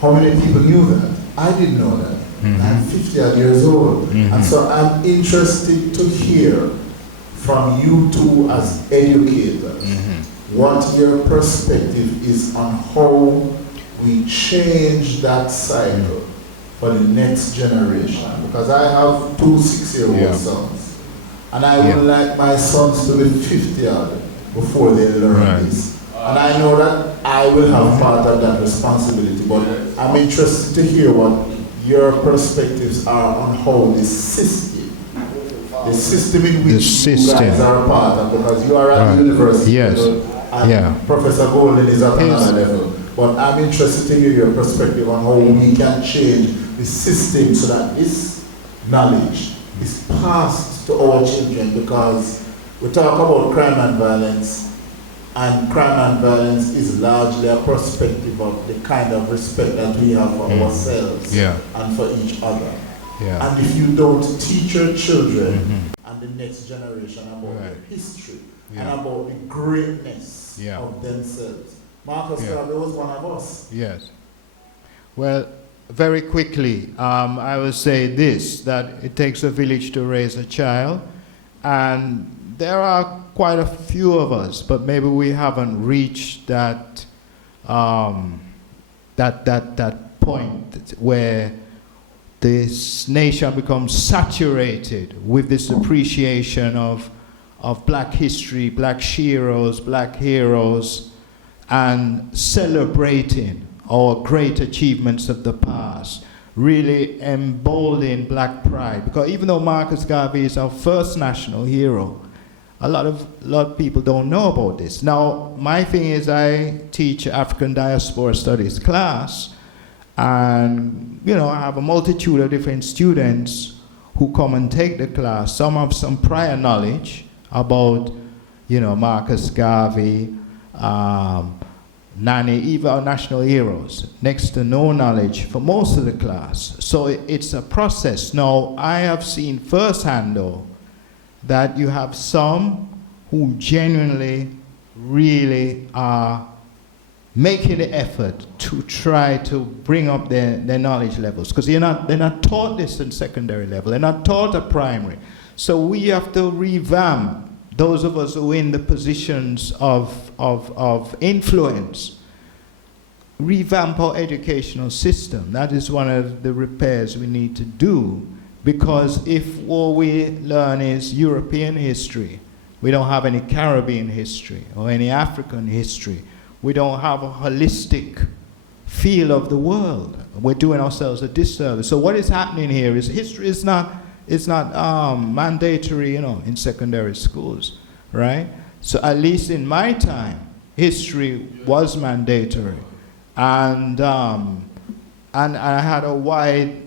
How many people knew that? I didn't know that. I'm 50 odd years old. And so I'm interested to hear from you two as educators what your perspective is on how we change that cycle for the next generation. Because I have 2 6-year-old sons. And I would like my sons to be 50 odd before they learn this. And I know that I will have part of that responsibility, but I'm interested to hear what your perspectives are on how the system in which you guys are a part of, because you are at the university and Professor Golden is at another level. But I'm interested to hear your perspective on how we can change the system so that this knowledge is passed to our children, because we talk about crime and violence, and crime and violence is largely a perspective of the kind of respect that we have for ourselves and for each other. And if you don't teach your children and the next generation about their history and about the greatness of themselves, Marcus Garvey was one of us. Yes. Well, very quickly, I will say this, that it takes a village to raise a child, and there are quite a few of us, but maybe we haven't reached that that point where this nation becomes saturated with this appreciation of black history, black heroes, and celebrating our great achievements of the past, really embolden black pride. Because even though Marcus Garvey is our first national hero, a lot of people don't know about this. Now, my thing is I teach African Diaspora Studies class, and I have a multitude of different students who come and take the class. Some have some prior knowledge about, Marcus Garvey, Nani, even our national heroes. Next to no knowledge for most of the class. So it's a process. Now, I have seen firsthand, though, that you have some who genuinely really are making the effort to try to bring up their knowledge levels, because they're not taught this in secondary level, they're not taught at primary. So we have to revamp, those of us who are in the positions of influence, revamp our educational system. That is one of the repairs we need to do. Because if what we learn is European history, we don't have any Caribbean history or any African history, we don't have a holistic feel of the world, we're doing ourselves a disservice. So what is happening here is history is not mandatory, in secondary schools, right? So at least in my time, history was mandatory. And I had a wide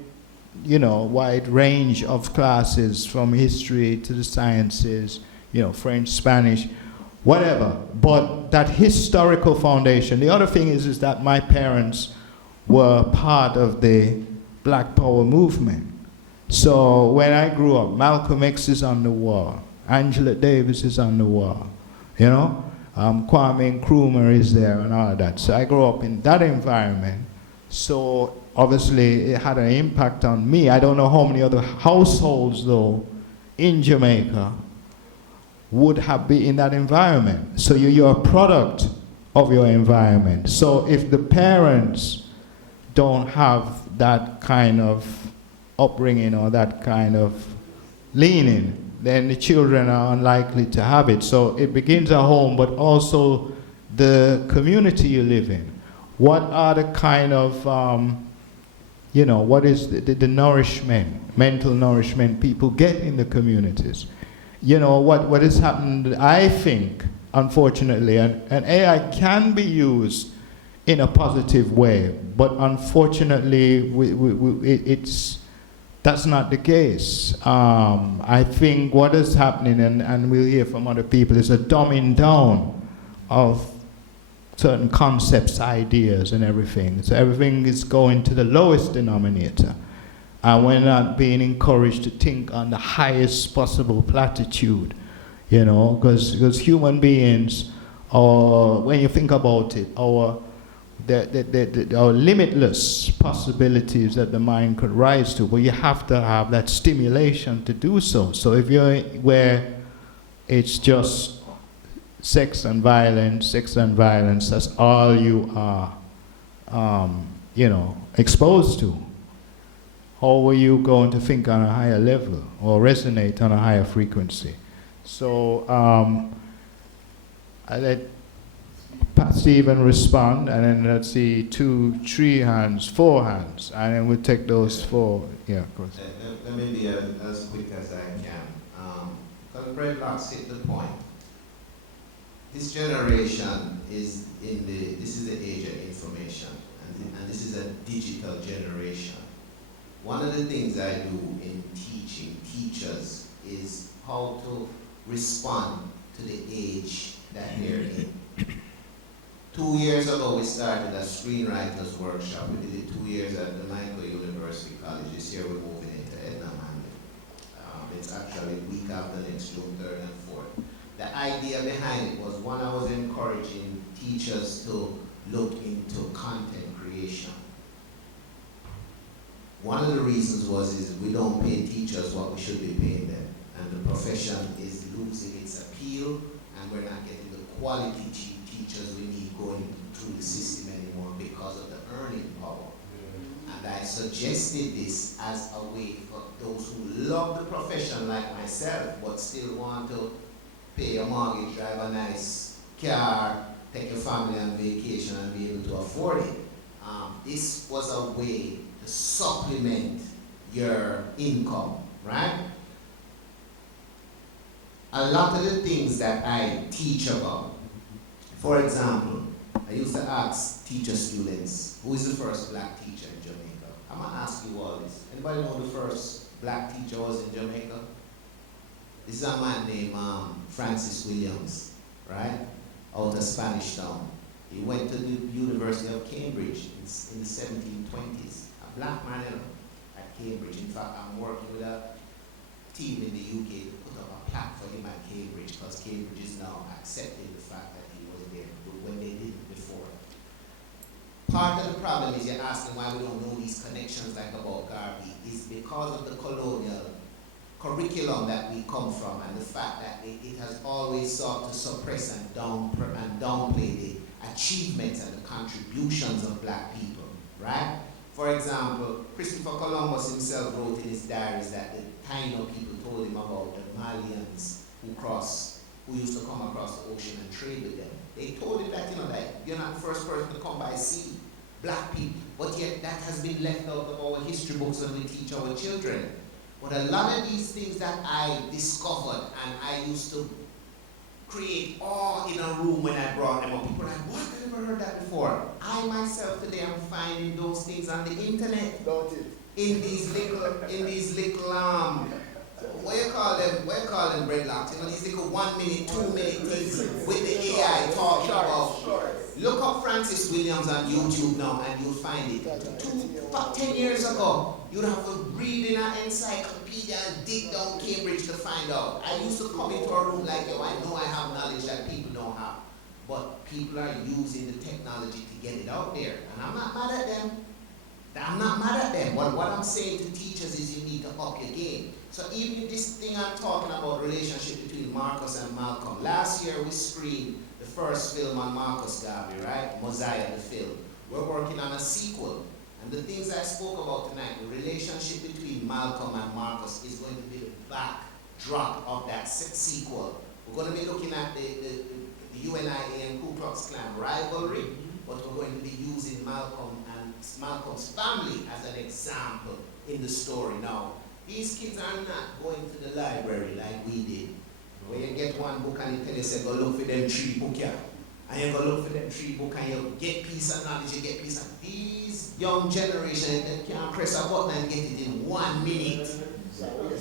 range of classes, from history to the sciences, French, Spanish, whatever. But that historical foundation. The other thing is that my parents were part of the Black Power movement. So when I grew up, Malcolm X is on the wall, Angela Davis is on the wall, Kwame Nkrumah is there and all of that. So I grew up in that environment. So obviously, it had an impact on me. I don't know how many other households, though, in Jamaica would have been in that environment. So you're a product of your environment. So if the parents don't have that kind of upbringing or that kind of leaning, then the children are unlikely to have it. So it begins at home, but also the community you live in. What are the kind of what is the nourishment, mental nourishment people get in the communities? What has happened, I think, unfortunately, and AI can be used in a positive way, but unfortunately, that's not the case. I think what is happening, and we'll hear from other people, is a dumbing down of certain concepts, ideas, and everything. So everything is going to the lowest denominator. and we're not being encouraged to think on the highest possible platitude, you know, because human beings, when you think about it, our limitless possibilities that the mind could rise to, but you have to have that stimulation to do so. So if you're where it's just sex and violence, that's all you are, you know, exposed to. How are you going to think on a higher level or resonate on a higher frequency? So I let Pat Stephen respond, and then let's see 2, 3 hands, 4 hands, and then we'll take those 4. Yeah, of course. Let me be as quick as I can. Because Dreadlocks hit the point. This generation is this is the age of information, and this is a digital generation. One of the things I do in teaching teachers is how to respond to the age that they're in. 2 years ago, we started a screenwriters workshop. We did it 2 years at the Michael University College. This year, we're moving into Edna Manley. It's actually week after next, June 3rd and 4th. The idea behind it was, one, I was encouraging teachers to look into content creation. One of the reasons is we don't pay teachers what we should be paying them, and the profession is losing its appeal, and we're not getting the quality teachers we need going through the system anymore because of the earning power. And I suggested this as a way for those who love the profession like myself, but still want to pay a mortgage, drive a nice car, take your family on vacation and be able to afford it. This was a way to supplement your income, right? A lot of the things that I teach about, for example, I used to ask teacher students, who is the first black teacher in Jamaica? I'm gonna ask you all this. Anybody know the first black teacher was in Jamaica? This is a man named Francis Williams, right? Out of Spanish Town. He went to the University of Cambridge in the 1720s. A black man at Cambridge. In fact, I'm working with a team in the UK to put up a plaque for him at Cambridge, because Cambridge is now accepting the fact that he was there when they didn't before. Part of the problem is, you're asking why we don't know these connections like about Garvey, is because of the colonial curriculum that we come from, and the fact that it has always sought to suppress and downplay the achievements and the contributions of black people, right? For example, Christopher Columbus himself wrote in his diaries that the Taino people told him about the Malians who used to come across the ocean and trade with them. They told him that, that you're not the first person to come by sea, black people, but yet that has been left out of our history books when we teach our children. But a lot of these things that I discovered, and I used to create awe in a room when I brought them up. People are like, what? I never heard that before. I myself today am finding those things on the internet. Don't it? In these little, what you call them breadlocks? These little 1 minute, 2 minute things with the AI talking about. Look up Francis Williams on YouTube now and you'll find it. About 10 years ago, you'd have to read in an encyclopedia and dig down Cambridge to find out. I used to come into a room like, I know I have knowledge that people don't have. But people are using the technology to get it out there. And I'm not mad at them. What I'm saying to teachers is you need to up your game. So even this thing I'm talking about, relationship between Marcus and Malcolm. Last year we screened the first film on Marcus Garvey, right? Mosiah, the film. We're working on a sequel. And the things I spoke about tonight, the relationship between Malcolm and Marcus is going to be the backdrop of that sequel. We're going to be looking at the UNIA and Ku Klux Klan rivalry, but we're going to be using Malcolm and Malcolm's family as an example in the story. Now, these kids are not going to the library like we did, where you get one book and you tell yourself, go look for them 3 books here. And you go look for them 3 books and you get piece of knowledge, you get piece of... These young generation, they can press a button and get it in 1 minute.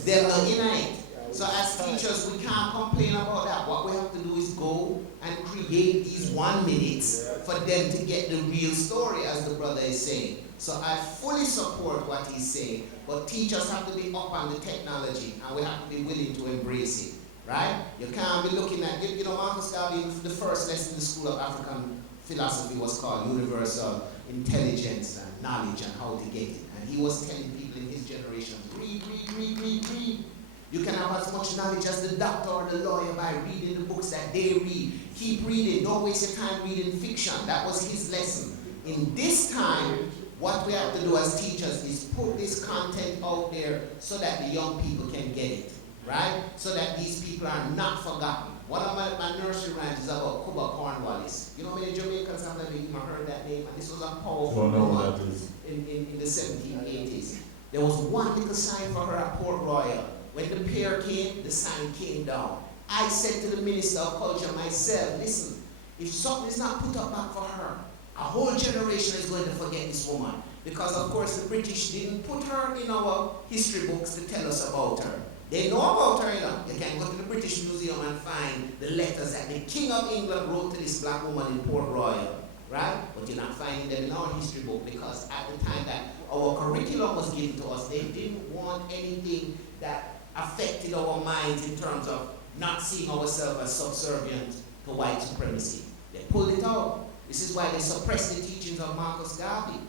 They're not in it. So as teachers, we can't complain about that. What we have to do is go and create these 1 minutes for them to get the real story, as the brother is saying. So I fully support what he's saying, but teachers have to be up on the technology, and we have to be willing to embrace it, right? You can't be looking at, you know, Marcus Garvey, the first lesson in the School of African Philosophy was called Universal Intelligence and Knowledge and How to Get It. And he was telling people in his generation, read, read, read, read, read. You can have as much knowledge as the doctor or the lawyer by reading the books that they read. Keep reading, don't waste your time reading fiction. That was his lesson. In this time, what we have to do as teachers is put this content out there so that the young people can get it, right? So that these people are not forgotten. One of my nursery rhymes is about Cuba Cornwallis. You know many Jamaicans have never even heard that name, and this was a powerful woman in the 1780s. There was one little sign for her at Port Royal. When the pair came, the sign came down. I said to the Minister of Culture myself, listen, if something is not put up back for her, a whole generation is going to forget this woman. Because of course the British didn't put her in our history books to tell us about her. They know about her, you know. You can go to the British Museum and find the letters that the King of England wrote to this black woman in Port Royal, right? But you're not finding them in our history book because at the time that our curriculum was given to us, they didn't want anything that affected our minds in terms of not seeing ourselves as subservient to white supremacy. They pulled it out. This is why they suppressed the teachings of Marcus Garvey,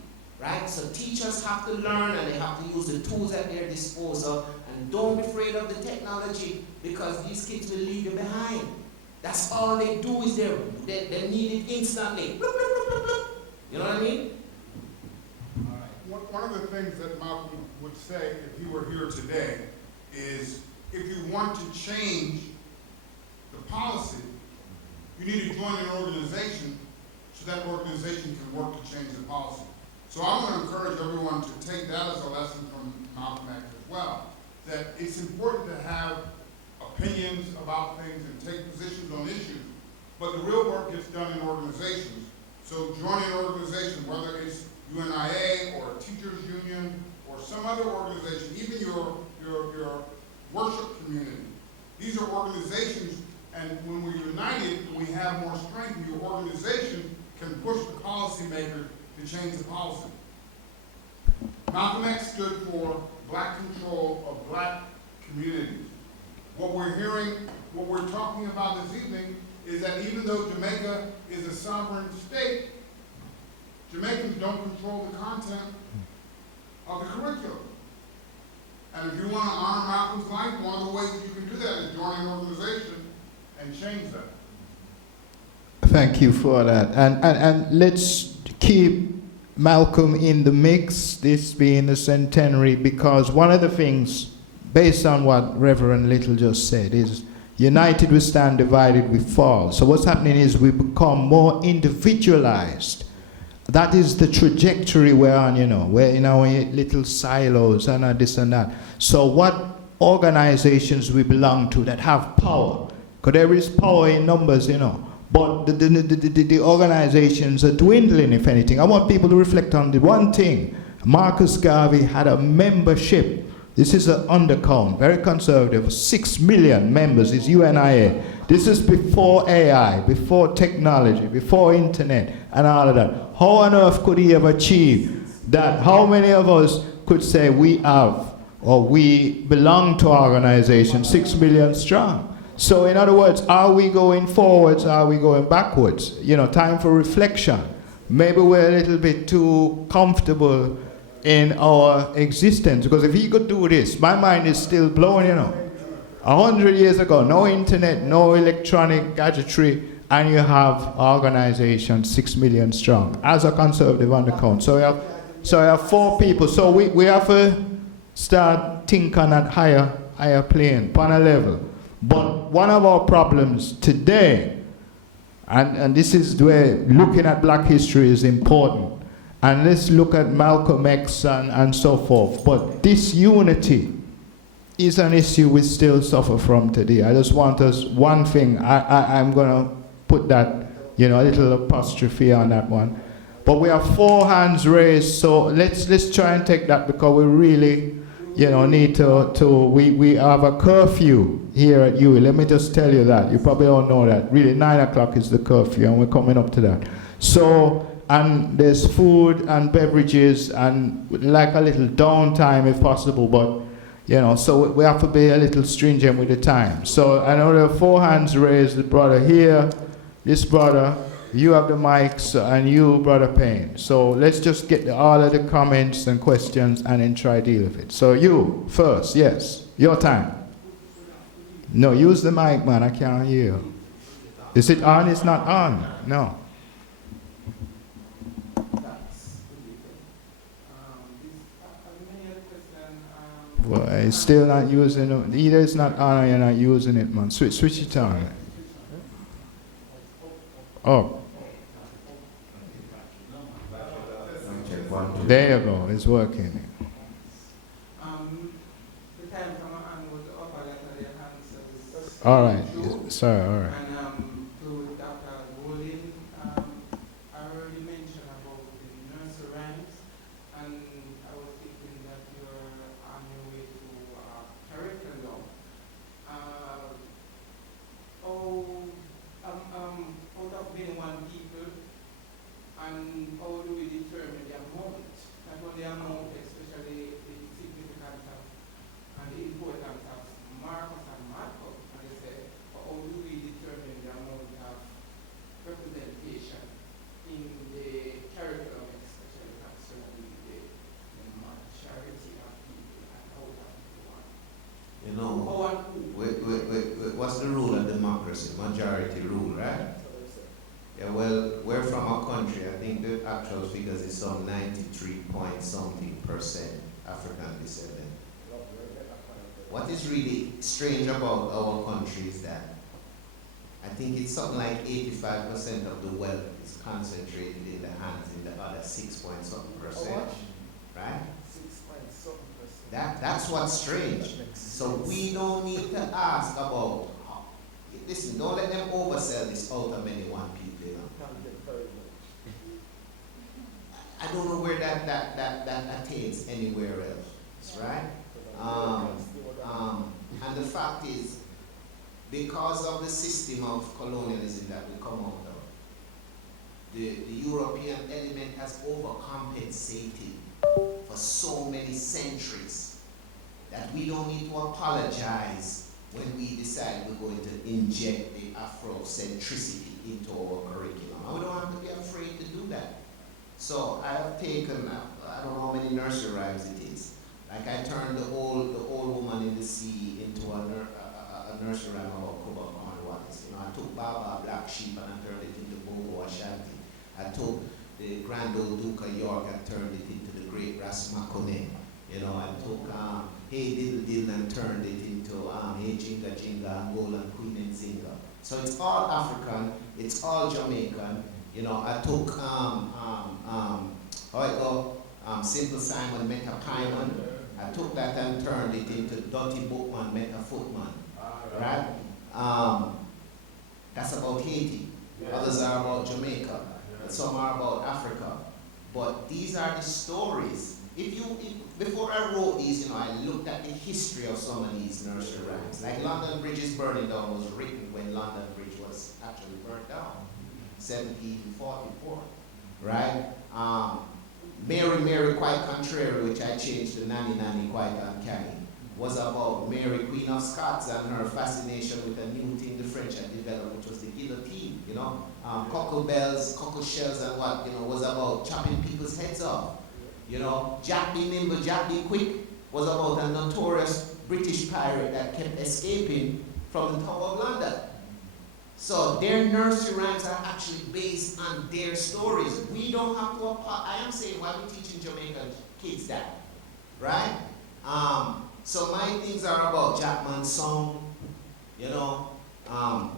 right? So teachers have to learn and they have to use the tools at their disposal, and don't be afraid of the technology because these kids will leave you behind. That's all they do is they need it instantly. You know what I mean? One of the things that Malcolm would say if he were here today is if you want to change the policy, you need to join an organization so that organization can work to change the policy. So I want to encourage everyone to take that as a lesson from Malcolm X as well, that it's important to have opinions about things and take positions on issues, but the real work gets done in organizations. So join an organization, whether it's UNIA or a teachers union or some other organization, even your worship community. These are organizations, and when we're united, we have more strength, and your organization can push the policymakers to change the policy. Malcolm X stood for black control of black communities. What we're hearing, what we're talking about this evening is that even though Jamaica is a sovereign state, Jamaicans don't control the content of the curriculum. And if you want to honor Malcolm's life, one of the ways that you can do that is join an organization and change that. Thank you for that. And let's keep Malcolm in the mix, this being the centenary, because one of the things, based on what Reverend Little just said, is united we stand, divided we fall. So what's happening is we become more individualized. That is the trajectory we're on, you know. We're in our little silos and this and that. So what organizations we belong to that have power, because there is power in numbers, you know, but the organizations are dwindling, if anything. I want people to reflect on the one thing. Marcus Garvey had a membership. This is an undercount, very conservative, 6 million members is UNIA. This is before AI, before technology, before internet, and all of that. How on earth could he have achieved that? How many of us could say we have, or we belong to an organization 6 million strong? So in other words, are we going forwards, are we going backwards? You know, time for reflection. Maybe we're a little bit too comfortable in our existence, because if he could do this, my mind is still blown, you know. 100 years ago, no internet, no electronic gadgetry, and you have organization 6 million strong as a conservative undercount. So we have 4 people. So we have to start thinking on that higher plane, on a level. But one of our problems today, and this is where looking at black history is important, and let's look at Malcolm X and so forth, but this unity is an issue we still suffer from today. I just want us, one thing, I'm going to put that, you know, a little apostrophe on that one. But we have 4 hands raised, so let's try and take that, because we really, you know, need we have a curfew here at UWI. Let me just tell you that. You probably don't know that. Really, 9 o'clock is the curfew, and we're coming up to that. So, and there's food and beverages and like a little downtime if possible, but you know, so we have to be a little stringent with the time. So I know there are 4 hands raised, the brother here, this brother, you have the mics, and you, Brother Payne. So let's just get all of the comments and questions and then try to deal with it. So you, first, yes, your time. No, use the mic, man, I can't hear you. Is it on? It's not on. No. Well, it's still not using it. Either it's not on or you're not using it, man. Switch it on. Oh. There you go. It's working. All right. Sorry. All right. You know, what's the rule of democracy? Majority rule, right? Yeah, well, we're from a country, I think the actual figures is some 93-point-something% African descent. What is really strange about our country is that I think it's something like 85% of the wealth is concentrated in the hands in the other 6-point-something%. Right? That's what's strange. So we don't need to ask about, listen, don't let them oversell this out of many one people. You know? I don't know where that attains anywhere else, right? And the fact is, because of the system of colonialism that we come out of, the European element has overcompensated for so many centuries that we don't need to apologize when we decide we're going to inject the Afrocentricity into our curriculum. And we don't have to be afraid to do that. So I have taken, I don't know how many nursery rhymes it is. Like I turned the old woman in the sea into a nursery rhyme about Cuba Cornwallis. You know, I took Baba Black Sheep and I turned it into Bobo Ashanti. I took the Grand Old Duke of York and turned it into the Great Rasmakone. You know, I took Hey Diddle Diddle and turned it into Hey Jinga Jinga, Angola and Queen and Zinga. So it's all African, it's all Jamaican. You know, I took Simple Simon Meta Pieman. I took that and turned it into Dirty Bookman Meta Footman. Right? That's about Haiti. Others are about Jamaica. And some are about Africa. But these are the stories. Before I wrote these, you know, I looked at the history of some of these nursery rhymes. Like London Bridge is Burning Down was written when London Bridge was actually burnt down, 1744, right? Mary, Mary, quite contrary, which I changed to Nanny, Nanny, quite uncanny, was about Mary, Queen of Scots, and her fascination with a new thing the French had developed, which was the guillotine, you know? Cockle bells, cockle shells, and what, you know, was about chopping people's heads off. You know, Jack be nimble, Jack be quick was about a notorious British pirate that kept escaping from the Tower of London. So their nursery rhymes are actually based on their stories. We don't have to, I am saying why we're teaching Jamaican kids that, right? So my things are about Jackman's song, you know,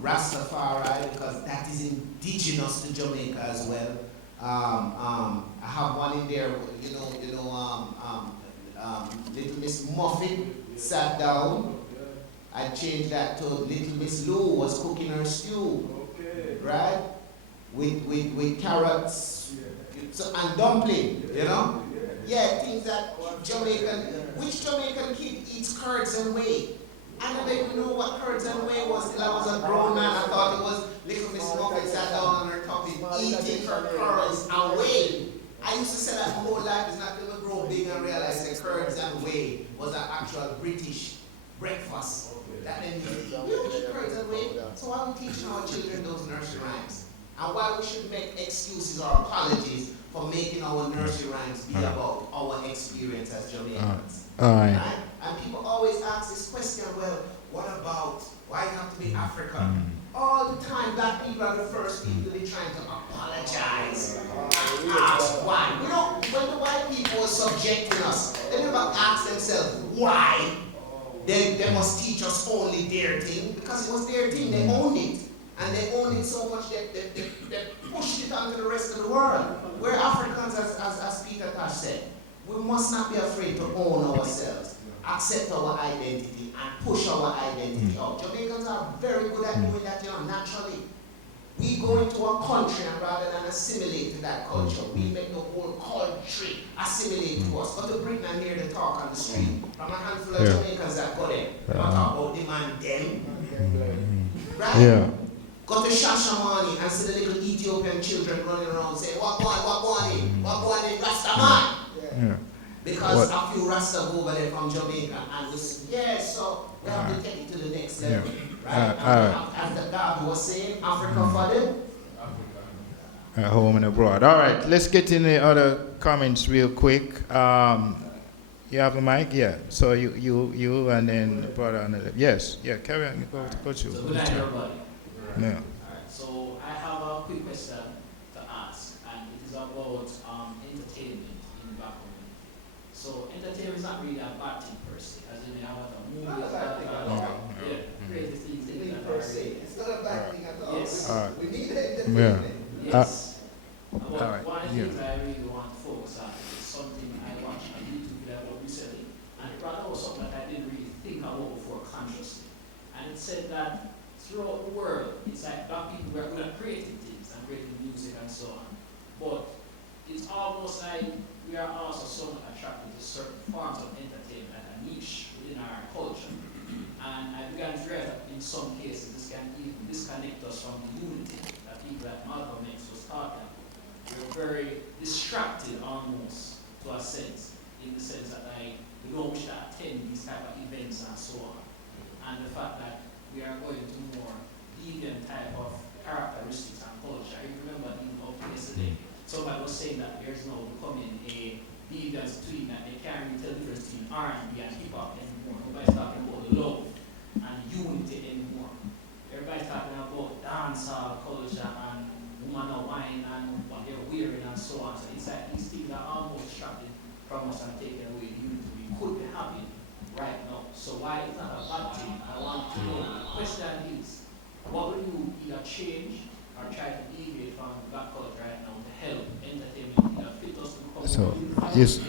Rastafari, because that is indigenous to Jamaica as well. I have one in there, Little Miss Muffin sat down. I changed that to Little Miss Lou was cooking her stew, right? With carrots and dumpling, you know? Yeah, things that which Jamaican kid eats curds and whey? I never even know what curds and whey was till I was a grown man. I thought it was Little Miss Muffet sat down on her tummy, eating her curls away. I used to say that my whole life is not going to grow big and realize that curds and whey was an actual British breakfast. That then we don't eat curds and whey. So why we teach our children those nursery rhymes? And why we should make excuses or apologies for making our nursery rhymes be about our experience as Jamaicans. Right? And people always ask this question, well, what about, why it have to be Africa? All the time, black people are the first people they're trying to apologize and ask why. You know, when the white people were subjecting us, they never asked themselves why. They must teach us only their thing, because it was their thing, they owned it. And they owned it so much that they pushed it onto the rest of the world. We're Africans, as Peter Tosh said. We must not be afraid to own ourselves, accept our identity, and push our identity out. Jamaicans are very good at doing that, naturally. We go into a country and rather than assimilate to that culture, we make the whole country assimilate to us. But to bring them here to talk on the street, from a handful of Jamaicans that go there, they talk about them and them. Right? Yeah. Go to Shashamani and see the little Ethiopian children running around saying, what going in, Rasta man? Yeah. Because a few Rastas over there from Jamaica, and we so we have to take it to the next level. Right? As the God was saying, Africa for them. At home and abroad. All right, let's get in the other comments real quick. You have a mic? Yeah. So you and then brother on the left. Yes. Yeah, carry on. Go to you. So good night, everybody. Yeah. All right, so I have a quick question to ask, and it is about entertainment in the back community. So entertainment is not really a bad thing per se, as in you have a movie, crazy things that per se. It's not a bad thing at all. Yes. We need entertainment. Yes. But one of the things I really want to focus on is something I watched on YouTube about recently, and it brought out something that I didn't really think about before consciously. And it said that throughout the world, it's like black people were good at creating things and creating music and so on. But it's almost like we are also somewhat attracted to certain forms of entertainment, a niche within our culture. And I began to realize that in some cases this can even disconnect us from the unity that people like Malcolm X was talking about. We're very distracted almost to a sense, in the sense that we don't wish to attend these type of events and so on. And the fact that we are going to more deviant type of characteristics and culture. I remember even up yesterday, somebody was saying that there's now becoming a deviance between that they can't really tell the difference between R&B and hip-hop anymore. Nobody's talking about love and unity anymore. Everybody's talking about dancehall culture and woman wine and what they're wearing and so on. So it's like these things are almost distracted from us and taking away the unity we could be having right now. So why it's not a bad thing, I want to know. The question is, what will you either change or try to deviate from black culture right now to help entertainment either fit us to become more yes.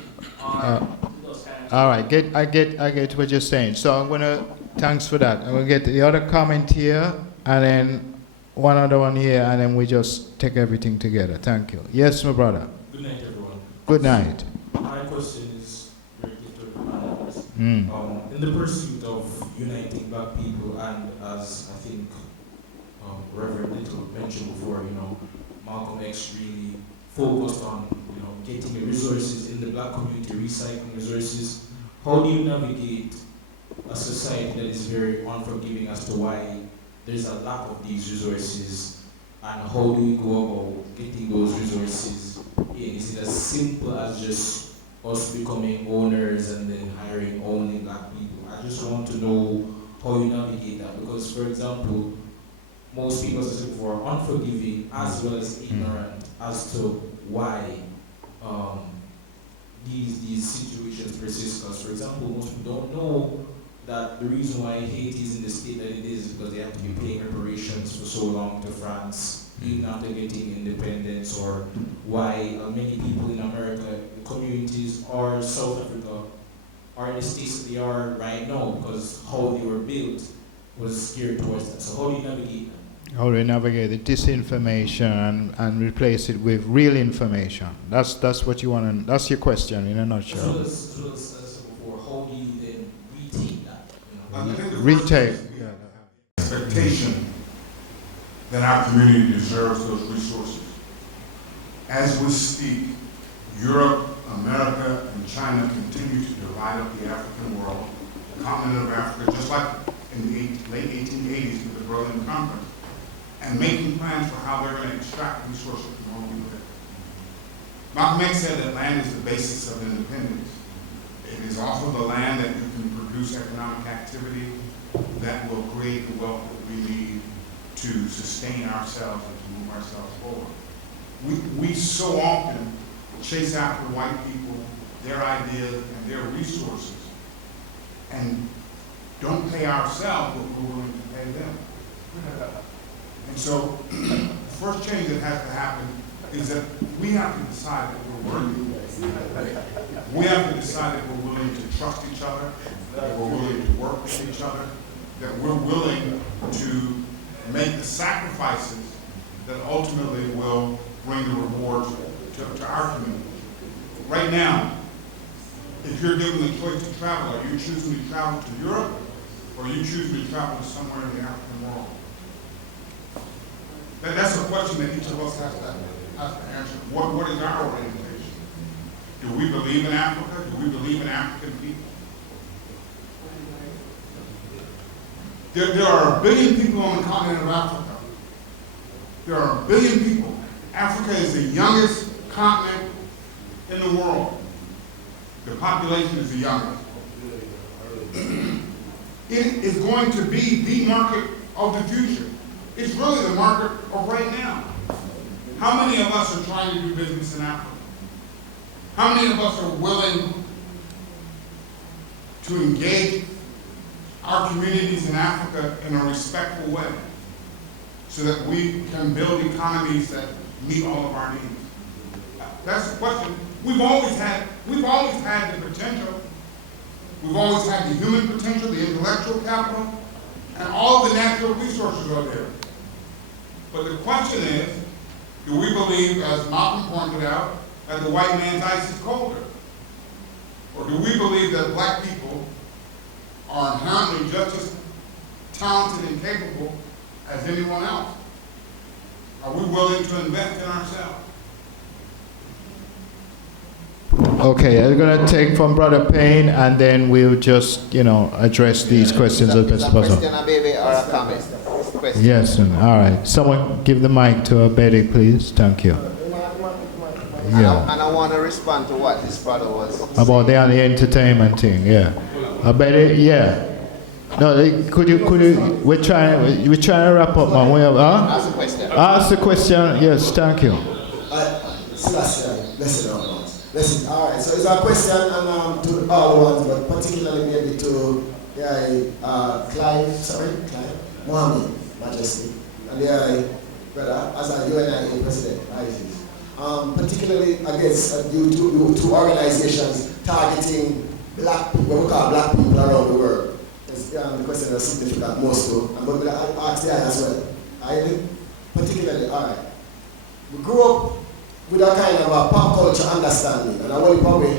All right, I get what you're saying. So I'm gonna thanks for that. I'm gonna get the other comment here and then one other one here and then we just take everything together. Thank you. Yes, my brother. Good night, everyone. Good night. My question is directed to the panelists. In the pursuit of uniting black people, and as I think Reverend Little mentioned before, Malcolm X really focused on, getting the resources in the black community, recycling resources. How do you navigate a society that is very unforgiving as to why there's a lack of these resources, and how do we go about getting those resources in? Is it as simple as just us becoming owners and then hiring only black people? I just want to know how you navigate that, because, for example, most people, as I said before, are unforgiving as well as ignorant as to why these situations persist. Because, for example, most people don't know that the reason why Haiti is in the state that it is because they have to be paying reparations for so long to France, even after getting independence, or why many people in America, the communities, or South Africa, are in the states that they are right now because how they were built was geared towards that. So how do you navigate that? How do we navigate the disinformation and replace it with real information? That's what you want to, that's your question in a nutshell. As well as before, how do you then retake that? Retake. Expectation that our community deserves those resources. As we speak, Europe, America, and China continue to divide up the African world, the continent of Africa, just like in the late 1880s with the Berlin Conference, and making plans for how they're going to extract resources from all we live. Malcolm X said that land is the basis of independence. It is also the land that you can produce economic activity that will create the wealth that we need to sustain ourselves and to move ourselves forward. We so often chase after white people, their ideas, and their resources, and don't pay ourselves what we're willing to pay them. And so, the first change that has to happen is that we have to decide that we're worthy. We have to decide that we're willing to trust each other, that we're willing to work with each other, that we're willing to make the sacrifices that ultimately will bring the rewards to our community. Right now, if you're given the choice to travel, are you choosing to travel to Europe, or are you choosing to travel to somewhere in the African world? That's a question that each of us has to answer. What is our orientation? Do we believe in Africa? Do we believe in African people? There are 1 billion people on the continent of Africa. There are 1 billion people. Africa is the youngest continent in the world. The population is the youngest. It is going to be the market of the future. It's really the market of right now. How many of us are trying to do business in Africa? How many of us are willing to engage our communities in Africa in a respectful way so that we can build economies that meet all of our needs? That's the question. We've always had the potential. We've always had the human potential, the intellectual capital, and all the natural resources are there. But the question is, do we believe, as Malcolm pointed out, that the white man's ice is colder? Or do we believe that black people are inherently just as talented and capable as anyone else? Are we willing to invest in ourselves? Okay, I'm going to take from Brother Payne, and then we'll just, address these questions as best possible. Question, Abebe, or a comment? Question. Yes, all right. Someone give the mic to Abebe, please. Thank you. Yeah. And I want to respond to what this brother was About the entertainment thing, yeah. Abebe, yeah. No, could you? We're trying to wrap up, man. Ask the question. Ask the question. Yes, thank you. Listen, all right, so it's a question and to all ones, but particularly maybe to Clive, Mohammed, Majesty, and brother, as a UNIA president, ISIS. Particularly against you two organizations targeting black people, what we call black people around the world. The question is significant most too, and but I'll ask that as well. Particularly, all right, we grew up with a kind of a pop culture understanding, and I only probably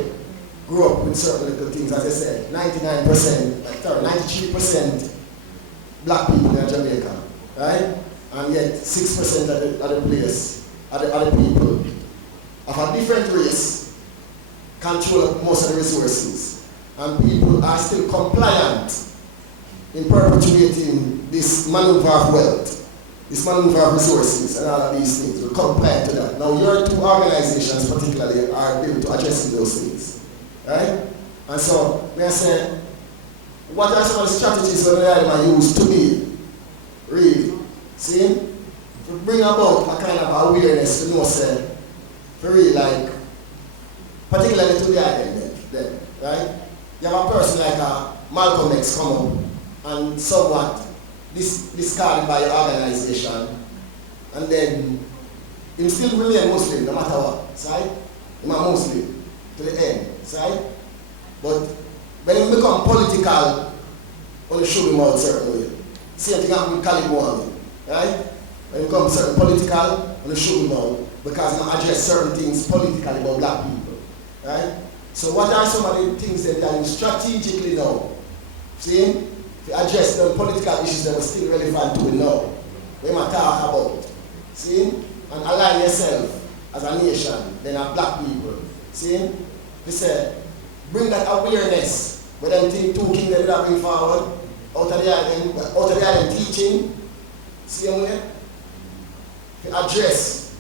grew up with certain little things. As I said, 93% black people in Jamaica, right? And yet 6% of the place, of the people of a different race control most of the resources, and people are still compliant in perpetuating this maneuver of wealth. This maneuver of resources and all of these things will compare to that. Now, your two organizations particularly are able to address those things, right? And so, we are saying, what are some of the strategies that I use to be, really? See? To bring about a kind of awareness to know, say, for real, like, particularly to the island, then, right? You have a person like Malcolm X come up and somewhat discarded by your organization, and then he still remain Muslim no matter what, right? He's a Muslim to the end, right? But when he become political, when you show him out certain way. Same thing happened with Khalid Mohammed, right? When he becomes certain political, when you show him out, because he address certain things politically about black people, right? So what are some of the things that you strategically know? See? To address the political issues that were still relevant to we know. we might talk about. See? And align yourself as a nation, then a black people. See? We say, bring that awareness, with them two kings that they bring forward, out of the island teaching, same way, to address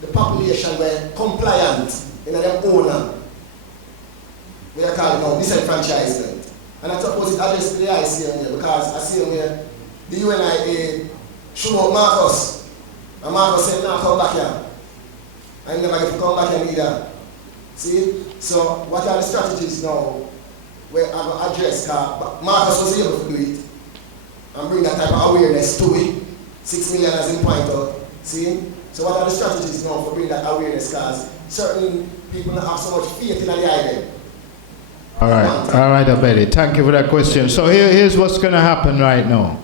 the population were compliant in their own, we are calling now disenfranchisement. And I suppose it addresses the ICM because I see here the UNIA show up Marcus. And Marcus said, "Now come back here." I never get to come back here either. See? So what are the strategies now where I will address Marcus was able to do it and bring that type of awareness to it. 6 million as in point out. See? So what are the strategies now for bringing that awareness? Because certain people don't have so much faith in the idea. All right, Abedi. Thank you for that question. So here's what's going to happen right now.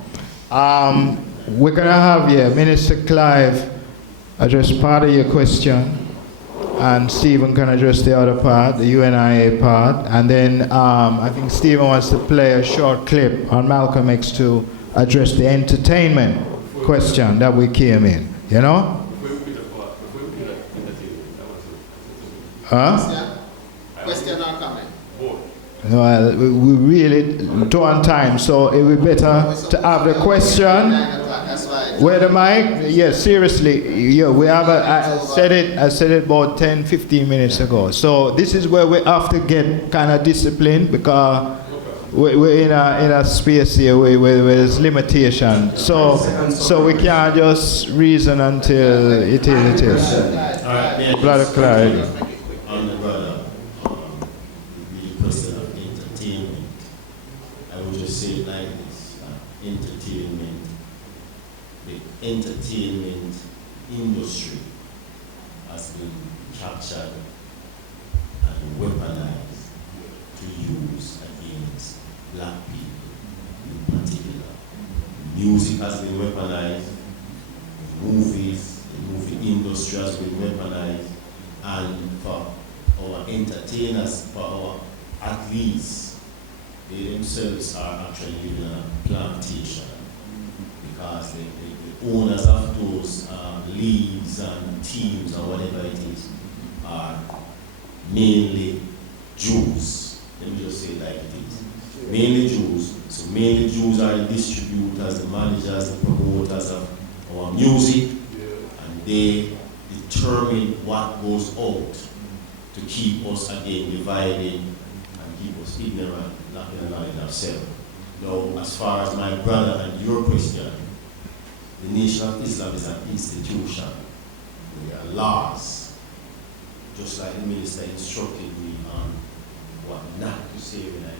We're going to have Minister Clive address part of your question, and Stephen can address the other part, the UNIA part, and then I think Stephen wants to play a short clip on Malcolm X to address the entertainment question that we came in, you know? Huh? Question or comment? Well, we really don't on time, so it would be better to have the question. Where the mic? Yes, seriously. Yeah, we have I said it about 10-15 minutes ago. So this is where we have to get kind of disciplined because we're in a space here where there's limitation. So we can't just reason until it is. All right, Blood of clarity. On the brother, the question of entertainment, I would just say it like this: entertainment, the entertainment industry has been captured and weaponized to use against black people in particular. Music has been weaponized, movies, the movie industry has been weaponized, and for our entertainers, for our athletes, they themselves are actually living on a plantation because the owners of those leagues and teams or whatever it is are mainly Jews. Let me just say it like it is. Mainly Jews. So mainly Jews are the distributors, the managers, the promoters of our music, and they determine what goes out to keep us again divided and keep us ignorant, not in knowledge ourselves. Now, as far as my brother and your question, the Nation of Islam is an institution. There are laws, just like the minister instructed me on what not to say when I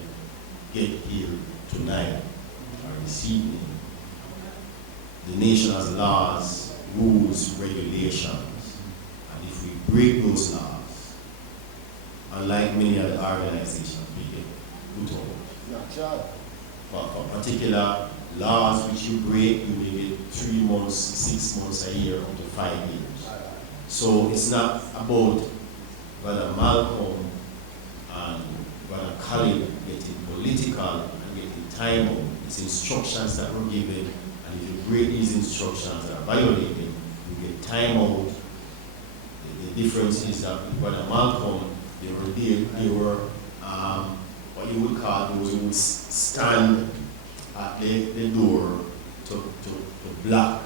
get here tonight or this evening. The nation has laws, rules, regulations, and if we break those laws, unlike many other organizations, we get put out. For particular laws which you break, you may get 3 months, 6 months, a year, up to 5 years. So it's not about Brother Malcolm and Brother Khalid getting political and getting time out. It's instructions that were given, and if you break these instructions that are violated, you get time out. The difference is that with Brother Malcolm, they were what you would call those who would stand at the door to block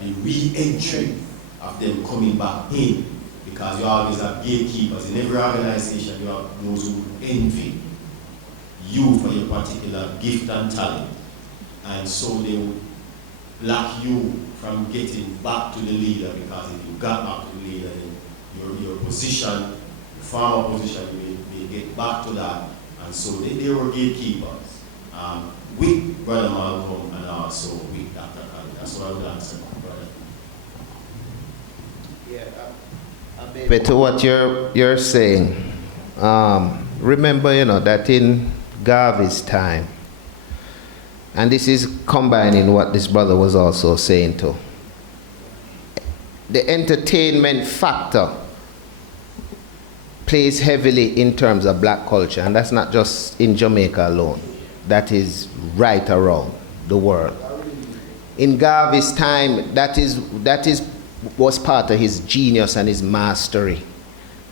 the re-entry of them coming back in, because you always have gatekeepers. In every organization, you have those who envy you for your particular gift and talent, and so they would block you from getting back to the leader, because if you got back to the leader, then your position, your former position, you may get back to that. And so they were gatekeepers with Brother Malcolm and also with Dr. Khalid. That's what I would answer, brother. But to what you're saying, remember, that in Garvey's time, and this is combining what this brother was also saying too, the entertainment factor plays heavily in terms of black culture, and that's not just in Jamaica alone. That is right around the world. In Garvey's time, that was part of his genius and his mastery.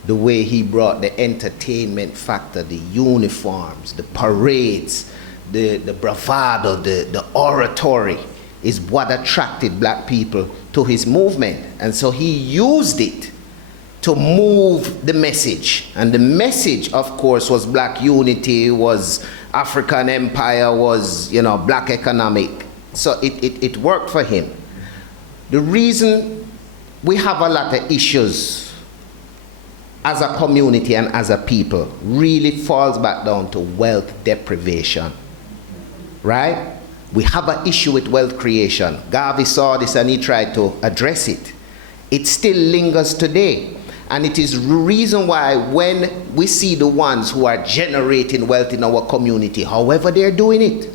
The way he brought the entertainment factor, the uniforms, the parades, the bravado, the oratory is what attracted black people to his movement. And so he used it to move the message. And the message, of course, was black unity, was African empire, was, you know, black economic. So it worked for him. The reason we have a lot of issues as a community and as a people really falls back down to wealth deprivation, right? We have an issue with wealth creation. Garvey saw this and he tried to address it. It still lingers today. And it is the reason why when we see the ones who are generating wealth in our community, however they're doing it,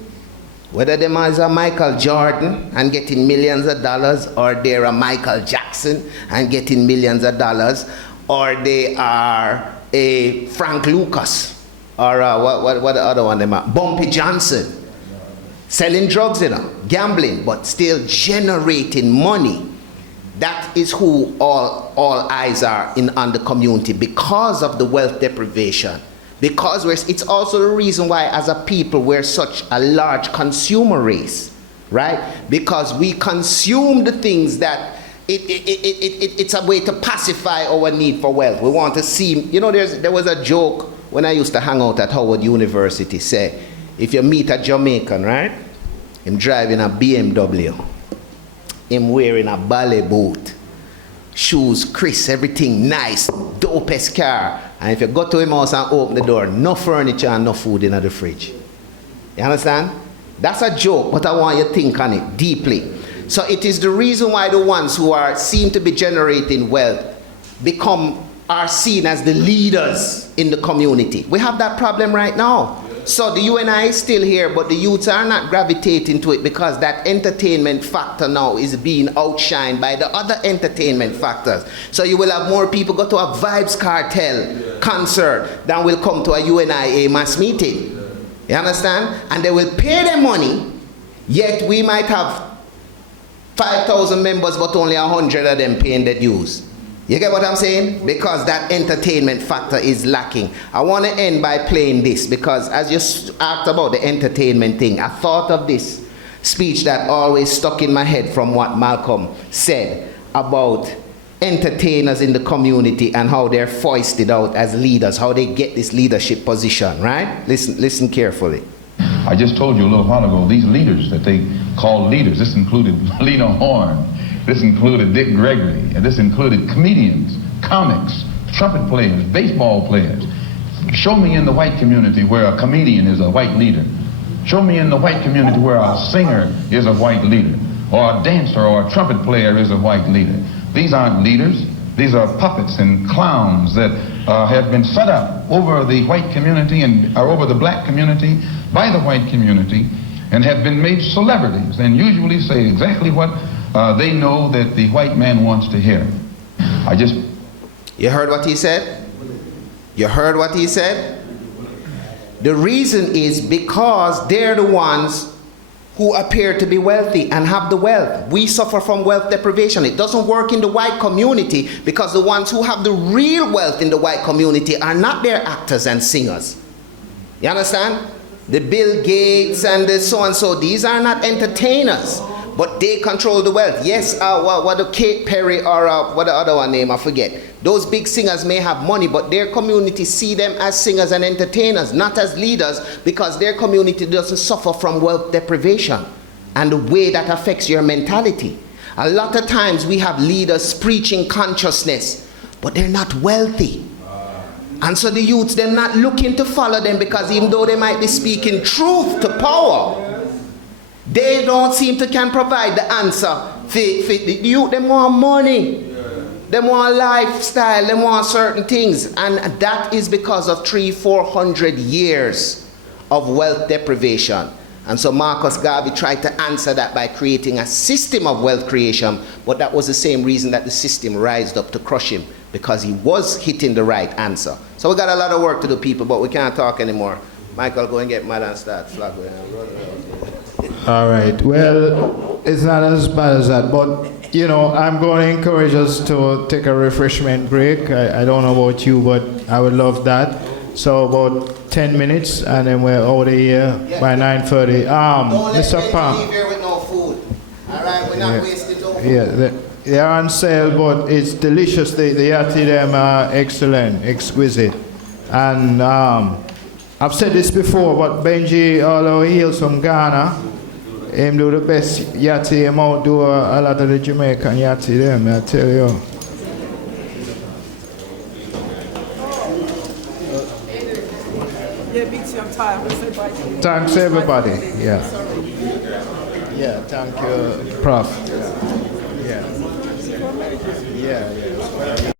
whether them as a Michael Jordan and getting millions of dollars, or they're a Michael Jackson and getting millions of dollars, or they are a Frank Lucas, or what the other one, Bumpy Johnson, selling drugs, you know, gambling, but still generating money. That is who all eyes are on the community because of the wealth deprivation. Because it's also the reason why as a people we're such a large consumer race, right? Because we consume the things that it's a way to pacify our need for wealth. We want to see, you know, there was a joke when I used to hang out at Howard University, say, if you meet a Jamaican, right? Him driving a BMW, him wearing a ballet boot, shoes crisp, everything nice, dopest car. And if you go to him house and open the door, no furniture and no food in the fridge. You understand? That's a joke, but I want you to think on it deeply. So it is the reason why the ones who seem to be generating wealth are seen as the leaders in the community. We have that problem right now. So the UNI is still here, but the youths are not gravitating to it because that entertainment factor now is being outshined by the other entertainment factors. So you will have more people go to a Vibes Cartel concert than will come to a UNIA mass meeting. You understand? And they will pay their money, yet we might have 5,000 members, but only 100 of them paying the dues. You get what I'm saying? Because that entertainment factor is lacking. I want to end by playing this because as you asked about the entertainment thing, I thought of this speech that always stuck in my head from what Malcolm said about entertainers in the community and how they're foisted out as leaders, how they get this leadership position, right? Listen carefully. I just told you a little while ago, these leaders that they call leaders, this included Lena Horne, this included Dick Gregory, and this included comedians, comics, trumpet players, baseball players. Show me in the white community where a comedian is a white leader. Show me in the white community where a singer is a white leader, or a dancer or a trumpet player is a white leader. These aren't leaders. These are puppets and clowns that have been set up over the white community and over the black community by the white community and have been made celebrities and usually say exactly what they know that the white man wants to hear. You heard what he said? You heard what he said? The reason is because they're the ones who appear to be wealthy and have the wealth. We suffer from wealth deprivation. It doesn't work in the white community because the ones who have the real wealth in the white community are not their actors and singers. You understand? The Bill Gates and the so-and-so, these are not entertainers, but they control the wealth. Yes, what the Kate Perry or what the other one name, I forget. Those big singers may have money, but their community see them as singers and entertainers, not as leaders, because their community doesn't suffer from wealth deprivation and the way that affects your mentality. A lot of times we have leaders preaching consciousness, but they're not wealthy. And so the youths, they're not looking to follow them because even though they might be speaking truth to power, they don't seem to can provide the answer. The youth, they want money. They want lifestyle, they want certain things. And that is because of 300-400 years of wealth deprivation. And so Marcus Garvey tried to answer that by creating a system of wealth creation, but that was the same reason that the system rised up to crush him, because he was hitting the right answer. So we got a lot of work to do, people, but we can't talk anymore. Michael, go and get mad and start flag. All right, well, It's not as bad as that, but you know, I'm going to encourage us to take a refreshment break. I don't know about you, but I would love that. So about 10 minutes, and then we're out of here by 9:30. Don't let Mr. Benji Pam. leave here with no food. All right, we're not wasting no food. Yeah, they're on sale, but it's delicious. The yati them are excellent, exquisite. And I've said this before, but Benji, although he hails from Ghana, him do the best yati, him outdo a lot of the Jamaican yati them, I tell you. Yeah, big time. Thanks everybody. Yeah. Yeah, thank you, Prof. Yeah. Yeah, yeah.